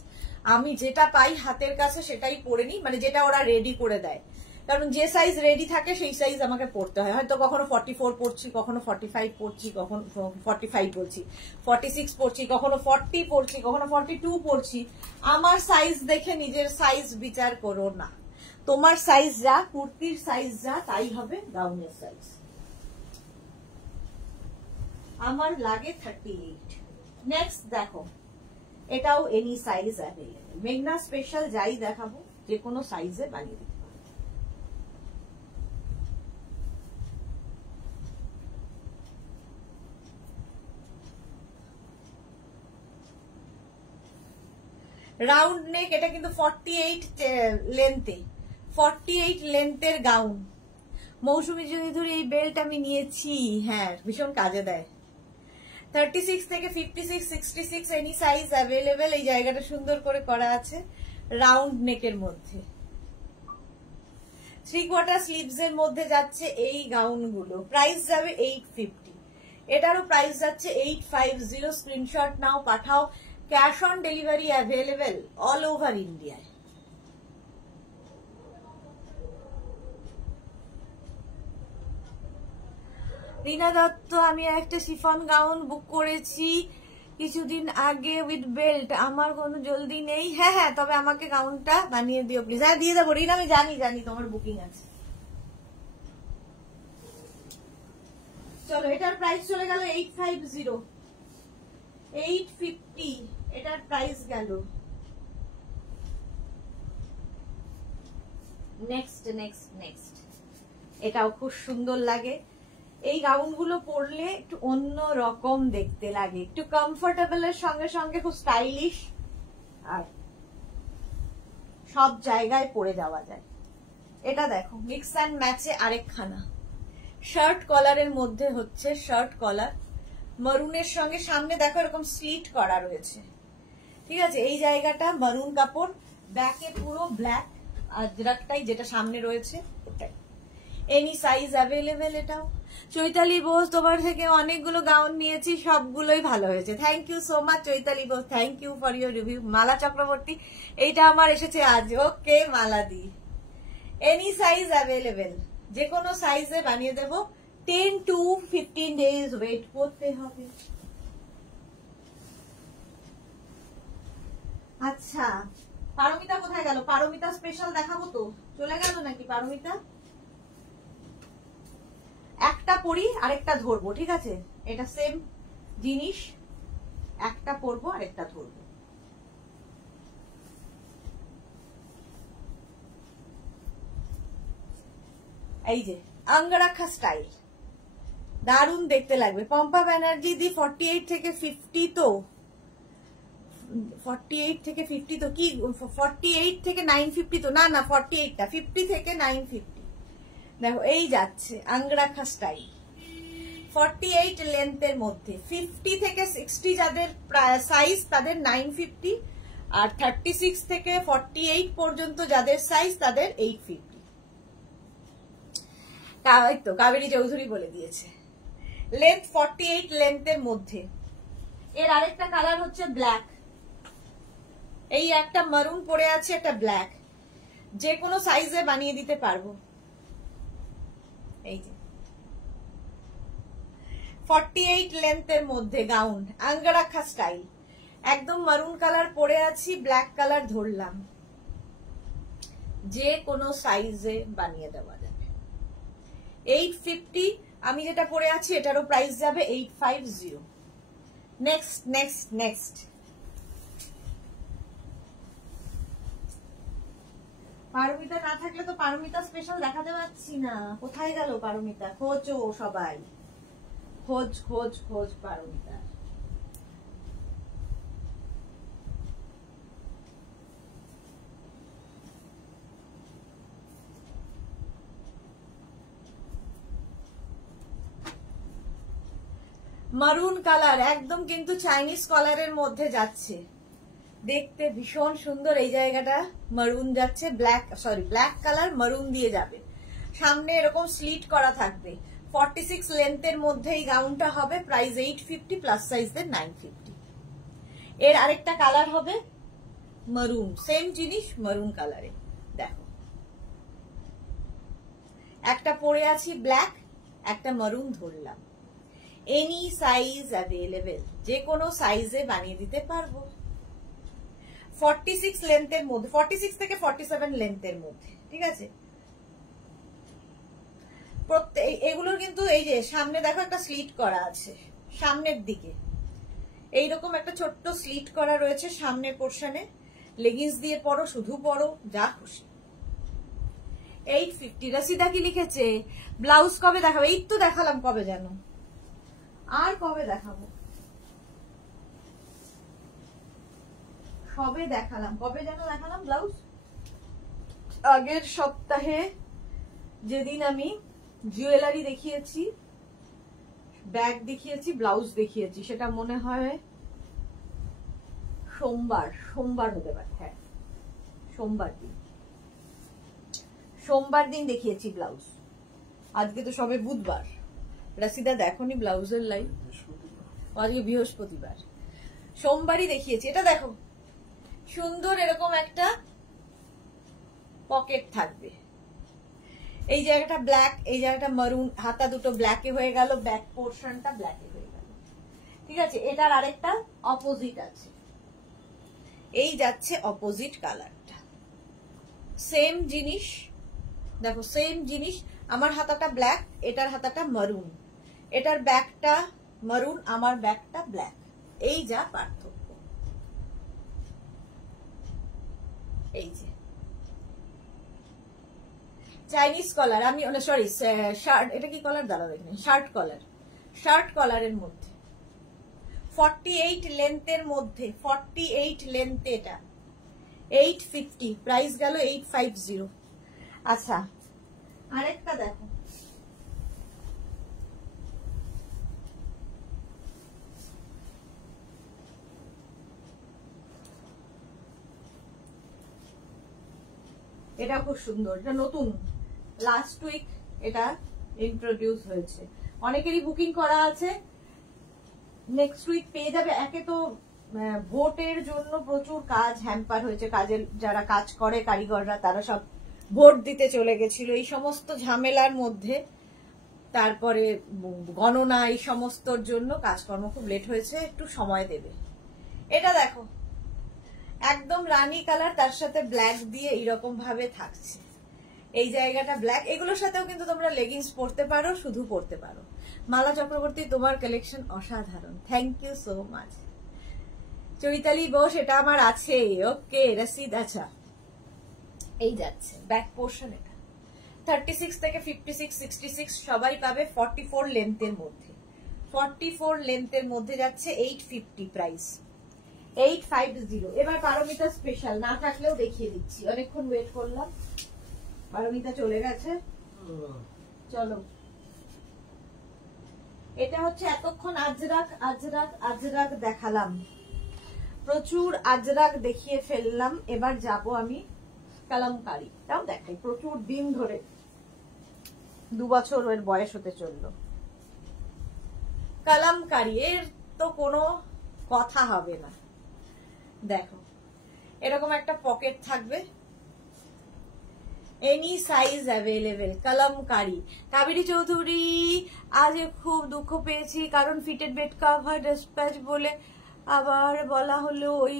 আমি যেটা পাই হাতের কাছে সেটাই পরে নিই, মানে যেটা ওরা রেডি করে দেয়, কারণ যে সাইজ রেডি থাকে সেই সাইজ আমাকে পড়তে হয়। হয়তো কখনো 44 পড়ছি, কখনো 45 পড়ছি, কখনো 45 বলছি 46 পড়ছি, কখনো 40 পড়ছি, কখনো 42 পড়ছি। আমার সাইজ দেখে নিজের সাইজ বিচার করো না। তোমার সাইজ যা, কুর্তির সাইজ যা, তাই হবে গাউনের সাইজ। আমার লাগে 38। নেক্সট দেখো, এটাও এনি সাইজ অ্যাভেলেবল। মেঘনা স্পেশাল যাই দেখাবো যে কোনো সাইজে বানিয়ে দিতে। রাউন্ড নেক, এটা কিন্তু 48 লেন্থে, 48 লেন্থের গাউন। মৌসুমী চৌধুরী, এই বেল্ট আমি নিয়েছি, হ্যাঁ ভীষণ কাজে দেয়। 36 থেকে 56, 66 এনি সাইজ অ্যাভেলেবেল। এই জায়গাটা সুন্দর করে করা আছে, রাউন্ড নেকের মধ্যে। 3/4 স্লিভস এর মধ্যে যাচ্ছে এই গাউনগুলো। প্রাইস যাবে 850, এটারও প্রাইস যাচ্ছে 850। স্ক্রিনশট নাও, পাঠাও। Cash on delivery available all over ইন্ডিয়ায়। রিনা দত্ত, আমি একটা শিফন গাউন বুক করেছি কিছুদিন আগে উইথ বেল্ট, আমার কোনো জলদি নেই। হ্যাঁ হ্যাঁ, তবে আমাকে গাউনটা বানিয়ে দিও প্লিজ। হ্যাঁ দিয়ে দেবো রিনা, আমি জানি তোমার বুকিং আছে। চলো, এটার প্রাইস চলে গেল 850, 850 এটার প্রাইস গেল। নেক্সট নেক্সট নেক্সট, এটাও খুব সুন্দর লাগে। এই গাউনগুলো পরলে একটু অন্য রকম দেখতে লাগে, একটু কমফোর্টেবলের সঙ্গে সঙ্গে খুব স্টাইলিশ, আর সব জায়গায় পরে যাওয়া যায়। এটা দেখো মিক্স অ্যান্ড ম্যাচে আরেকখানা শার্ট কলারের মধ্যে হচ্ছে, শার্ট কলার মারুনের সঙ্গে, সামনে দেখো এরকম স্লিট করা রয়েছে। ঠিক আছে, এই জায়গাটা মারুন কাপড়, ব্যাকে পুরো ব্ল্যাক আজরাকটাই যেটা সামনে রয়েছে ওটাই। Any size available. এটাও চৈতালি বোস, তোমার থেকে অনেকগুলো গাউন নিয়েছি, সবগুলোই ভালো হয়েছে। Thank you so much Chaitali Bose, thank you for your review. Mala Chakraborty, এইটা আমার এসেছে আজ। Okay Mala di, any size available, যে কোনো সাইজে বানিয়ে দেবো। 10 to 15 ডেজ ওয়েট করতে হবে। আচ্ছা পারমিতা কোথায় গেল? পারমিতা স্পেশাল দেখাবো তো, চলে গেল নাকি পারমিতা? একটা পরি আরেকটা ধরবো, ঠিক আছে? এটা সেম জিনিস, একটা পরবো আরেকটা ধরবো। এই যে আঙ্গরাখা স্টাইল, দারুণ দেখতে লাগবে। পম্পা ব্যানার্জি দি, 48 থেকে 50 তো, 48 থেকে 50 তো কি, 48 থেকে 950 তো না, 48টা 50 থেকে 950। দেখো এই যাচ্ছে আঙ্গরাখা স্টাইল, 48 লেন্থের মধ্যে। 50 থেকে 60 যাদের সাইজ তাদের 950, আর 36 থেকে 48 পর্যন্ত যাদের সাইজ তাদের 850। তো কাবেরী চৌধুরী বলে দিয়েছে। লেন্থ 48 লেন্থের মধ্যে। এর আরেকটা কালার হচ্ছে ব্ল্যাক। এই একটা মারুন পরে আছে, একটা ব্ল্যাক, যে কোনো সাইজে বানিয়ে দিতে পারবো। এই যে 48 লেন্থের মধ্যে গাউন, আঙ্গারাখা স্টাইল, একদম মারুন কালার পরে আছি, ব্ল্যাক কালার ধরলাম, যে কোনো সাইজে বানিয়ে দেওয়া যাবে। 850। আমি যেটা পরে আছি এটারও প্রাইস যাবে 850। Next next next. পারমিতা না থাকলে তো পারমিতা স্পেশাল দেখাতে পাচ্ছি না। কোথায় গেল পারমিতা? খোঁজো সবাই, খোঁজ খোঁজ খোঁজ পারমিতা। মারুন কালার, একদম কিন্তু চাইনিজ কলারের মধ্যে যাচ্ছে, দেখতে ভীষণ সুন্দর। এই জায়গাটা মারুন যাচ্ছে, ব্ল্যাক কালার মারুন দিয়ে যাবে। সামনে এরকম স্লিট করা থাকবে। 46 লেন্থের মধ্যে এই গাউনটা হবে, প্রাইস 850, প্লাস সাইজদের 950। এর আরেকটা কালার হবে মারুন, সেম জিনিস মারুন কালারে। দেখো, একটা পরে আছি ব্ল্যাক, একটা মারুন ধরলাম। এনি সাইজ অ্যাভেলেবেল, যে কোনো সাইজে বানিয়ে দিতে পারবো। 46 লেন্থের মধ্যে, 46 থেকে 47 লেন্থের মধ্যে, ঠিক আছে। এগুলোর কিন্তু এই যে সামনে দেখো একটা স্লিট করা আছে, সামনের দিকে এইরকম একটা ছোট্ট স্লিট করা রয়েছে সামনের পোর্শনে। লেগিংস দিয়ে পরো, শুধু পরো, যা খুশি। 850। রসিদা কি লিখেছে? ব্লাউজ কবে দেখাবো? এই তো দেখালাম, কবে যেন, আর কবে দেখাবো? সবে দেখালাম, কবে যেন দেখালাম ব্লাউজ? আগের সপ্তাহে যেদিন আমি জুয়েলারি দেখিয়েছি, ব্যাগ দেখিয়েছি, ব্লাউজ দেখিয়েছি, সেটা মনে হয় সোমবার হতে পারে। হ্যাঁ, সোমবার দিন দেখিয়েছি ব্লাউজ। আজকে তো সবে বুধবার। রাসিদা দেখোনি ব্লাউজের লাইন? আজকে বৃহস্পতিবার, সোমবারই দেখিয়েছি। এটা দেখো, সুন্দর এরকম একটা পকেট থাকবে। এই জায়গাটা ব্ল্যাক, এই জায়গাটা মারুন, হাতা দুটো ব্ল্যাকে হয়ে গেল, ব্যাক পোর্শনটা ব্ল্যাকে হয়ে গেল, ঠিক আছে। এটার আরেকটা অপোজিট আছে, এই যাচ্ছে অপোজিট কালারটা। সেম জিনিস, দেখো সেম জিনিস। আমার হাতাটা ব্ল্যাক, এটার হাতাটা মারুন, এটার ব্যাকটা মারুন, আমার ব্যাকটা ব্ল্যাক, এই যা পার্থক্য। এই যে চাইনিজ কলার, আমি সরি শার্ট, এটা কি কলার দাঁড়াও এখানে, শার্ট কলারের মধ্যে 48 লেন্থের মধ্যে, 48 লেন্থ, এটা 850, প্রাইস গেল 850। আচ্ছা, আরেকটা দেখো, এটা খুব সুন্দর, এটা নতুন, লাস্ট উইক এটা ইন্ট্রোডিউস হয়েছে, অনেকেরই বুকিং করা আছে, নেক্সট উইক পেয়ে যাবে। একে তো ভোটের জন্য প্রচুর কাজ হ্যাম্পার হয়েছে, কাজের যারা কাজ করে কারিগররা তারা সব ভোট দিতে চলে গেছিল, এই সমস্ত ঝামেলার মধ্যে, তারপরে গণনা, এই সমস্তর জন্য কাজকর্ম খুব লেট হয়েছে, একটু সময় দেবে। এটা দেখো, একদম রানী কালার, তার সাথে ব্ল্যাক দিয়ে এইরকম ভাবে থাকছে, এই জায়গাটা ব্ল্যাক। এগুলোর সাথেও কিন্তু তোমরা লেগিংস পরতে পারো, শুধু পরতে পারো। মালা চক্রবর্তী, তোমার কালেকশন অসাধারণ, thank you so much. Chaitali Bose, এটা আমার আছে, ওকে রসিদ। আচ্ছা, এই যাচ্ছে ব্যাক পোর্শন, এটা 36 থেকে 56, 66 সবাই পাবে। 44 লেন্থের মধ্যে, 44 লেন্থের মধ্যে যাচ্ছে, 850 প্রাইস, 850। এবার পারমিতা স্পেশাল না থাকলেও দেখিয়ে দিচ্ছি, অনেকক্ষণ ওয়েট করলাম, পারমিতা চলে গেছে, চলো। এটা হচ্ছে এতক্ষণ আজরাক দেখালাম, প্রচুর আজরাক দেখিয়ে ফেললাম। এবার যাব আমি কালামকারি, তাও দেখাই, প্রচুর দিন ধরে 2 বছর ওর বয়স হতে চললো। কালামকারী, এর তো কোনো কথা হবে না। দেখো এরকম একটা পকেট থাকবে, any size available, kalamkari. Kaberi Chowdhury, আজ খুব দুঃখ পেয়েছি কারণ ফিটেড বেড কভার ডিসপ্যাচ বলে আবার বলা হলো ওই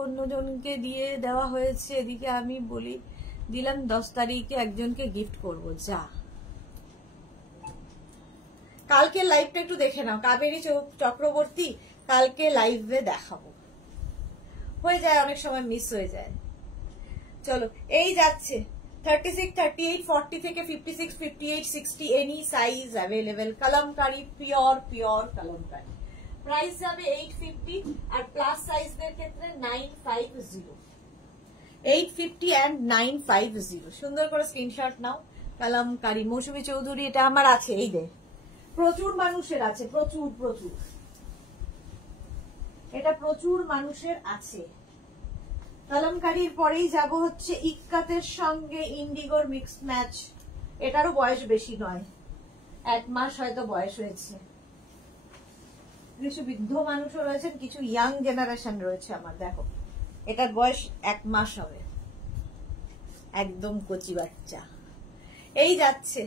অন্যজনকে দিয়ে দেওয়া হয়েছে। এদিকে আমি দিলাম 10 তারিখে একজনকে গিফট করব। যা, কালকে লাইভটা একটু দেখে নাও, কাবেরী চক্রবর্তী কালকে লাইভে দেখাবো। হয়ে যায় অনেক সময়, মিস হয়ে যায়। চলো, এই যাচ্ছে 36, 38, 40 থেকে 56, 58, 60 any size available, Kalamkari, pure Kalamkari. Price যাবে 850 আর প্লাস সাইজদের ক্ষেত্রে 950, 850 and 950। সুন্দর করে স্ক্রিনশট নাও। কালামকারী, মৌসুমী চৌধুরী, এটা আমার আছে। এই দে, প্রচুর মানুষের আছে, প্রচুর এটা প্রচুর মানুষের আছে। কালামকারীর পরেই যাব হচ্ছে ইক্কাতের সঙ্গে ইন্ডিগোর মিক্স ম্যাচ। এটারও বয়স বেশি নয়, 1 মাস হয়তো বয়স হয়েছে। কিছু বৃদ্ধ মানুষও রয়েছেন, কিছু ইয়াং জেনারেশন রয়েছে আমার। দেখো এটার বয়স 1 মাস হবে, একদম কচি বাচ্চা। এই যাচ্ছে,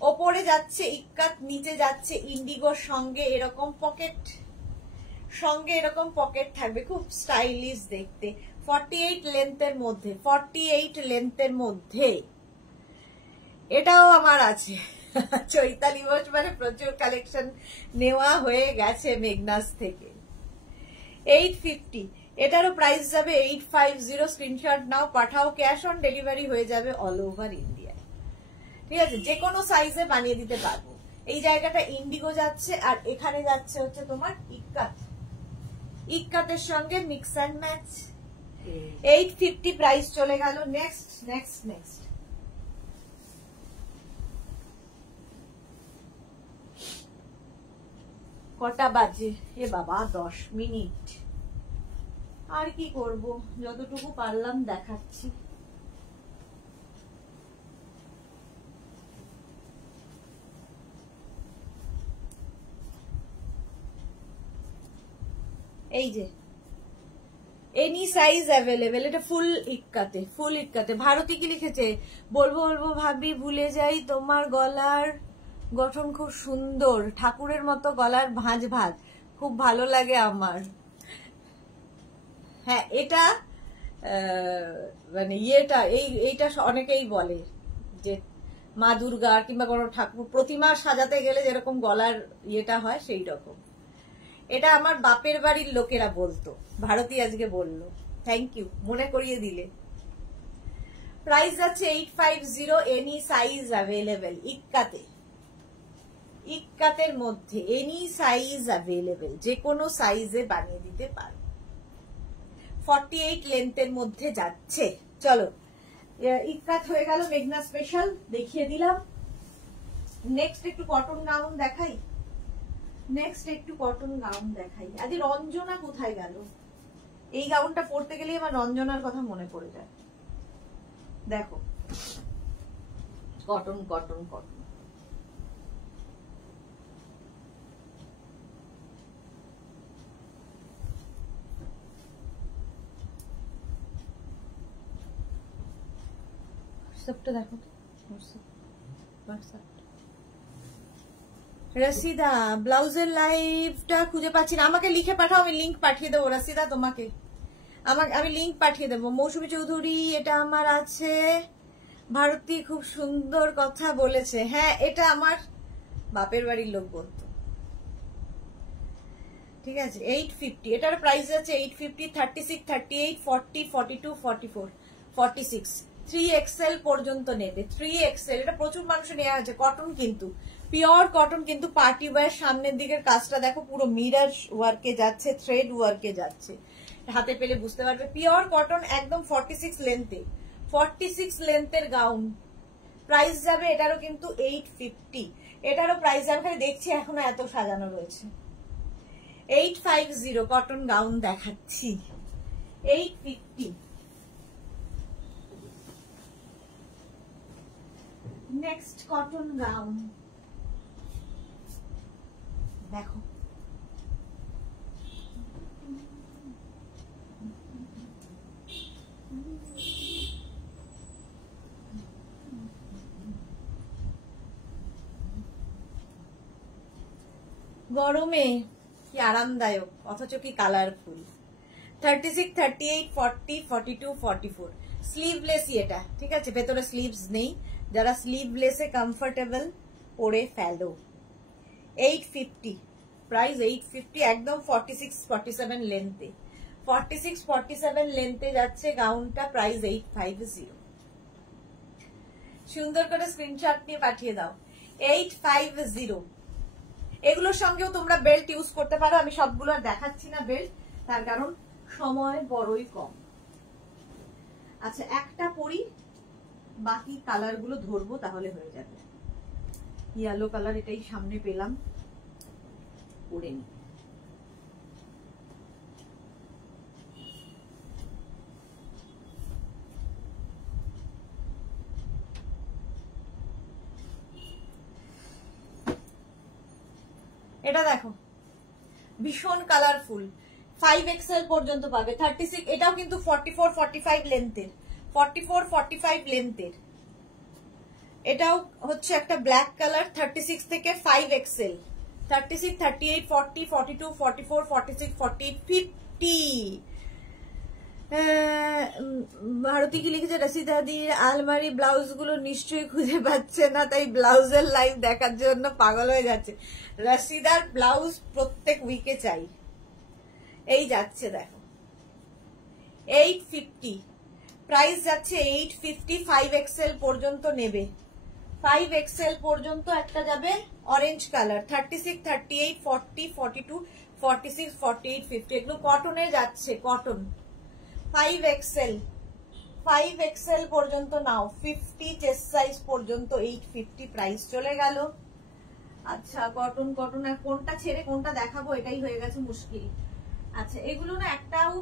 ওপরে যাচ্ছে ইক্কাত, নিচে যাচ্ছে ইন্ডিগোর সঙ্গে এরকম পকেট থাকবে, খুব স্টাইলিশ দেখতে। 48 লেন্থের মধ্যে এটাও আমার আছে। চৈতালি বোস মানে প্রচুর কালেকশন নেওয়া হয়ে গেছে মেঘনাস থেকে। 850, এটারও প্রাইস যাবে 850। স্ক্রিনশট নাও, পাঠাও, ক্যাশ অন ডেলিভারি হয়ে যাবে অল ওভার ইন্ডিয়া। ঠিক আছে, যে কোনো সাইজে বানিয়ে দিতে পারবো। এই জায়গাটা ইন্ডিগো যাচ্ছে আর এখানে যাচ্ছে হচ্ছে তোমার ইক্কাতের সঙ্গে মিক্স অ্যান্ড ম্যাচ। 850 প্রাইস চলে গেল। নেক্সট কটা বাজে? এ বাবা, 10 মিনিট। আর কি করব, যতটুকু পারলাম দেখাচ্ছি। এই যে এনি সাইজ অ্যাভেলেবেল, এটা ফুল ইক্কাতে। ভারতী কি লিখেছে? বলবো ভাবি ভুলে যাই, তোমার গলার গঠন খুব সুন্দর, ঠাকুরের মতো গলার ভাঁজ, খুব ভালো লাগে আমার। হ্যাঁ, এটা মানে এইটা অনেকেই বলে যে মা দুর্গা কিংবা কোনো ঠাকুর প্রতিমা সাজাতে গেলে যেরকম গলার ইয়েটা হয় সেই রকম। এটা আমার বাপের বাড়ির লোকেরা বলতো, ভারতী আজকে বললো। থ্যাংক ইউ, মনে করিয়ে দিলে। প্রাইস আছে 850, এনি সাইজ অ্যাভেলেবেল। ইক্কাতের মধ্যে এনি সাইজ অ্যাভেলেবেল, যে কোনো সাইজে বানিয়ে দিতে পারো। 48 লেন্থের মধ্যে যাচ্ছে। চলো, ইক্কাত হয়ে গেল, মেঘনা স্পেশাল দেখিয়ে দিলাম। নেক্সট একটু কটন গাউন দেখাই। আজকে রঞ্জনা কোথায় গেল? এই গাউনটা পরতে গেলেই আমার রঞ্জনার কথা মনে পড়ে যায়। দেখো, কটন। হোয়াটসঅ্যাপটা দেখো তো, হোয়াটসঅ্যাপ। রসিদা, ব্লাউজের লাইভটা খুঁজে পাচ্ছি না, আমাকে লিখে পাঠাও, আমি লিংক পাঠিয়ে দেবো। রসিদা, তোমাকে আমি লিংক পাঠিয়ে দেবো। মৌসুমী চৌধুরী, এটা আমার আছে। ভারতী খুব সুন্দর কথা বলেছে। হ্যাঁ, এটা আমার বাপের বাড়ির লোক বলতো। ঠিক আছে, 850, এটার প্রাইস আছে 850। 36, 38, 40, 42, 44, 46, 3XL পর্যন্ত নেবে। 3XL, এটা প্রচুর মানুষ নেওয়া হয়েছে। কটন কিন্তু, পিওর কটন কিন্তু, পার্টি ওয়্যার। সামনের দিকের কাজটা দেখো, পুরো মিরর ওয়ার্কে যাচ্ছে, থ্রেড ওয়ার্কে যাচ্ছে। হাতে পেলে বুঝতে পারবে, পিওর কটন একদম। 46 লেন্থের গাউন। প্রাইস যাবে এটারও কিন্তু 850। এটারও প্রাইস যাবে, খালি দেখছি এখনো এত সাজানো রয়েছে। 850 কটন গাউন দেখাচ্ছি, 850। নেক্সট কটন গাউন দেখো, গরমে কি আরামদায়ক, অথচ কি কালারফুল। 36, 38, 40, 42, 44 স্লিভলেসই এটা, ঠিক আছে, ভেতরে স্লিভস নেই। যারা স্লিভলেসে কমফোর্টেবল পরে ফেলো। 850 প্রাইস, 850 একদম 46, 47 লেন্থে, 46, 47 লেন্থে যাচ্ছে গাউনটা, প্রাইস 850। সুন্দর করে স্ক্রিনশট নিয়ে পাঠিয়ে দাও। 850। এগুলোর সঙ্গেও তোমরা বেল্ট ইউজ করতে পারো, আমি সবগুলো আর দেখাচ্ছি না বেল্ট, তার কারণ সময় বড়ই কম। আচ্ছা একটা পরি, বাকি কালার গুলো ধরবো, তাহলে হয়ে যাবে। ইয়েলো কালার এটাই সামনে পেলাম, পরে নি। এটা দেখো ভীষণ কালারফুল, 5XL পর্যন্ত পাবে। 36, এটাও কিন্তু 44, 45 লেন্থের, 44, 45 লেন্থের। এটাও হচ্ছে একটা ব্ল্যাক কালার, 36 থেকে 5XL, 36, 38, 40, 42, 44, 46, 48, 50। ভারতী কি লিখেছে, রশিদাদির আলমারি ব্লাউজ গুলো নিশ্চয়ই খুঁজে পাচ্ছে না, তাই ব্লাউজের লাইভ দেখার জন্য পাগল হয়ে যাচ্ছে। রশিদার ব্লাউজ প্রত্যেক উইকে চাই। এই যাচ্ছে দেখো 850, প্রাইস যাচ্ছে 850, 5XL পর্যন্ত নেবে, 5XL পর্যন্ত একটা যাবে অরেঞ্জ কালার, 36, 38, 40, 42, 46, 48, 50। এগুলো কটনে যাচ্ছে, কটন। 5XL পর্যন্ত নাও, 50 চেস্ট সাইজ পর্যন্ত 850 প্রাইস চলে গেল। আচ্ছা কটন কটন আর কোনটা ছেড়ে কোনটা দেখাবো এটাই হয়ে গেছে মুশকিল। আচ্ছা এগুলো না একটাও,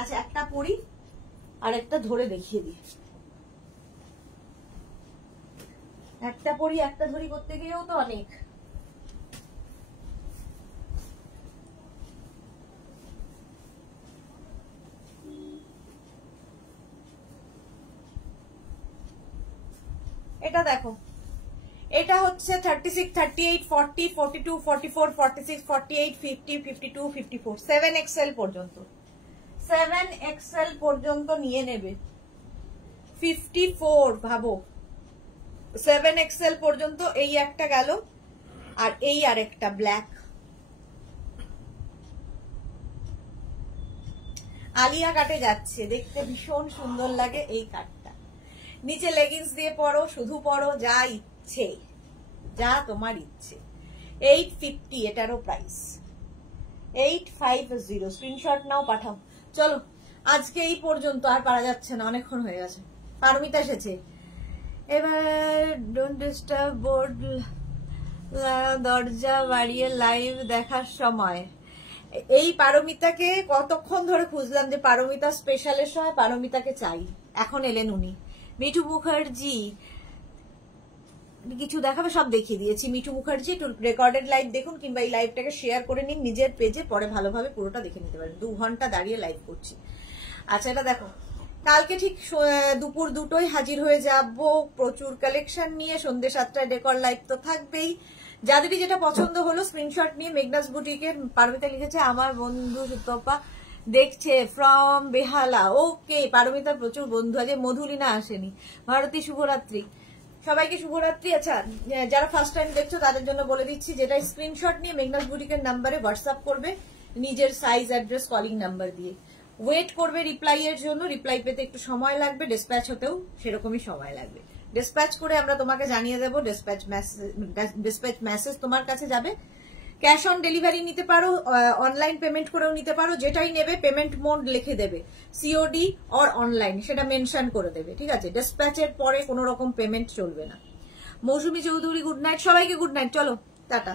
আচ্ছা একটা পরি আর একটা ধরে দেখিয়ে দিই। একটা পরি একটা ধরি করতে গিয়েও তো অনেক। এটা দেখো, এটা হচ্ছে 36, 38, 40, 42, 44, 46, 48, 50, 52, 54, 7XL পর্যন্ত, 7XL পর্যন্ত নিয়ে নেবে। 54 ভাবো, 7XL পর্যন্ত। এই একটা গেল, আর এই আরেকটা ব্ল্যাক আলিয়া কাটে যাচ্ছে, দেখতে ভীষণ সুন্দর লাগে এই কাটটা। নিচে লেগিংস দিয়ে পরো, শুধু পরো, যা ইচ্ছে, যা তোমার ইচ্ছে। 850 এটারও প্রাইস, 850। স্ক্রিনশট নাও, পাঠাও। চলো আজকে এই পর্যন্ত, আর পারা যাচ্ছে না, অনেকক্ষণ হয়ে গেছে। পারমিতা এসেছে এবার। ডোন্ট ডিস্টার্ব বোর্ড, দরজা বাড়িয়ে লাইভ দেখার সময়। এই পারমিতাকে কতক্ষণ ধরে খুঁজলাম, যে পারমিতা স্পেশালের সময় পারমিতাকে চাই, এখন এলেন উনি। মিঠু মুখার্জি কিছু দেখাবে, সব দেখিয়ে দিয়েছি। মিঠু মুখার্জি একটু রেকর্ডেড লাইভ দেখুন, কিংবা এই লাইভটাকে শেয়ার করে নিন নিজের পেজে, পরে ভালোভাবে পুরোটা দেখে নিতে পারেন। 2 ঘন্টা দাঁড়িয়ে লাইভ করছি। আচ্ছা এটা দেখো, কালকে ঠিক দুপুর 2টোয় হাজির হয়ে যাব প্রচুর কালেকশন নিয়ে। সন্ধ্যে 7টায় ডেকর লাইভ তো থাকবেই। যাদেরই যেটা পছন্দ হলো স্ক্রিনশট নিয়ে মেঘনাস বুটিকে, পারমিতা লিখেছে আমার বন্ধু সুতপা দেখছে ফ্রম বেহালা। ওকে পারমিতার প্রচুর বন্ধু, আজ মধুলিনা আসেনি। ভারতী শুভরাত্রি, সবাইকে শুভরাত্রি। আচ্ছা যারা ফার্স্ট টাইম দেখছো তাদের জন্য বলে দিচ্ছি, যেটা স্ক্রিনশট নিয়ে মেঘনাস বুটিকের নাম্বারে হোয়াটসঅ্যাপ করবে নিজের সাইজ, অ্যাড্রেস, কলিং নাম্বার দিয়ে। ওয়েট করবে রিপ্লাই এর জন্য, রিপ্লাই পেতে একটু সময় লাগবে, ডিসপ্যাচ হতেও সেরকমই সময় লাগবে। ডিসপ্যাচ করে আমরা তোমাকে জানিয়ে দেবো, ডিসপ্যাচ মেসেজ তোমার কাছে যাবে। ক্যাশ অন ডেলিভারি নিতে পারো, অনলাইন পেমেন্ট করেও নিতে পারো, যেটাই নেবে পেমেন্ট মোড লিখে দেবে, সিওডি অর অনলাইন, সেটা মেনশন করে দেবে, ঠিক আছে। ডিসপ্যাচের পরে কোনো রকম পেমেন্ট চলবে না। মৌসুমী চৌধুরী গুড নাইট, সবাইকে গুড নাইট, চলো টাটা।